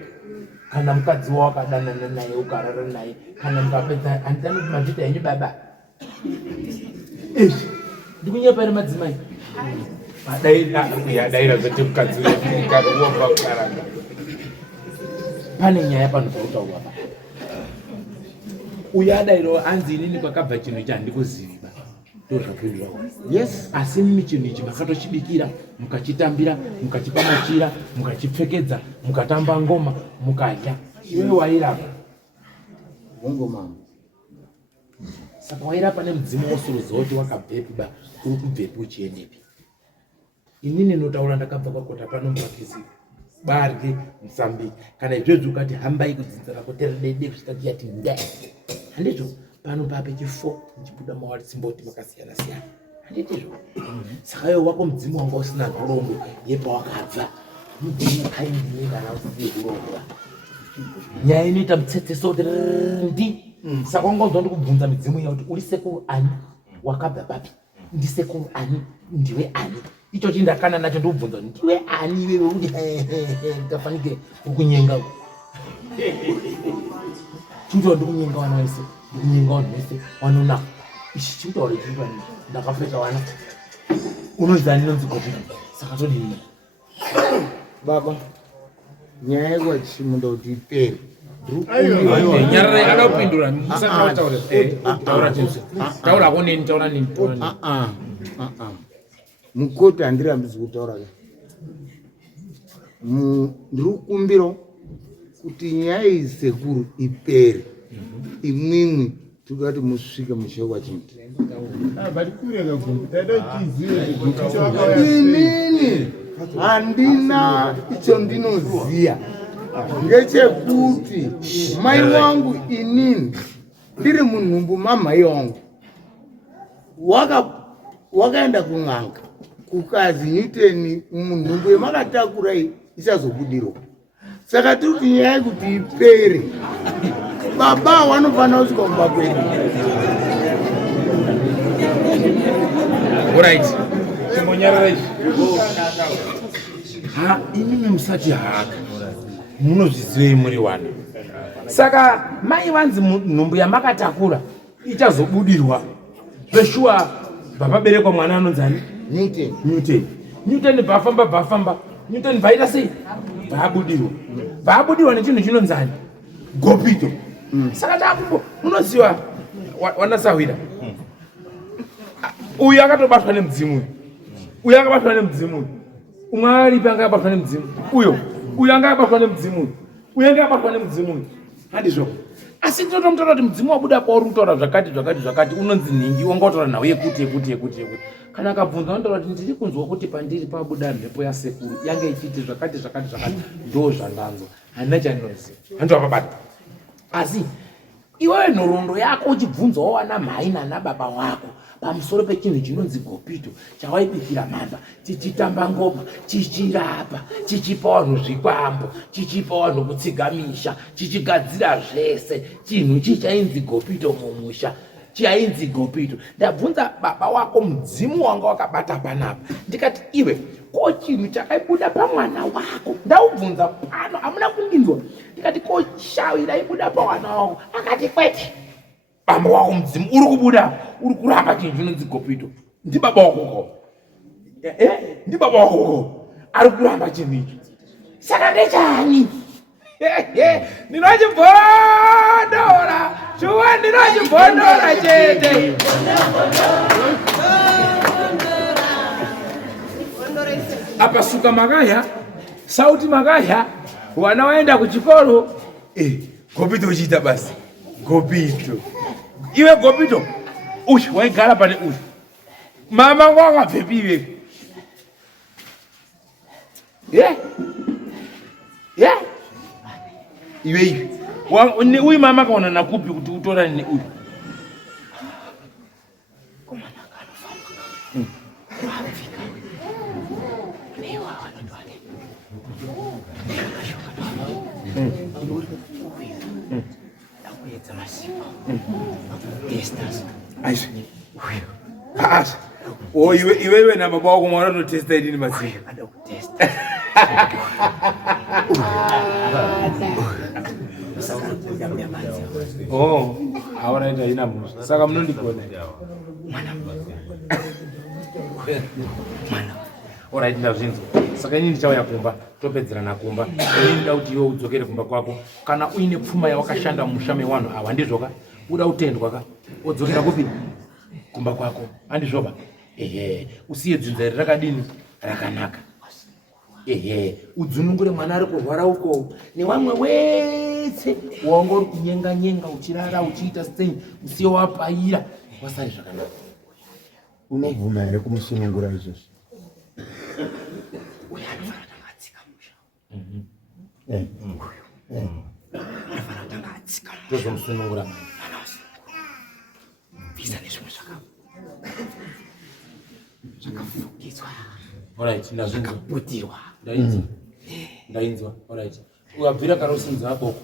kana mukadzi wawakadanana naye ukarara naye kana mukapedza handitani kuti madhita yenyu baba izvi ndikunyepairi madzimai daira zvete mukadzi wekarova kukaranga pane nyaya pano pautaura pa uyo adairo anzi inini kwakabva chinhu ichi handikuziviba ndozvapindura asi mimi chinhu ichi makatochibikira mukachitambira mukachipa machira mukachipfekedza mukatamba ngoma mukadya iwe wairapa ngoma saka wairapa nemudzimu wosuruziwa kuti wakabvepi ba uri kubvepi uchiendepi inini notaura ndakabva kwakota pano muvakisi barye musambiki kana izvezvo ukati hambai kudzinzira koteredede kusvikati yati nda handizvo pano pape chifo chibuda mawari simboti makasiyana siyana handitizvo saka iwe wako mudzimu wanga usina nhoroondo yepawakabva mudzimu kaindinengana usizi kurongwa nyaya inoita mutsetseso kuti ndi saka wangonzwa ndikubvunza midzimu iya kuti uri sekuru ani wakabva papi ndisekuru ani ndiwe ani icho chindakana nacho ndikubvunza ndiwe ani iwewe kuti ndafanike kukunyenga chindoo ndikunyenga wana wese ndikunyenga vanhu vese wanonaka ichi chimutaure chiripa ndakapfeka wana unonzani nonzi gopi saka todini baba nyaya yekwachimuda kuti ipere nyararai akapindura musataura taura koneni taura nini mukoti handirambizi kutaura ndiri kukumbira kuti nyaya iyi sekuru ipere imwimwi tikati musvike mushekwa chimti inini handina icho ndinoziya ngechekuti mai wangu inini ndiri munhumbu mamai wangu wakaenda kun'anga kukazi nyiteni munhumbu yemakatakurai ichazobudirwa saka tiri kuti nyaya yekuti ipere baba wanofanira kusvika kumba kwedu right chimbonyarara izvi inini musati haka munozvizivei muri wana saka mai vanzi nhumbu yamakatakura ichazobudirwa zveshuwa bvapaberekwa mwana anonzani newton bvafamba newton bvaita sei bvaabudirwa nechinhu chinonzani gopito saka takumbo unoziva wanasahwira uyu akatobatwa nemudzimu uyu akabatwa nemudzimu umwe aripi anga akabatwa nemudzimu uyu anga akabatwa nemudzimu uyu anga akabatwa nemudzimu handizvo asi tinotomutora kuti mudzimu wabuda pauri kutaura zvakati unonzi nhingi wangautaura nhau yekuti kana akabvunza unotaura kuti ndiri kunzwa kuti pandiri pabuda mhepo yasekuru yange ichiti zvakati ndo zvandanzwa handina chandinoziva handova pabata asi iwewe nhoroondo yako uchibvunzawo wana mhai nana baba wako pamusoro pechinhu chinonzi gopito chawaibikira mamba chichitamba ngoma chichirapa chichipa vanhu zvikwambo chichipa vanhu kutsiga misha chichigadzira zvese chinhu chichainzi gopito mumusha chainzi gopito ndabvunza baba wako mudzimu wanga wakabata panapa ndikati iwe ko chinhu chakaibuda pamwana wako ndaubvunza pano hamuna kundinzwa ndikati ko shawira ibuda pamwana wako akati kwete bamba wako mudzimu uri kubuda uri kuramba chinhu chinonzi Gopito. Ndi baba wako ndi baba wako ari kuramba chinhu ichi. Saka ndechani? Ndinochibhodora shuwa ndinochibhodora chete. Apa suka makaya sauti makaya wana waenda kuchikoro. Gopito uchiita basi Gopito. Iwe Gopito ushi waigara pane ushi mama wakabvepi iwe? Iwe uyu mama kaona nakupi kuti utorane neuyu? Iwewe na baba wako mwana totesta idini masiku. Awaraita ina musa. Saka munondikona. Alright, ndazvinzwa. Saka ini ndichauya kumba, topedzera nakumba. Ini ndida kuti iwe udzokere kumba kwako. Kana uine pfuma yawakashanda mushame wanhu awa ndizvoka. Uda utendwa ka. Udzokera kupi? Kumba kwako. Andizvoba. Usiye dzinza rakadini rakanaka. Udzunungure mwana ari kurwara uko. Newamwe wese waongori kunyenga nyenga uchirara uchiita sei usiye wapaira. Wasari zvakanaka. Unobvuma here kumusunungura izvozvo? Tozomusunungura. Alright, ndazvinzwa. Ndainzwa. Alright. Ukabvira karosinza aboko.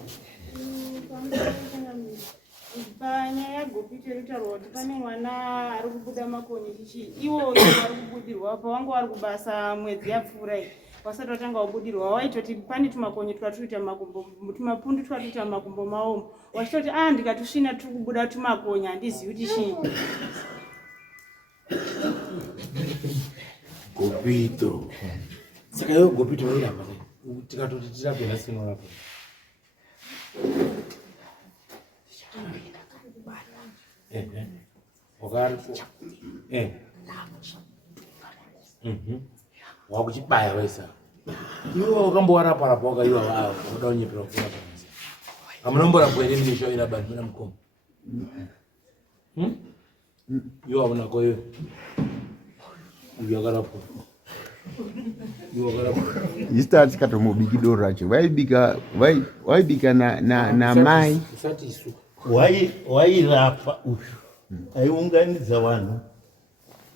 Panyaya yaGopito iritaurwa kuti pane mwana ari kubuda makonye chichi iwo ari kubudirwa pawangu ari kubasa mwedzi yapfuura iyi wasati watanga wabudirwa waitoti pane tumakonye twatuita makumbo tumapundu twatuita makumbo maomo wachitoti ndikatusvina turi kubuda tumakonye handizivi kuti chii. Gopito. Saka iwe Gopito wairamba tikatoti tirapena sinorapa. Wakuchibaya wesa. Iwe wakambowarapa wakaiwa wao unoda unyepera kurapa. Amunomborapwa ere misho ina bani muna mkomo. Iwe hauna kwa iwe. Iwe wakarapwa. Isita tikatomubiki doro racho waibika na mai wairapa ushu aiunganidza vanhu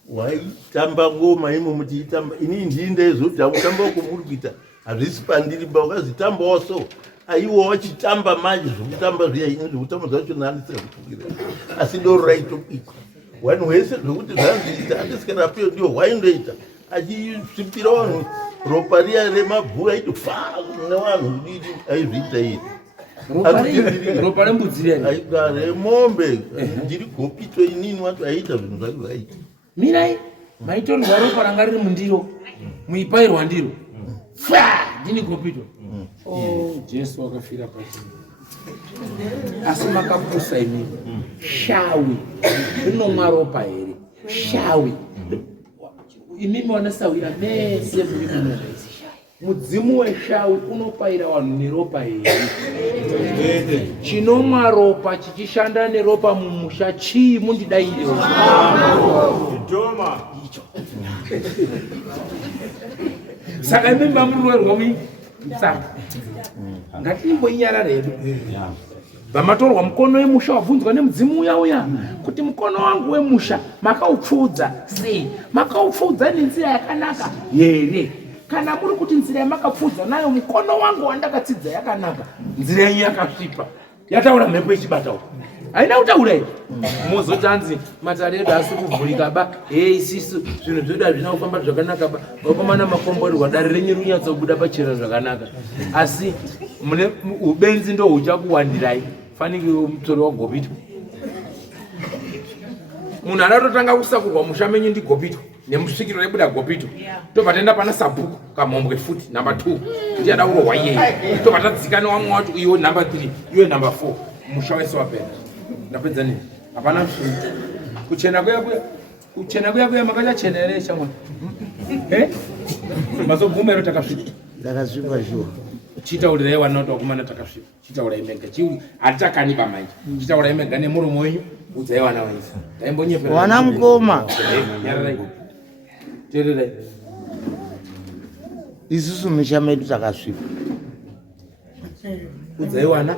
waitamba ngoma imo mutiitamba ini ndinde zoti akutamba ukumuri kuita hazvisi pandiri ba ukazitambawo so aiwa wachitamba manje zvokutamba zviya ini zvokutamba zvacho naandisikakutukira asi doro raitobikwa vanhu vese zvokuti zvanziita andisikarapiyo ndiwo waindoita achisvipira vanhu ropa riya remabhu aitofa nevanhu aizviita iri ropa rembudzi remombe ndiri Gopito inini wati aiita zvinhu zvake zvaita mirai maitorwa ropa ranga riri mundiro muipairwa ndiro ndini Gopito. Jesu akafira pasi asi makapusa imini shawi rinomwa ropa here shawi imimi wanasawira mese muri mudzimu weshawi unopaira vanhu neropa here. Chinomwa ropa chichishanda neropa mumusha chii mundidaire saka imimi mamurwerwa mui saka ngatimboinyara redu vamatorwa mukono wemusha wabvunzwa nemudzimu uya kuti mukono wangu wemusha makaupfudza sei makaupfudza nenzira yakanaka here kana muri kuti nzira yamakapfudza nayo mukono wangu wandakatsidza yakanaka nzira yenyu yakasvipa yataura mhepo yechibata haina kutaura here muzotanzi matare edu asi kuvhurika ba isisu zvinhu zvedu hazvina kufamba zvakanaka ba vakomana makomborerwa dare renyu runyatsa kubuda pachena zvakanaka asi mune ubenzi ndo huchakuwandirai fanike mutori waGopito munhu adatotanga kusakurwa musha menyu ndigopito nemusvikiro rebuda gopito tobva taenda pana sabhuku kamhombwe futi number 2 ndiye ada kurohwa iyeye tobva tadzika newamwe wacho iwo number 3 iwe number 4 musha wese wapera ndapedza nini hapana kuchena kuya makachachena here shamwa mazogumero takasvika ndakasvipa shuwa chitaurirai wanauta kumana takasvika chitaurai mega haticakani pamanje chitaurai mega nemuromo wenyu udzai vana vaisa taimbonyepera wana mukoma nyararai teererai isusu misha medu takasvipa udzai wana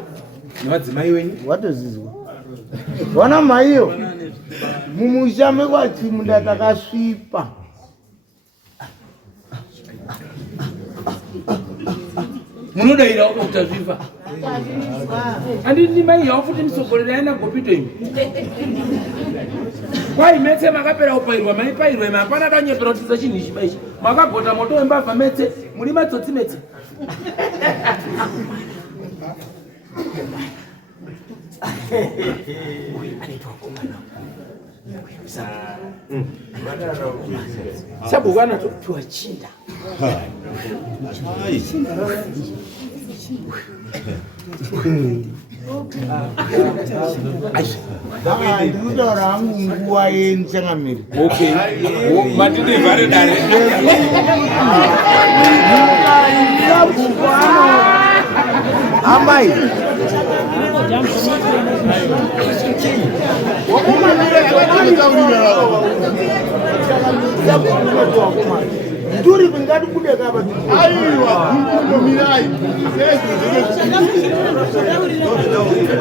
nevadzimai wenyu watozizwa wana maiyo mumusha mekwachimunda takasvipa munodaira utazvifa handiti mai yavo futi misogorerai nagopito imi kwai metse makapera kupairwa maipairwa imi hapana danyepera kutiza chinhu ichi maichi makagota moto wembavha metse muri matsotsi metse sabuku anatopiwa chinda ndikutaura hangu nguva yenchangamiri matidivhare dare sabhuku amai nduri kwingati kudekava aiwa kumbomirai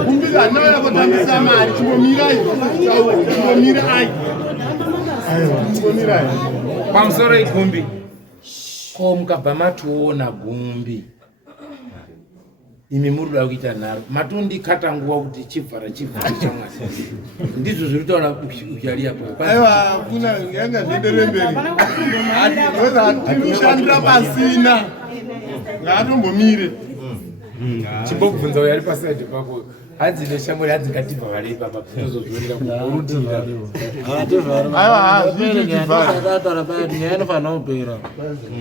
kumbira naona kutambisa mari chimbomirai chimbomirai chimbomirai pamusoro igumbi ko mukabva mationa gumbi imi muri kuda kuita nharo matondikata nguva kuti chivhara chamwari ndizvo zviri kutaura uchariapo aiwa kuna yanga zvedere mberi atinoshandira pasina ngatombomire chimbobvunza uyo ari pasaidi pako hanzi neshamuri hanzi ngatibva varei papa tozozvionera kuurutira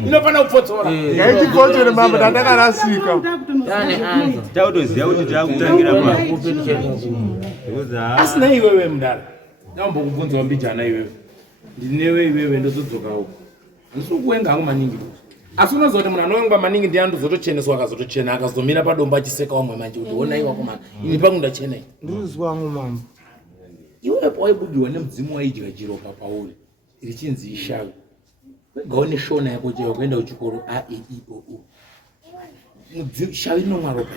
inofana kupotsora ngaitikotsore mambo tandakarasika tautoziva kuti taakutangira asina iwewe mudara ndambokubvunzawo mbijana iwewe ndinewe iwewe ndozodzokawo ndisikuwenga hangu maningi asi unoziva kuti munhu anowengwa maningi ndiye andozotocheneswa akazotochena akazomira padombo achiseka wamwe manje kuti onaiwa komana ini pangu ndachenai ndiriziwa wangu mambo iwepo waibudirwa nemudzimu waidya chiropa pauri richinzi ishavi wegawo neshona yako chaiwo kuenda kuchikoro aeio shavi rinomwa ropa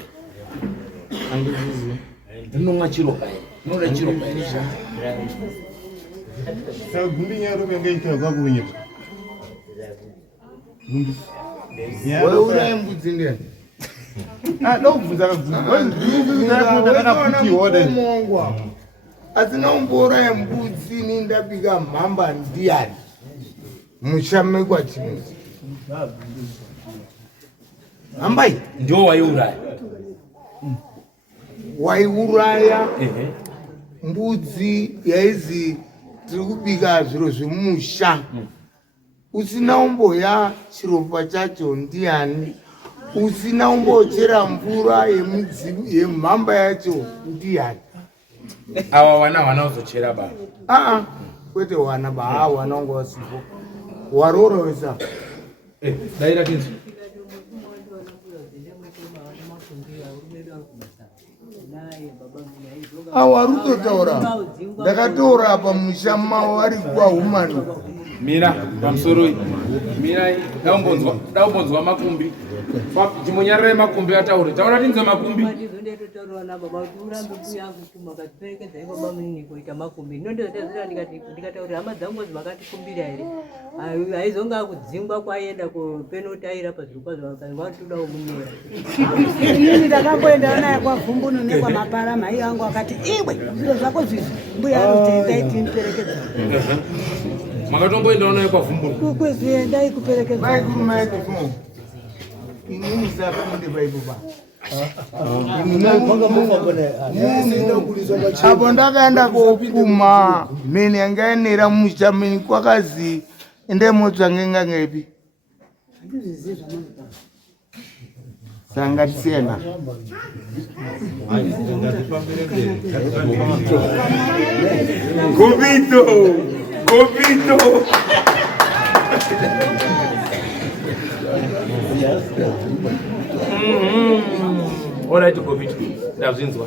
andiziziva rinomwa chiropa inoda chiropa iri saka gumbi nyaya ropa ngaitira kwakunyika weuraye mbudzi ndeni ndokubvunza mongwa asina umbouraye mbudzi nindabika mhamba ndiani mushame kwachimuzi hambai ndio waiuraya waiuraya mbudzi yaizi tiri kubika zviro zvemusha usina umboya chiropa chacho ndiani usina umbochera mvura yemhamba yacho ndiani awa wana uzochera baba kwete wana ba wana wangu wasipo warora wesa daira tinzi awarutotaura ndakataura apa mushama wari kwahumano mira pamusoro mirai daumbonzwa makumbi chimonyarare makumbi ataure taura tinze makumbi ndikataura hama dzangu vakatikumbira here haizonga kudzingwa kwaenda penotaira pazviri kwazvo vatodawo munera inini ndakamboendawo naye kwavhumbunu nekwamapara mai vangu akati iwe zviro zvako zvizvi mbuya arutaiti ndiperekedza makatomboendawo naye kwavhumbunu kwezviendai kuperekedza inini saka munde vaipopa apo ndakaenda kokuma mini yangaenera musha mini kwakazi endemotsvangenga ngepi sangatisena Gobito. Alright, Gobito. Ndazvinzwa.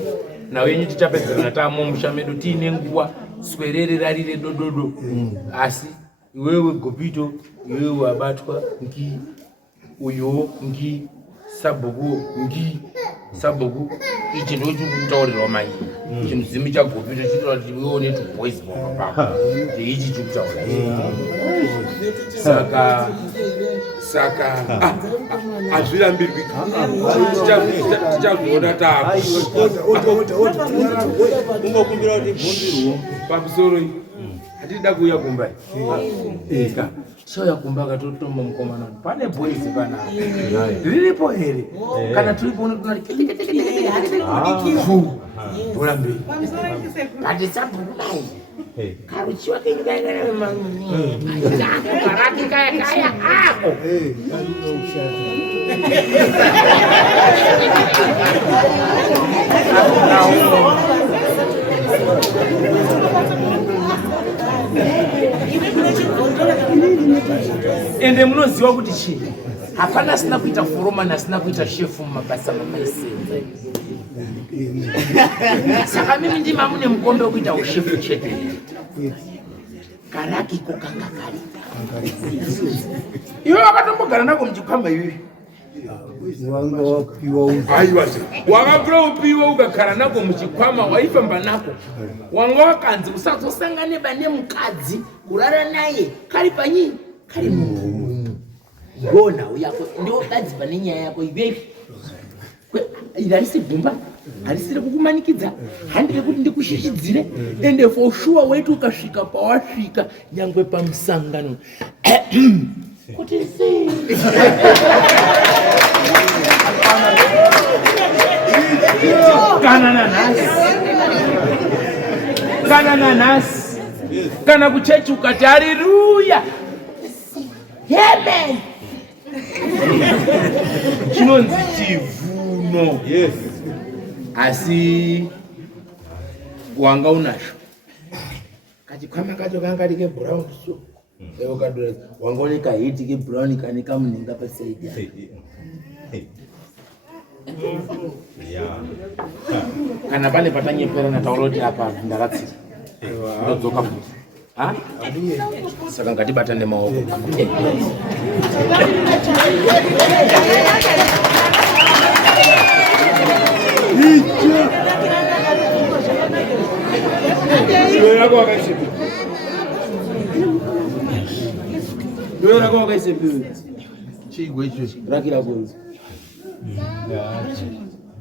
Nawe yenyu tichapedzerana tamo musha medu tiine nguva swerere rarire dododo. Asi iwewe Gobito, iwewe wabatwa ngi uyo ngi sabhuku ngi sabhuku ichi ndo chikutaurira mai chimudzimu chagobita chitoa kuti iwewo ne boys papa ichi chikutaura saka azvirambirwi tichazviona taungokumbira kuti bhondirwo pamusoro hatida kuuya kumba eka soya kumba katotomba mukomana pane boys kana riripo here kana tulipo urambe patisabukai karuchiwa kengaenga karaki kaya ako ende munoziva kuti chii hapana asina kuita foromani asina kuita shefu mumabasa mamaisenza saka mimi ndima mune mukombe wekuita ushefu chete karakiko kanga karika iwe wakatombogara nako muchikwama ivivi wakapura upiwa ukagara nako muchikwama waifamba nako wanga wakanzi usazosangana nemukadzi kurara naye kari panyi kari gonhau yako ndogadziva nenyaya yako ivevi iri harisi bvumba harisiri kukumanikidza handiri kuti ndikushishidzire ende for sure weiti ukasvika pawasvika nyangwe pamusangano kuti sei kana nanhasi kana kuchechi ukati haleluya amen chinonzi chivuno asi wanga unacho kachikwama kacho kanga kari kebrown so ukadora wanga une kahiti kebrown kane kamunhenga pasaidi kana pane patanyepera nataura kuti apa ndakatsika ndodzoka futi saka ngatibatane maoko iwe rako wakaisepiwe chigwe icho rakira kunzi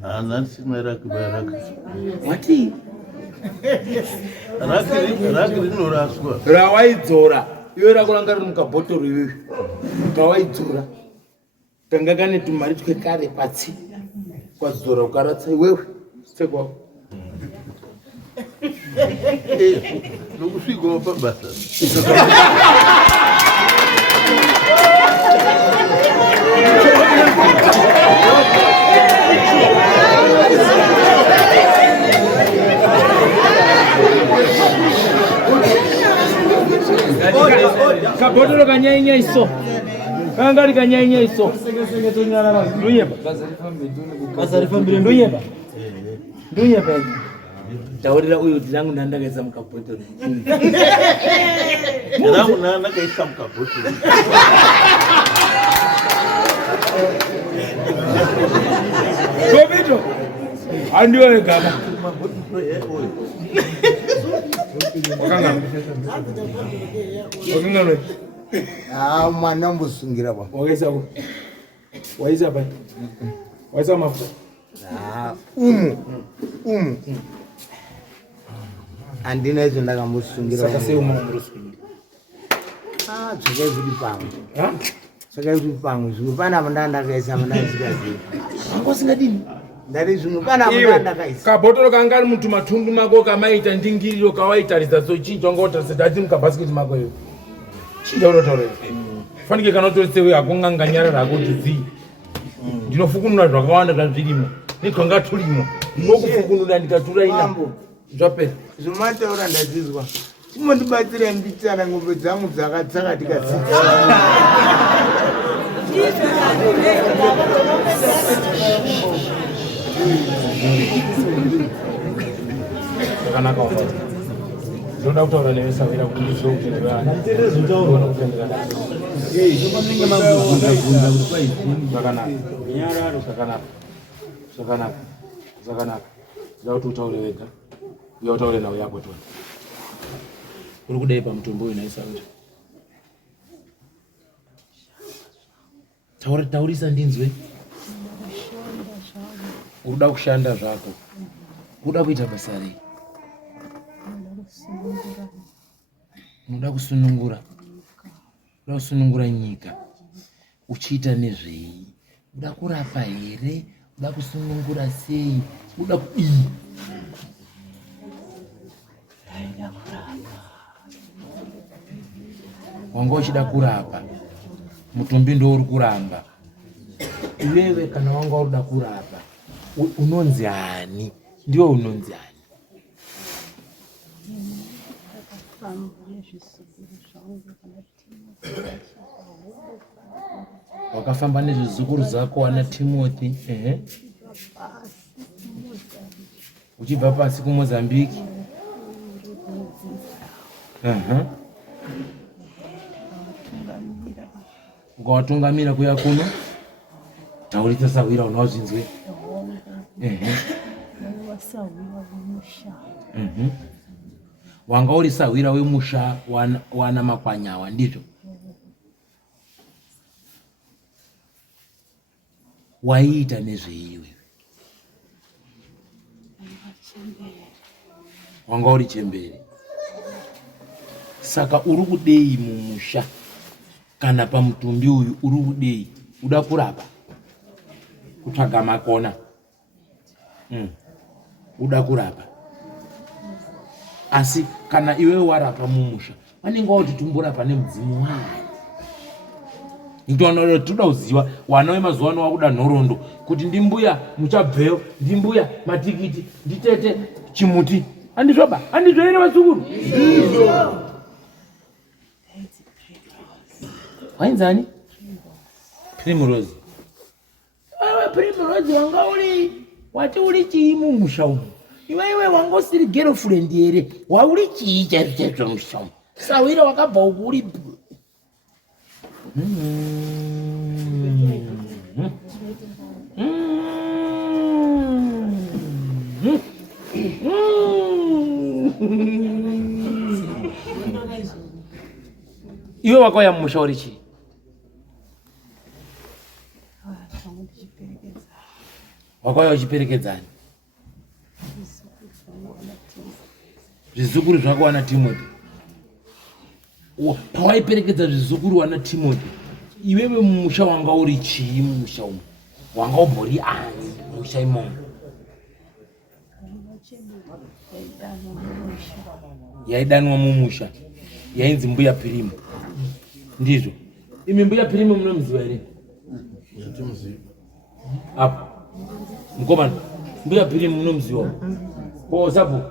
hanisina rakibaraka wati raki rinoraswa rawaidzora iwe rako ranga riri mukabhotoro iwevi rawaidzora kanga kane tumari twekare patsi kwadzora ukaratsa iwewe sekwako nokusvikawo pabasa kabhotoro kanyainya iso kanga kari kanyainya iso ndunyepa taurira uyu kuti rangu ndandakaisa mukabhotoro rangu ndandakaisa mukabhotoro Gobito handiwo wegama wakanga mwana mbusungira ba wakaisa waisa pa waisa mafuta umu andina izvo ndakamusungira saka sei umamurusungira dzoka ziri pamwe saka zvimwe pamwe zvimwe pana mandandakaisa mandandisikaziva anga usingadini ndari zvimwe pana mandandakaisa kabhotoro kanga ari mutumatundu mako kamaita ndingiriro kawaitaridza so chinja wanga utarisita ati mukabhasiketi mako iyo chinja unotaura fanike kana utorisewe hakunganganyarara hako tizii ndinofukunura zvakawanda kazvirimo nekwanga turimo ndinokufukunura ndikatura ina zvapera zvomataura ndadzizwa chimondibatsira mbitsana ngombe dzangu dzakatsaka tikazika zvakanaka ndoda kutaura nevesawira kuti ndizokutendera zvakanaka ndoda kuti utaure wega uya utaure nawo yako tona uri kudai pamutombo uyu naisawira taurisa ndinzwe urikuda kushanda zvako unoda kuita basa rei unoda kusunungura nyika uchiita nezvei unoda kurapa here unoda kusunungura sei unoda kudii wanga uchida kurapa mutumbi ndo uri kuramba iwewe kana wanga urida kurapa unonzi hani ndiwe unonzi hani wakafamba nezvizukuru zako wana Timothy uchibva pasi kuMozambique ukawatungamira kuya kuno taurita sawira unazvinzwe wanga uri sawira wemusha wana Makwanyawa ndizvo waiita nezveiwe wanga uri chembere saka uri kudei mumusha kana pamutumbi uyu uri kudei uda kurapa kutsvaga makona uda kurapa asi kana iwe warapa mumusha vanenge watitumbura pane mudzimu wayo ndono toda kuziva wana wemazuva ano wakuda nhorondo kuti ndimbuya muchabveyo ndimbuya matikiti nditete chimuti andizvoba andizvo ere vasukuru wainzani Primrose Primrose wanga uri wati uri chii mumusha umu iwewe wanga usiri girlfriend here wauri chii chaizvo musha umu sawira wakabva uku uri iwe wakauya mumusha uri chii wakauya uchiperekedzani zvizukuru zvako wana Timothy pawaiperekedza zvizukuru wana Timothy iwewe mumusha wanga uri chii mumusha umu wanga umbori ani mumusha imomo yaidanwa mumusha yainzi mbuya Pirimu ndizvo imi mbuya Pirimu munomuziva here apo mukomana mbuya Pirimu munomuziva sapo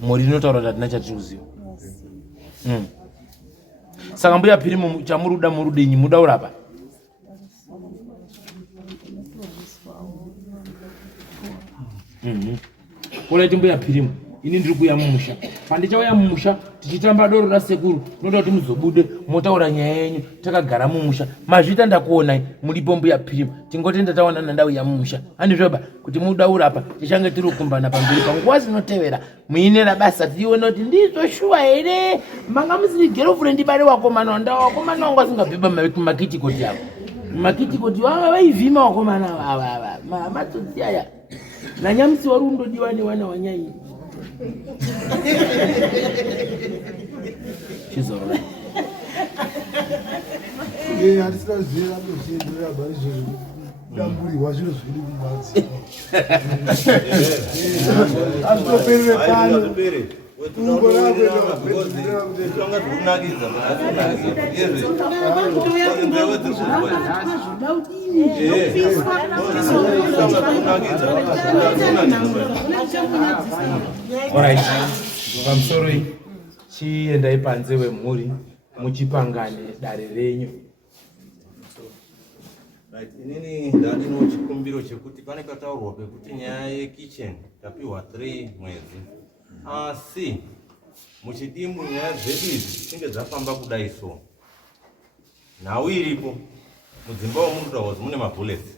muri rinotaura kuti hatina chatiri kuziva saka mbuya Pirimu chamuruda murudinyi muda urapa uraiti mbuya Pirimu ini ndiri kuya mumusha pandichauya mumusha tichitamba doro rasekuru noda kuti muzobude motaura nyaya yenyu takagara mumusha mazvita ndakuonai mulipo mbuya Pirimu tingotenda taonana ndauya mumusha andizvoba kuti muda urapa tichange tiri kukumbana pamberi panguva dzinotevera muinera basa tione kuti ndizvo shuwa here manga musiri girlfriend bari wakomana wakomana wanga asingabveba makitikoti avo makitikoti vava vaivhima wakomana vava matsotsi aya nanyamusi wari undodiwa newana wanyai chizorora hatisinaziva kuchienderera bari izvozvo damburirwa zviro zviri kubazi azvitoperere pano Alright, pamusoro chiendai panze wemhuri muchipangane dare renyu. Right, inini ndadino chikumbiro chekuti pane kataurwa pekuti nyaya yekichen tapiwa 3 mwedzi. Asi muchidimbu nyaya dzedu idzi dzinge dzafamba kudai so. Nhau iripo mudzimba womunhu mune mabullets.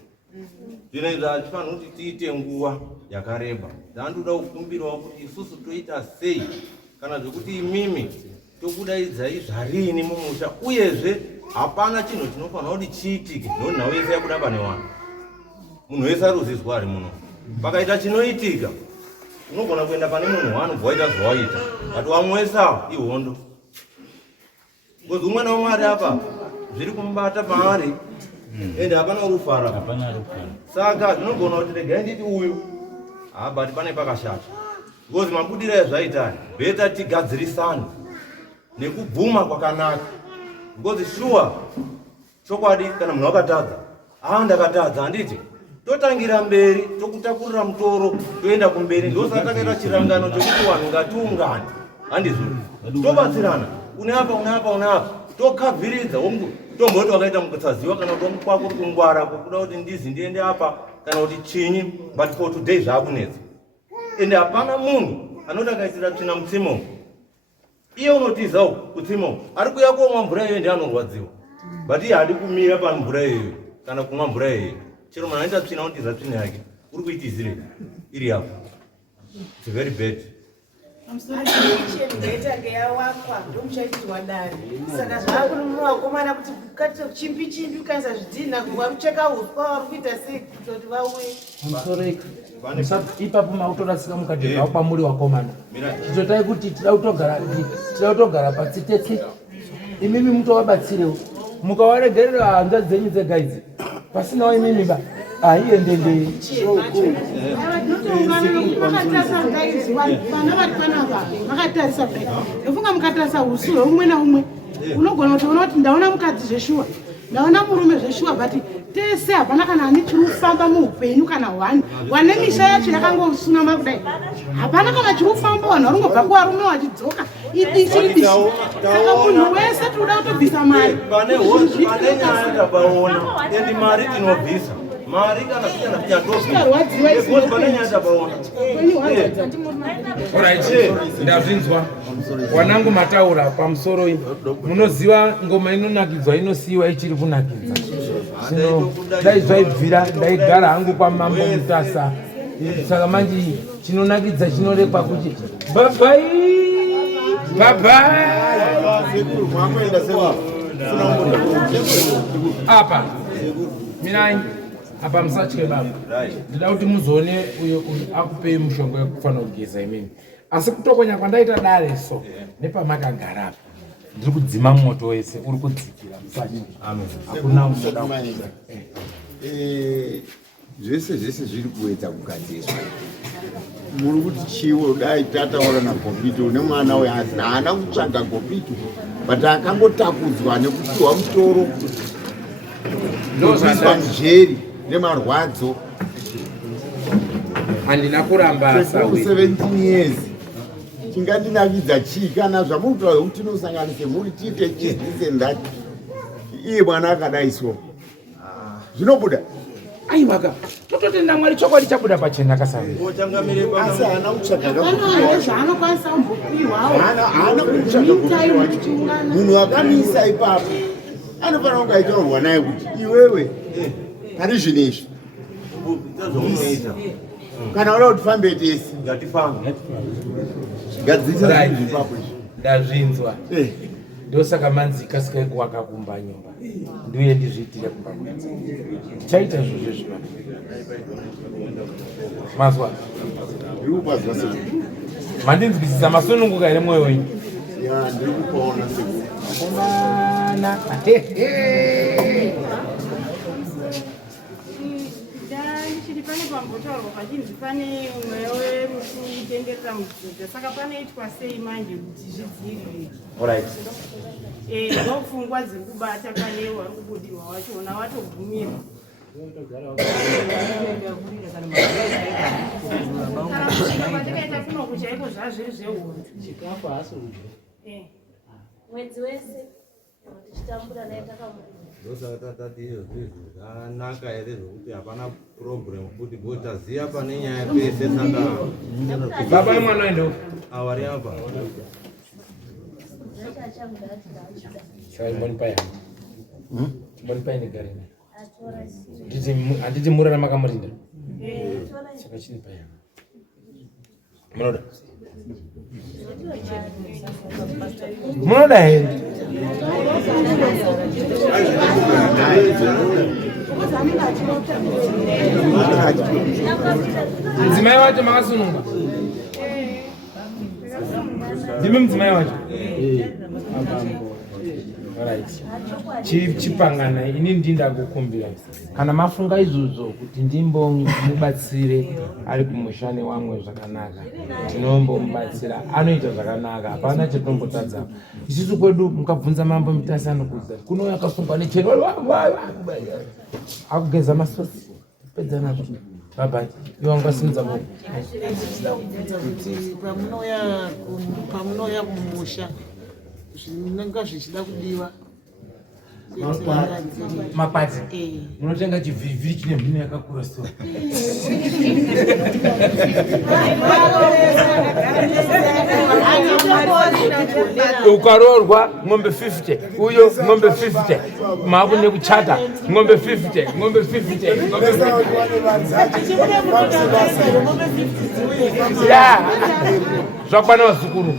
Zvinoita achifanira kuti tiite nguva yakareba. Ndandoda kukumbirawo kuti isusu toita sei kana zvekuti imimi tokudaidzai zvarini mumusha uyezve hapana chinhu chinofanira kuti chiitike nekuti nhau yese yabuda pane wani. Munhu wese aruzizwa ari muno. Pakaita chinoitika unogona kuenda pane munhu waanobva waita zvawaita but wamwesa ihondo. Because umwe naumwe ari apa zviri kumubata paari ende hapana rufara. Saka zvinogona kuti regai nditi uyu but pane pakashata. Because mabudiro ezvaita beta tigadzirisane nekubvuma kwakanaka. Because sure chokwadi kana munhu akatadza ndakatadza handiti totangira mberi tokutakurira mutoro toenda kumberi ndosaka takaita chirangano chokuti vanhu ngatiungane handizvo tobatsirana une apa tokavhiridza tomboti wakaita mukutsaziwa kana kuti kwako kungwara kuda kuti ndizi ndiende apa kana kuti chinyi but for today zvakunetsa ende hapana munhu anoti akaitira tsvina mutsimo iye unotizawo kutsimo ari kuya komwa mvura iyoyo ndi anorwadziwa but iye hadi kumira pa mvura iyoyo kana kumwa mvura iyoyo chero munhu anoita tsvina unotiza tsvina yake uri kuitizire iri yapo. It's very bad. Ndaitange yawakwa ndomuchaitirwa dare saka zvakuri muno vakomana kuti kati chimbi ukaisa zvidhina warucheka uswa vari kuita sei kuti vauye ipapo mautorasika mukadhirawo kwamuri wakomana chitotai kuti tida kutogara pasi tete imimi mutovabatsirewo mukawaregerera hanza dzenyu dzega idzi pasinawo imimi ba aiendendei vana vari panapa vakatarisa kudai ndofunga mukatarisa usu hweumwe naumwe unogona kutoona kuti ndaona mukadzi zveshuwa ndaona murume zveshuwa but tese hapana kana ane chiri kufamba muupenyu kana wane misha yacho yakangosunama kudai hapana kana chiri kufamba vanhu varungobva kuvarume vachidzoka idichiridishi saka munhu wese tinoda kutobvisa mari pane nyaya tapaona endi mari tinobvisa mari kana kuchana kunyatobvisa pane nyaya tapaona. Ndazvinzwa wanangu mataura pamusoro munoziva ngoma inonakidzwa inosiyiwa ichiri kunakidza. Dai zvaibvira ndaigara hangu kwamambo Mutasa saka manje chinonakidza chinorekwa kuti apa minai apa musatye baba ndida kuti muzoone uyo akupei mushonga wekufanira kugeza imini asi kutokonya kwandaita dare so nepamakagara apa ndiri kudzima moto wese uri kudzikira hakuna unoda zvese zviri kuedza kugadzirwa muri kuti chiwo dai tataura naGopito une mwana wehazi haana kutsvaga Gopito but akangotakudzwa nekupiwa mutoro ndokuiswa mujeri nemarwadzo handina kuramba 17 years tingandinakidza chii kana zvamutaura kuti tinosanganise muri tiite chizisendachi iye mwana akadai so zvinobuda aiwaka tototenda Mwari chokwadi chabuda pachena kasari asi haana kutsvaga zvaanokwanisa kumbopiwawo haana kutsvaga munhu akamisa ipapo anofanira kunge aitaurwa naye kuti iwewe pane zvinezvi kana uda kuti fambe tese ngatifambe gadzirisa zvipapo ndazvinzwa ndosaka manzika sikaikuwaka kumba nyumba ndiuye ndizviitire kumba kwenzi chaita zvozvo zviva mazwa mandinzwisisa masununguka here mwoyo wenyu Ya, ndiri kupaona sekuru. Ndichiri pane pambotaurwa pachinzi pane mweya werutenderera mudzodzo, saka panoitwa sei manje kuti zvidzivirirwe? Ndopfungwa dziri kubata pane wari kubudirwa wacho ona watogumira. Kana kusvika kwatakaita kunoku chaiko zvazviri zvehondo. Chikafu haasodya. Mwedzi wese tichitambura naye takamurira. Ndosaka tatati iyo zvinhu zvakanaka here zvokuti hapana problem kuti botaziya pane nyaya pese saka baba vemwana waendewo awari apa mbonipainegare handiti murara makamurinda saka chini payana munoda munoda here mudzimai wacho makasununga ndimi mudzimai wacho chipangana ini ndinda kukumbira kana mafunga izvozvo kuti ndimbomubatsire ari kumushane wamwe zvakanaka tinombomubatsira anoita zvakanaka hapana chetombotadza isusu kwedu mukabvunza mambo mitasano kudza kuno yakafungwa nechero akugeza masosi pedza nazvo baba iwa ngasimudza moko kuti pamunouya kumusha zvinenge zvichida kudiwa makwati munotenga chivhivhiri chine mhino yakakura so ukaroorwa ng'ombe 50 uyo ng'ombe 50 maku nekuchata ng'ombe 50 ng'ombe 50 ya zvakwana vazukuru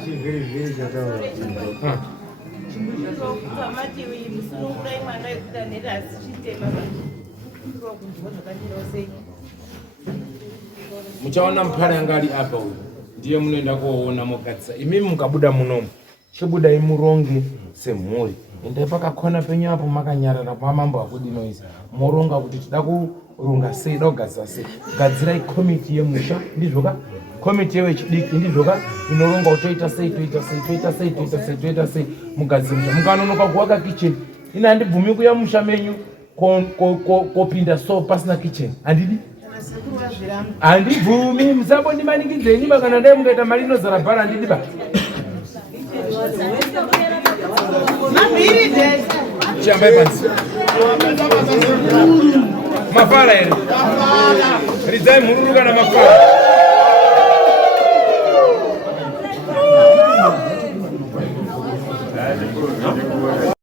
muchaona mupara yanga ari apa uyu ndiye munoenda koona mogadzisa imimi mukabuda munomu chibudai muronge semhuri endai pakakona penyu apo makanyarara pamambo akudinoisa moronga kuti tida kuronga sei da kugadzisa sei gadzirai komiti yemusha ndizvoka komiti yewechidiki ndizvoka inoronga kuti toita sei toita sei toita sei toita sei toita sei mugadzirisha mukanonoka kuwaka kicheni ina handibvumi kuya musha menyu kopinda so pasina kicheni handidi handibvumi musambondimaningidzeniba kana ndai mungaita mari inozara bhara handidiba chiambai pansi mafara here ridzai mhururuka namafara